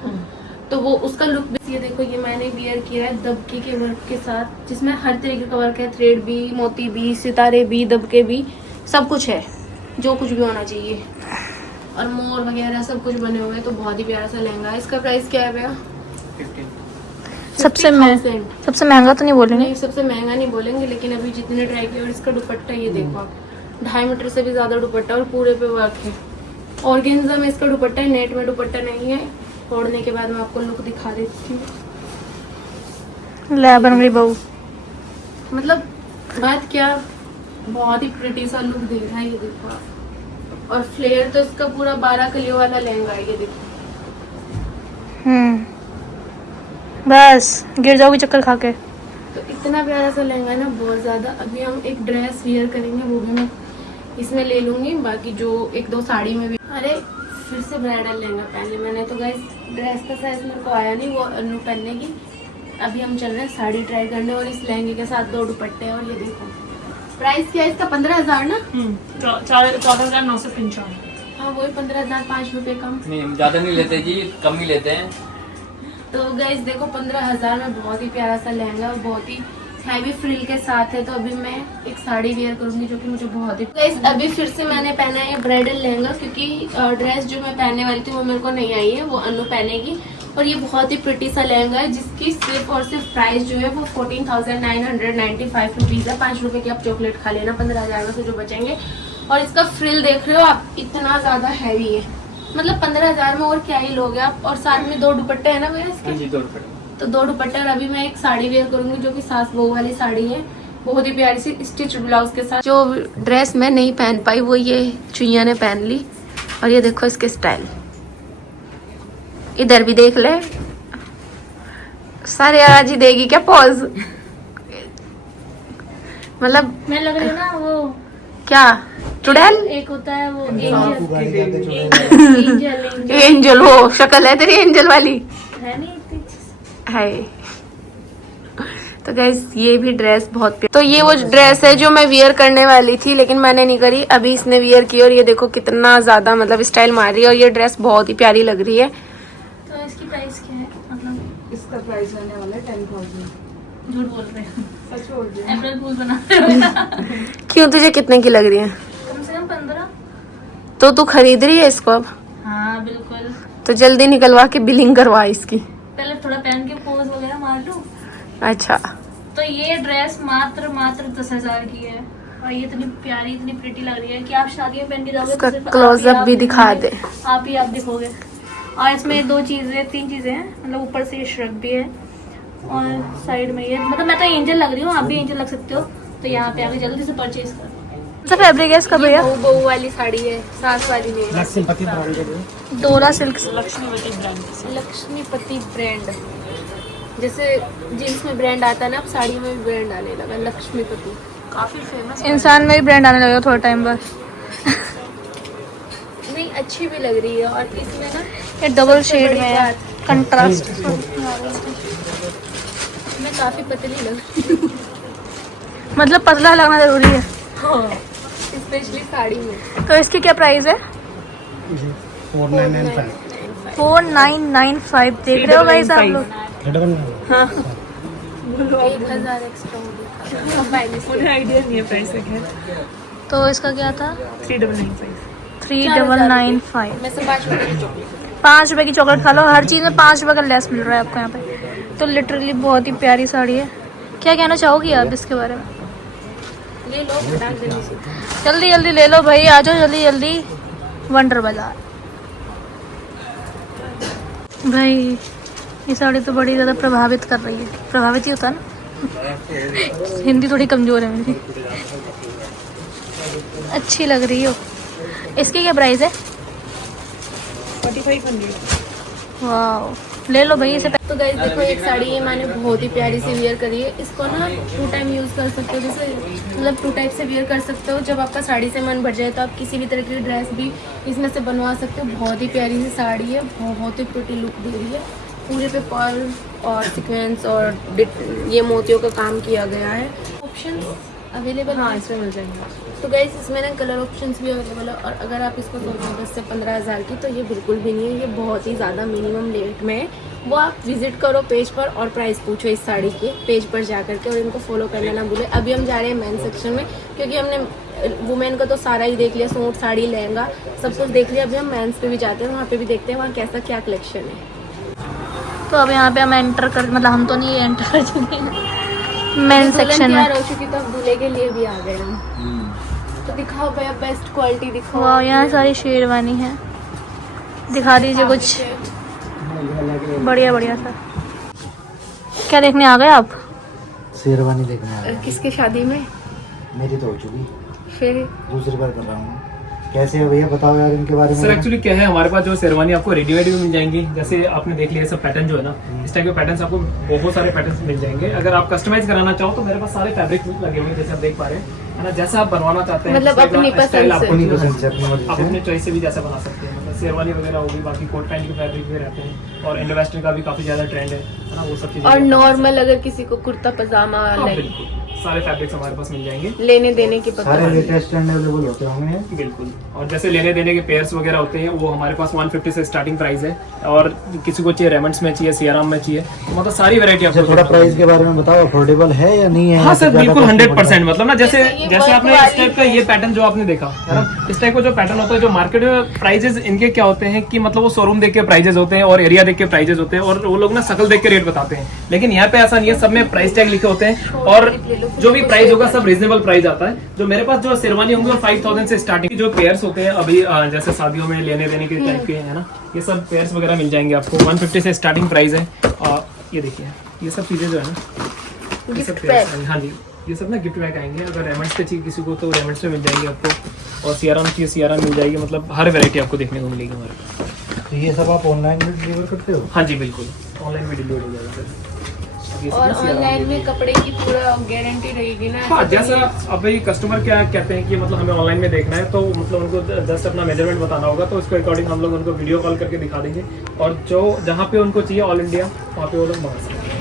तो वो उसका लुक भी। ये देखो, ये मैंने वियर किया है दबके के वर्क के साथ, जिसमें हर तरीके का वर्क है, थ्रेड भी, मोती भी, सितारे भी, दबके भी, सब कुछ है जो कुछ भी होना चाहिए, और मोर वगैरह सब कुछ बने हुए हैं। तो बहुत ही प्यारा सा लहंगा है। इसका प्राइस क्या है भैया? सबसे 50,000। सबसे महंगा तो नहीं बोलेंगे। नहीं, सबसे महंगा नहीं बोलेंगे, लेकिन अभी जितने ट्राई किए। और इसका दुपट्टा ये देखो आप, 2.5 मीटर से भी ज्यादा दुपट्टा और पूरे पे वर्क है। ऑर्गेन्जा में इसका दुपट्टा है, नेट में दुपट्टा नहीं है। तोड़ने के बाद मैं आपको लुक दिखा देती हूँ। ले बन गई बहू। मतलब बात क्या, बहुत ही प्रिटी सा लुक दे रहा है ये देखो आप। और फ्लेयर तो इसका पूरा 12 कलियों वाला लहंगा है ये देखो। बस गिर जाओगी चक्कर खा के। तो इतना प्यारा सा लहंगा है ना, बहुत ज्यादा। अभी हम एक ड्रेस वियर करेंगे, वो भी मैं इसमें ले लूंगी। बाकी जो 1-2 साड़ी में भी। अरे फिर से ब्राइडल लहंगा पहन लिया मैंने। तो गाइस ड्रेस का साइज मेरे को आया नहीं, वो अनु पहनने की। अभी हम चल रहे हैं साड़ी ट्राई करने, और इस लहंगे के साथ 2 दुपट्टे। और ये देखो प्राइस क्या है इसका, 15,000 ना। 14,995। हाँ वही 15,000, 5 रुपए कम। नहीं ज्यादा नहीं लेते जी, कम ही लेते हैं। तो गाइस देखो 15,000 में बहुत ही प्यारा सा लहंगा और बहुत ही हैवी फ्रिल के साथ है। तो अभी मैं एक साड़ी वेयर करूंगी जो कि मुझे बहुत ही। गाइस अभी फिर से मैंने पहना है ब्राइडल लहंगा, क्योंकि ड्रेस जो मैं पहनने वाली थी वो मेरे को नहीं आई है, वो अनु पहनेगी। और ये बहुत ही प्रिटी सा लहंगा है, जिसकी सिर्फ और सिर्फ प्राइस जो है वो 14,995 रुपीज़ है। 5 रुपए की आप चॉकलेट खा लेना 15,000 में से जो बचेंगे। और इसका फ्रिल देख रहे हो आप, इतना ज्यादा हैवी है। मतलब 15,000 में और क्या ही लोगे आप। और साथ में 2 दुपट्टे है ना भैया इसके। जी 2 रुपए। तो 2 दुपट्टे। और अभी मैं एक साड़ी वेयर करूंगी जो कि सास बहू वाली साड़ी है, बहुत ही प्यारी सी स्टिच ब्लाउज के साथ। जो ड्रेस मैं नहीं पहन पाई वो ये चुईया ने पहन ली। और ये देखो इसके स्टाइल, इधर भी देख ले। सारे आज ही देगी क्या पॉज। मतलब मैं लग रही हूँ ना वो क्या चुड़ैल, एक होता है वो एंजल। वो शक्ल है तेरी एंजल वाली है नहीं। है। तो गाइस ये भी ड्रेस बहुत तो ये वो ड्रेस है जो मैं वियर करने वाली थी, लेकिन मैंने नहीं करी। अभी इसने वियर की और ये देखो कितना ज्यादा मतलब स्टाइल मार रही है। और ये ड्रेस बहुत ही प्यारी लग रही है। तो इसकी प्राइस क्या है? मतलब इसका प्राइस रहने वाला है 10,000। झूठ बोल रहे हैं, सच बोल रही हूँ। अप्रैल फूल बना रहे हो। क्यों, तुझे कितने की लग रही है? कम से कम 15। तो तू खरीद रही है इसको अब? हाँ बिल्कुल। तो जल्दी निकलवा के बिलिंग करवा इसकी। पहले थोड़ा पहन के पोज वगैरह मार लूं। अच्छा तो ये ड्रेस मात्र 10,000 की है। और ये इतनी प्यारी, इतनी प्रिटी लग रही है कि आप शादी में पहन के जाओगे इसका तो सिर्फ क्लोजअप भी दिखा दे। आप दिखोगे। और इसमें 3 चीजें हैं। मतलब ऊपर से ये श्रग भी है और साइड में ये, मतलब मैं तो एंजल लग रही हूँ, आप भी एंजल लग सकते हो। तो यहाँ पे आके जल्दी से परचेज करो। सब फैब्रिक है इसका भैया? बहू वाली साड़ी है, सास वाली नहीं है। सिंपैथी ब्रांड है। डोरा सिल्क। लक्ष्मीपति ब्रांड, जैसे जींस में ब्रांड आता है ना, अब साड़ी में भी ब्रांड आने लगा लक्ष्मीपति। काफी फेमस। इंसान में भी ब्रांड आने लगा थोड़ा टाइम बाद। नहीं अच्छी भी लग रही है। और इसमें ना ये डबल शेड में है, कंट्रास्ट। मैं काफी पतली लग रही हूँ। मतलब पतला लगना जरूरी है। स्पेशली साड़ी में। तो इसकी क्या प्राइस है? 4,995। 4,995। देख रहे हो गाइस आप लोग? 1,000 एक्स्ट्रा मुझे आइडिया नहीं है प्राइस का। तो इसका क्या था? 3,995। 3,995। मैं से 5 रुपए की चॉकलेट। 5 रुपए की चॉकलेट खा लो। हर चीज में 5 रुपए का लेस मिल रहा है आपको यहाँ पे। तो लिटरली बहुत ही प्यारी साड़ी है। क्या कहना चाहोगी आप इसके बारे में? ले लो, फटाक जल्दी से। जल्दी जल्दी ले लो भाई, आ जाओ जल्दी जल्दी वंडर बाजार। भाई ये साड़ी तो बड़ी ज़्यादा प्रभावित कर रही है। प्रभावित ही होता है ना। हिंदी थोड़ी कमज़ोर है मेरी। अच्छी लग रही हो। इसकी क्या प्राइस है? 4,500। वाह, ले लो भाई इसे। तो गाइस देखो एक साड़ी है, मैंने बहुत ही प्यारी सी वियर करी है। इसको ना 2 टाइम यूज़ कर सकते हो, जैसे मतलब 2 टाइप से वियर कर सकते हो। जब आपका साड़ी से मन भर जाए तो आप किसी भी तरह की ड्रेस भी इसमें से बनवा सकते हो। बहुत ही प्यारी सी साड़ी है, बहुत ही प्रिटी लुक दे रही है। पूरे पे पर्ल और सीक्वेंस और ये मोतियों का काम किया गया है। ऑप्शन अवेलेबल, हाँ इसमें मिल जाएंगे। तो गाइस इसमें ना कलर ऑप्शंस भी अवेलेबल है। और अगर आप इसको सोचो 10 से 15,000 की, तो ये बिल्कुल भी नहीं है। ये बहुत ही ज़्यादा मिनिमम रेट में है। वो आप विजिट करो पेज पर और प्राइस पूछो इस साड़ी के पेज पर जा करके। और इनको फॉलो करना ना भूले। अभी हम जा रहे हैं मेन सेक्शन में, क्योंकि हमने वुमेन का तो सारा ही देख लिया, सूट साड़ी लहंगा सब कुछ देख लिया। अभी हम मेंस पे भी जाते हैं, वहाँ पे भी देखते हैं वहाँ कैसा क्या कलेक्शन है। तो अब यहाँ पे हम एंटर कर, मतलब हम तो नहीं एंटर कर चुके हैं मेन सेक्शन में। हो चुकी तो अब दूल्हे के लिए भी आ गए हम। तो दिखाओ भैया, बेस्ट क्वालिटी दिखाओ। वाह, यहाँ सारी शेरवानी है, दिखा दीजिए कुछ बढ़िया बढ़िया सा। क्या देखने आ गए आप? शेरवानी देखने आ गया। किसके शादी में? मेरी तो हो चुकी, फिर दूसरी बार कर रहा हूँ। कैसे है भैया, बताओ यार इनके बारे में। सर एक्चुअली क्या है, हमारे पास जो शेरवानी आपको रेडीमेड भी मिल जाएंगी, जैसे आपने देख लिया सब पैटर्न जो है ना, इस टाइप के पैटर्न आपको बहुत सारे पैटर्न मिल जाएंगे। अगर आप कस्टमाइज कराना चाहो तो मेरे पास सारे फैब्रिक लगे हुए हैं, जैसे आप देख पा रहे हैं, है ना। जैसा आप बनवाना चाहते हैं, मतलब अपनी पसंद से। अपनी पसंद से, अपनी मर्जी आप से। अपने चॉइस से भी जैसा बना सकते हैं। मतलब शेरवानी वगैरह होगी, बाकी कोट पैंट के फैब्रिक भी रहते हैं, और इंडो वेस्टर्न का भी काफी ज्यादा ट्रेंड है ना, वो सब चीजें। और नॉर्मल अगर किसी को कुर्ता पजामा हाँ, लाइक बिल्कुल सारे फैब्रिक्स हमारे पास मिल जाएंगे। लेने देने की सारे लेटेस्ट एंड अवेलेबल होते होंगे। बिल्कुल, और जैसे लेने देने के पेयर्स वगैरह होते हैं वो हमारे पास 150 से स्टार्टिंग प्राइस है, और किसी को चाहिए रेमंड्स में चाहिए, सियाराम में चाहिए, तो मतलब सारी वैरायटी अच्छा, आपको थोड़ा प्राइस के बारे में बताओ, अफोर्डेबल है या नहीं है? हाँ सर, ज्यादा बिल्कुल costly 100%। मतलब ना जैसे जैसे ये जैसे work आपने इस वाली- टाइप का ये पैटर्न जो आपने देखा है ना, इस टाइप का जो पैटर्न होता है, जो मार्केट में प्राइजेस इनके क्या होते हैं कि मतलब वो शोरूम देख के प्राइजेस होते हैं और एरिया देख के प्राइजेस होते हैं, और वो लोग ना शकल देख के रेट बताते हैं। लेकिन यहाँ पे ऐसा नहीं है, सब में प्राइस टैग लिखे होते हैं, और जो भी प्राइस होगा सब रीजनेबल प्राइस आता है। जो मेरे पास जो शेरवानी होंगे वो 5000 से स्टार्टिंग। जो पेयर्स होते हैं अभी जैसे शादियों में लेने देने के टाइप के है ना, ये सब पेयर्स वगैरह मिल जाएंगे आपको। 150 से स्टार्टिंग प्राइस है। और ये देखिए, ये सब चीजें जो है ना, ये सब पेयर्स हैं। हाँ जी, ये सब ना गिफ्ट बैग आएंगे। अगर रेमंड्स पे चाहिए किसी को तो रेमंड्स में मिल जाएंगे आपको, और सियाराम चाहिए सियाराम मिल जाएगी। मतलब हर वैरायटी आपको देखने को मिलेगी हमारे पास। तो ये सब आप ऑनलाइन भी डिलीवर करते हो? हाँ जी बिल्कुल, ऑनलाइन भी डिलीवर हो जाएगा सर। ये सब और ना सियाराम ऑनलाइन के में लिए। कपड़े की पूरा गारंटी रहेगी ना? हाँ, जैसा अभी कस्टमर क्या कहते हैं कि मतलब हमें ऑनलाइन में देखना है, तो मतलब उनको जस्ट अपना मेजरमेंट बताना होगा, तो उसके अकॉर्डिंग हम लोग उनको वीडियो कॉल करके दिखा देंगे, और जो जहाँ पे उनको चाहिए ऑल इंडिया वहाँ पे वो लोग मंगा सकते हैं।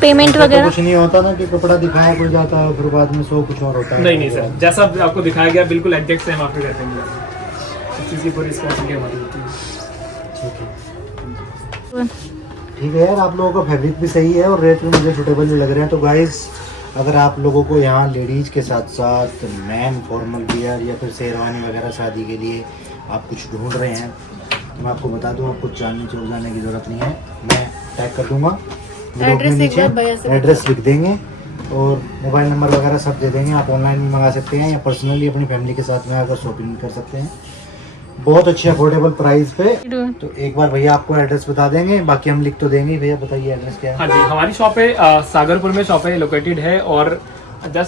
पेमेंट तो वगैरह? कुछ नहीं होता ना कि कपड़ा दिखाया कोई जाता है फिर बाद में 100 कुछ और होता है? नहीं सर, जैसा आपको दिखाया गया बिल्कुल एग्जैक्ट सेम आपको कर देंगे। इस चीज़ की पूरी रिस्पॉन्सिबिलिटी हमारी होती है। ठीक है, ठीक है यार, आप लोगों का फैब्रिक भी सही है और रेट भी मुझे सुटेबल भी लग रहे हैं। तो गाइस, अगर आप लोगों को यहाँ लेडीज़ के साथ साथ मैन फॉर्मल वियर या फिर शेरवानी वगैरह शादी के लिए आप कुछ ढूंढ रहे हैं, तो मैं आपको बता दूँ, आपको चांदनी चौक जाने की ज़रूरत नहीं है। मैं टैग कर दूँगा एड्रेस एक बार भैया से एड्रेस लिख देंगे और मोबाइल नंबर वगैरह सब दे देंगे। आप ऑनलाइन भी मंगा सकते हैं या पर्सनली अपनी फैमिली के साथ में आकर शॉपिंग कर सकते हैं, बहुत अच्छे अफोर्डेबल प्राइस पे। तो एक बार भैया आपको एड्रेस बता देंगे, बाकी हम लिख तो देंगे। भैया बताइए एड्रेस क्या है? हाँ जी, हमारी शॉप है सागरपुर में शॉप है लोकेटेड है, और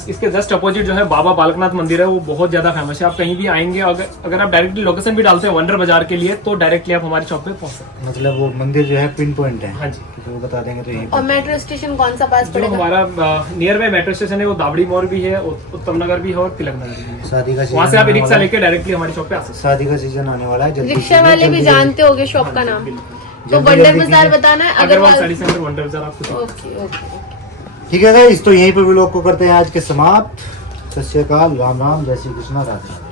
इसके जस्ट अपोजिट जो है बाबा बालकनाथ मंदिर है, वो बहुत ज्यादा फेमस है। आप कहीं भी आएंगे, अगर आप डायरेक्टली लोकेशन भी डालते हैं वंडर बाजार के लिए, तो डायरेक्टली आप हमारी शॉप पे पहुंच सकते हैं। मतलब वो मंदिर जो है पिन पॉइंट है? हाँ जी, तो वो बता देंगे तो यहीं और पे। मेट्रो स्टेशन कौन सा पास जो पड़ेगा? हमारा नियर बाय मेट्रो स्टेशन है वो दावड़ी मोड़ भी है, उत्तम नगर भी है, और तिलक नगर भी है। शादी का वहाँ से आप सीजन रिक्शा लेके डायरेक्टली हमारी शॉप पे आ सकते शादी का सीजन आने वाला है, जल्दी रिक्शा वाले भी जानते होंगे शॉप का नाम। तो जल्दी बंडर जल्दी बाजार कीजिए। बताना है हैं। अग्रवाल अग्रवाल। साड़ी सेंटर वंडर बाजार आपको। Okay okay. ठीक है गाइस, तो यहीं पे व्लॉग को करते हैं आज के समाप्त। सत श्री अकाल, राम राम, जय श्री कृष्णा, राधे।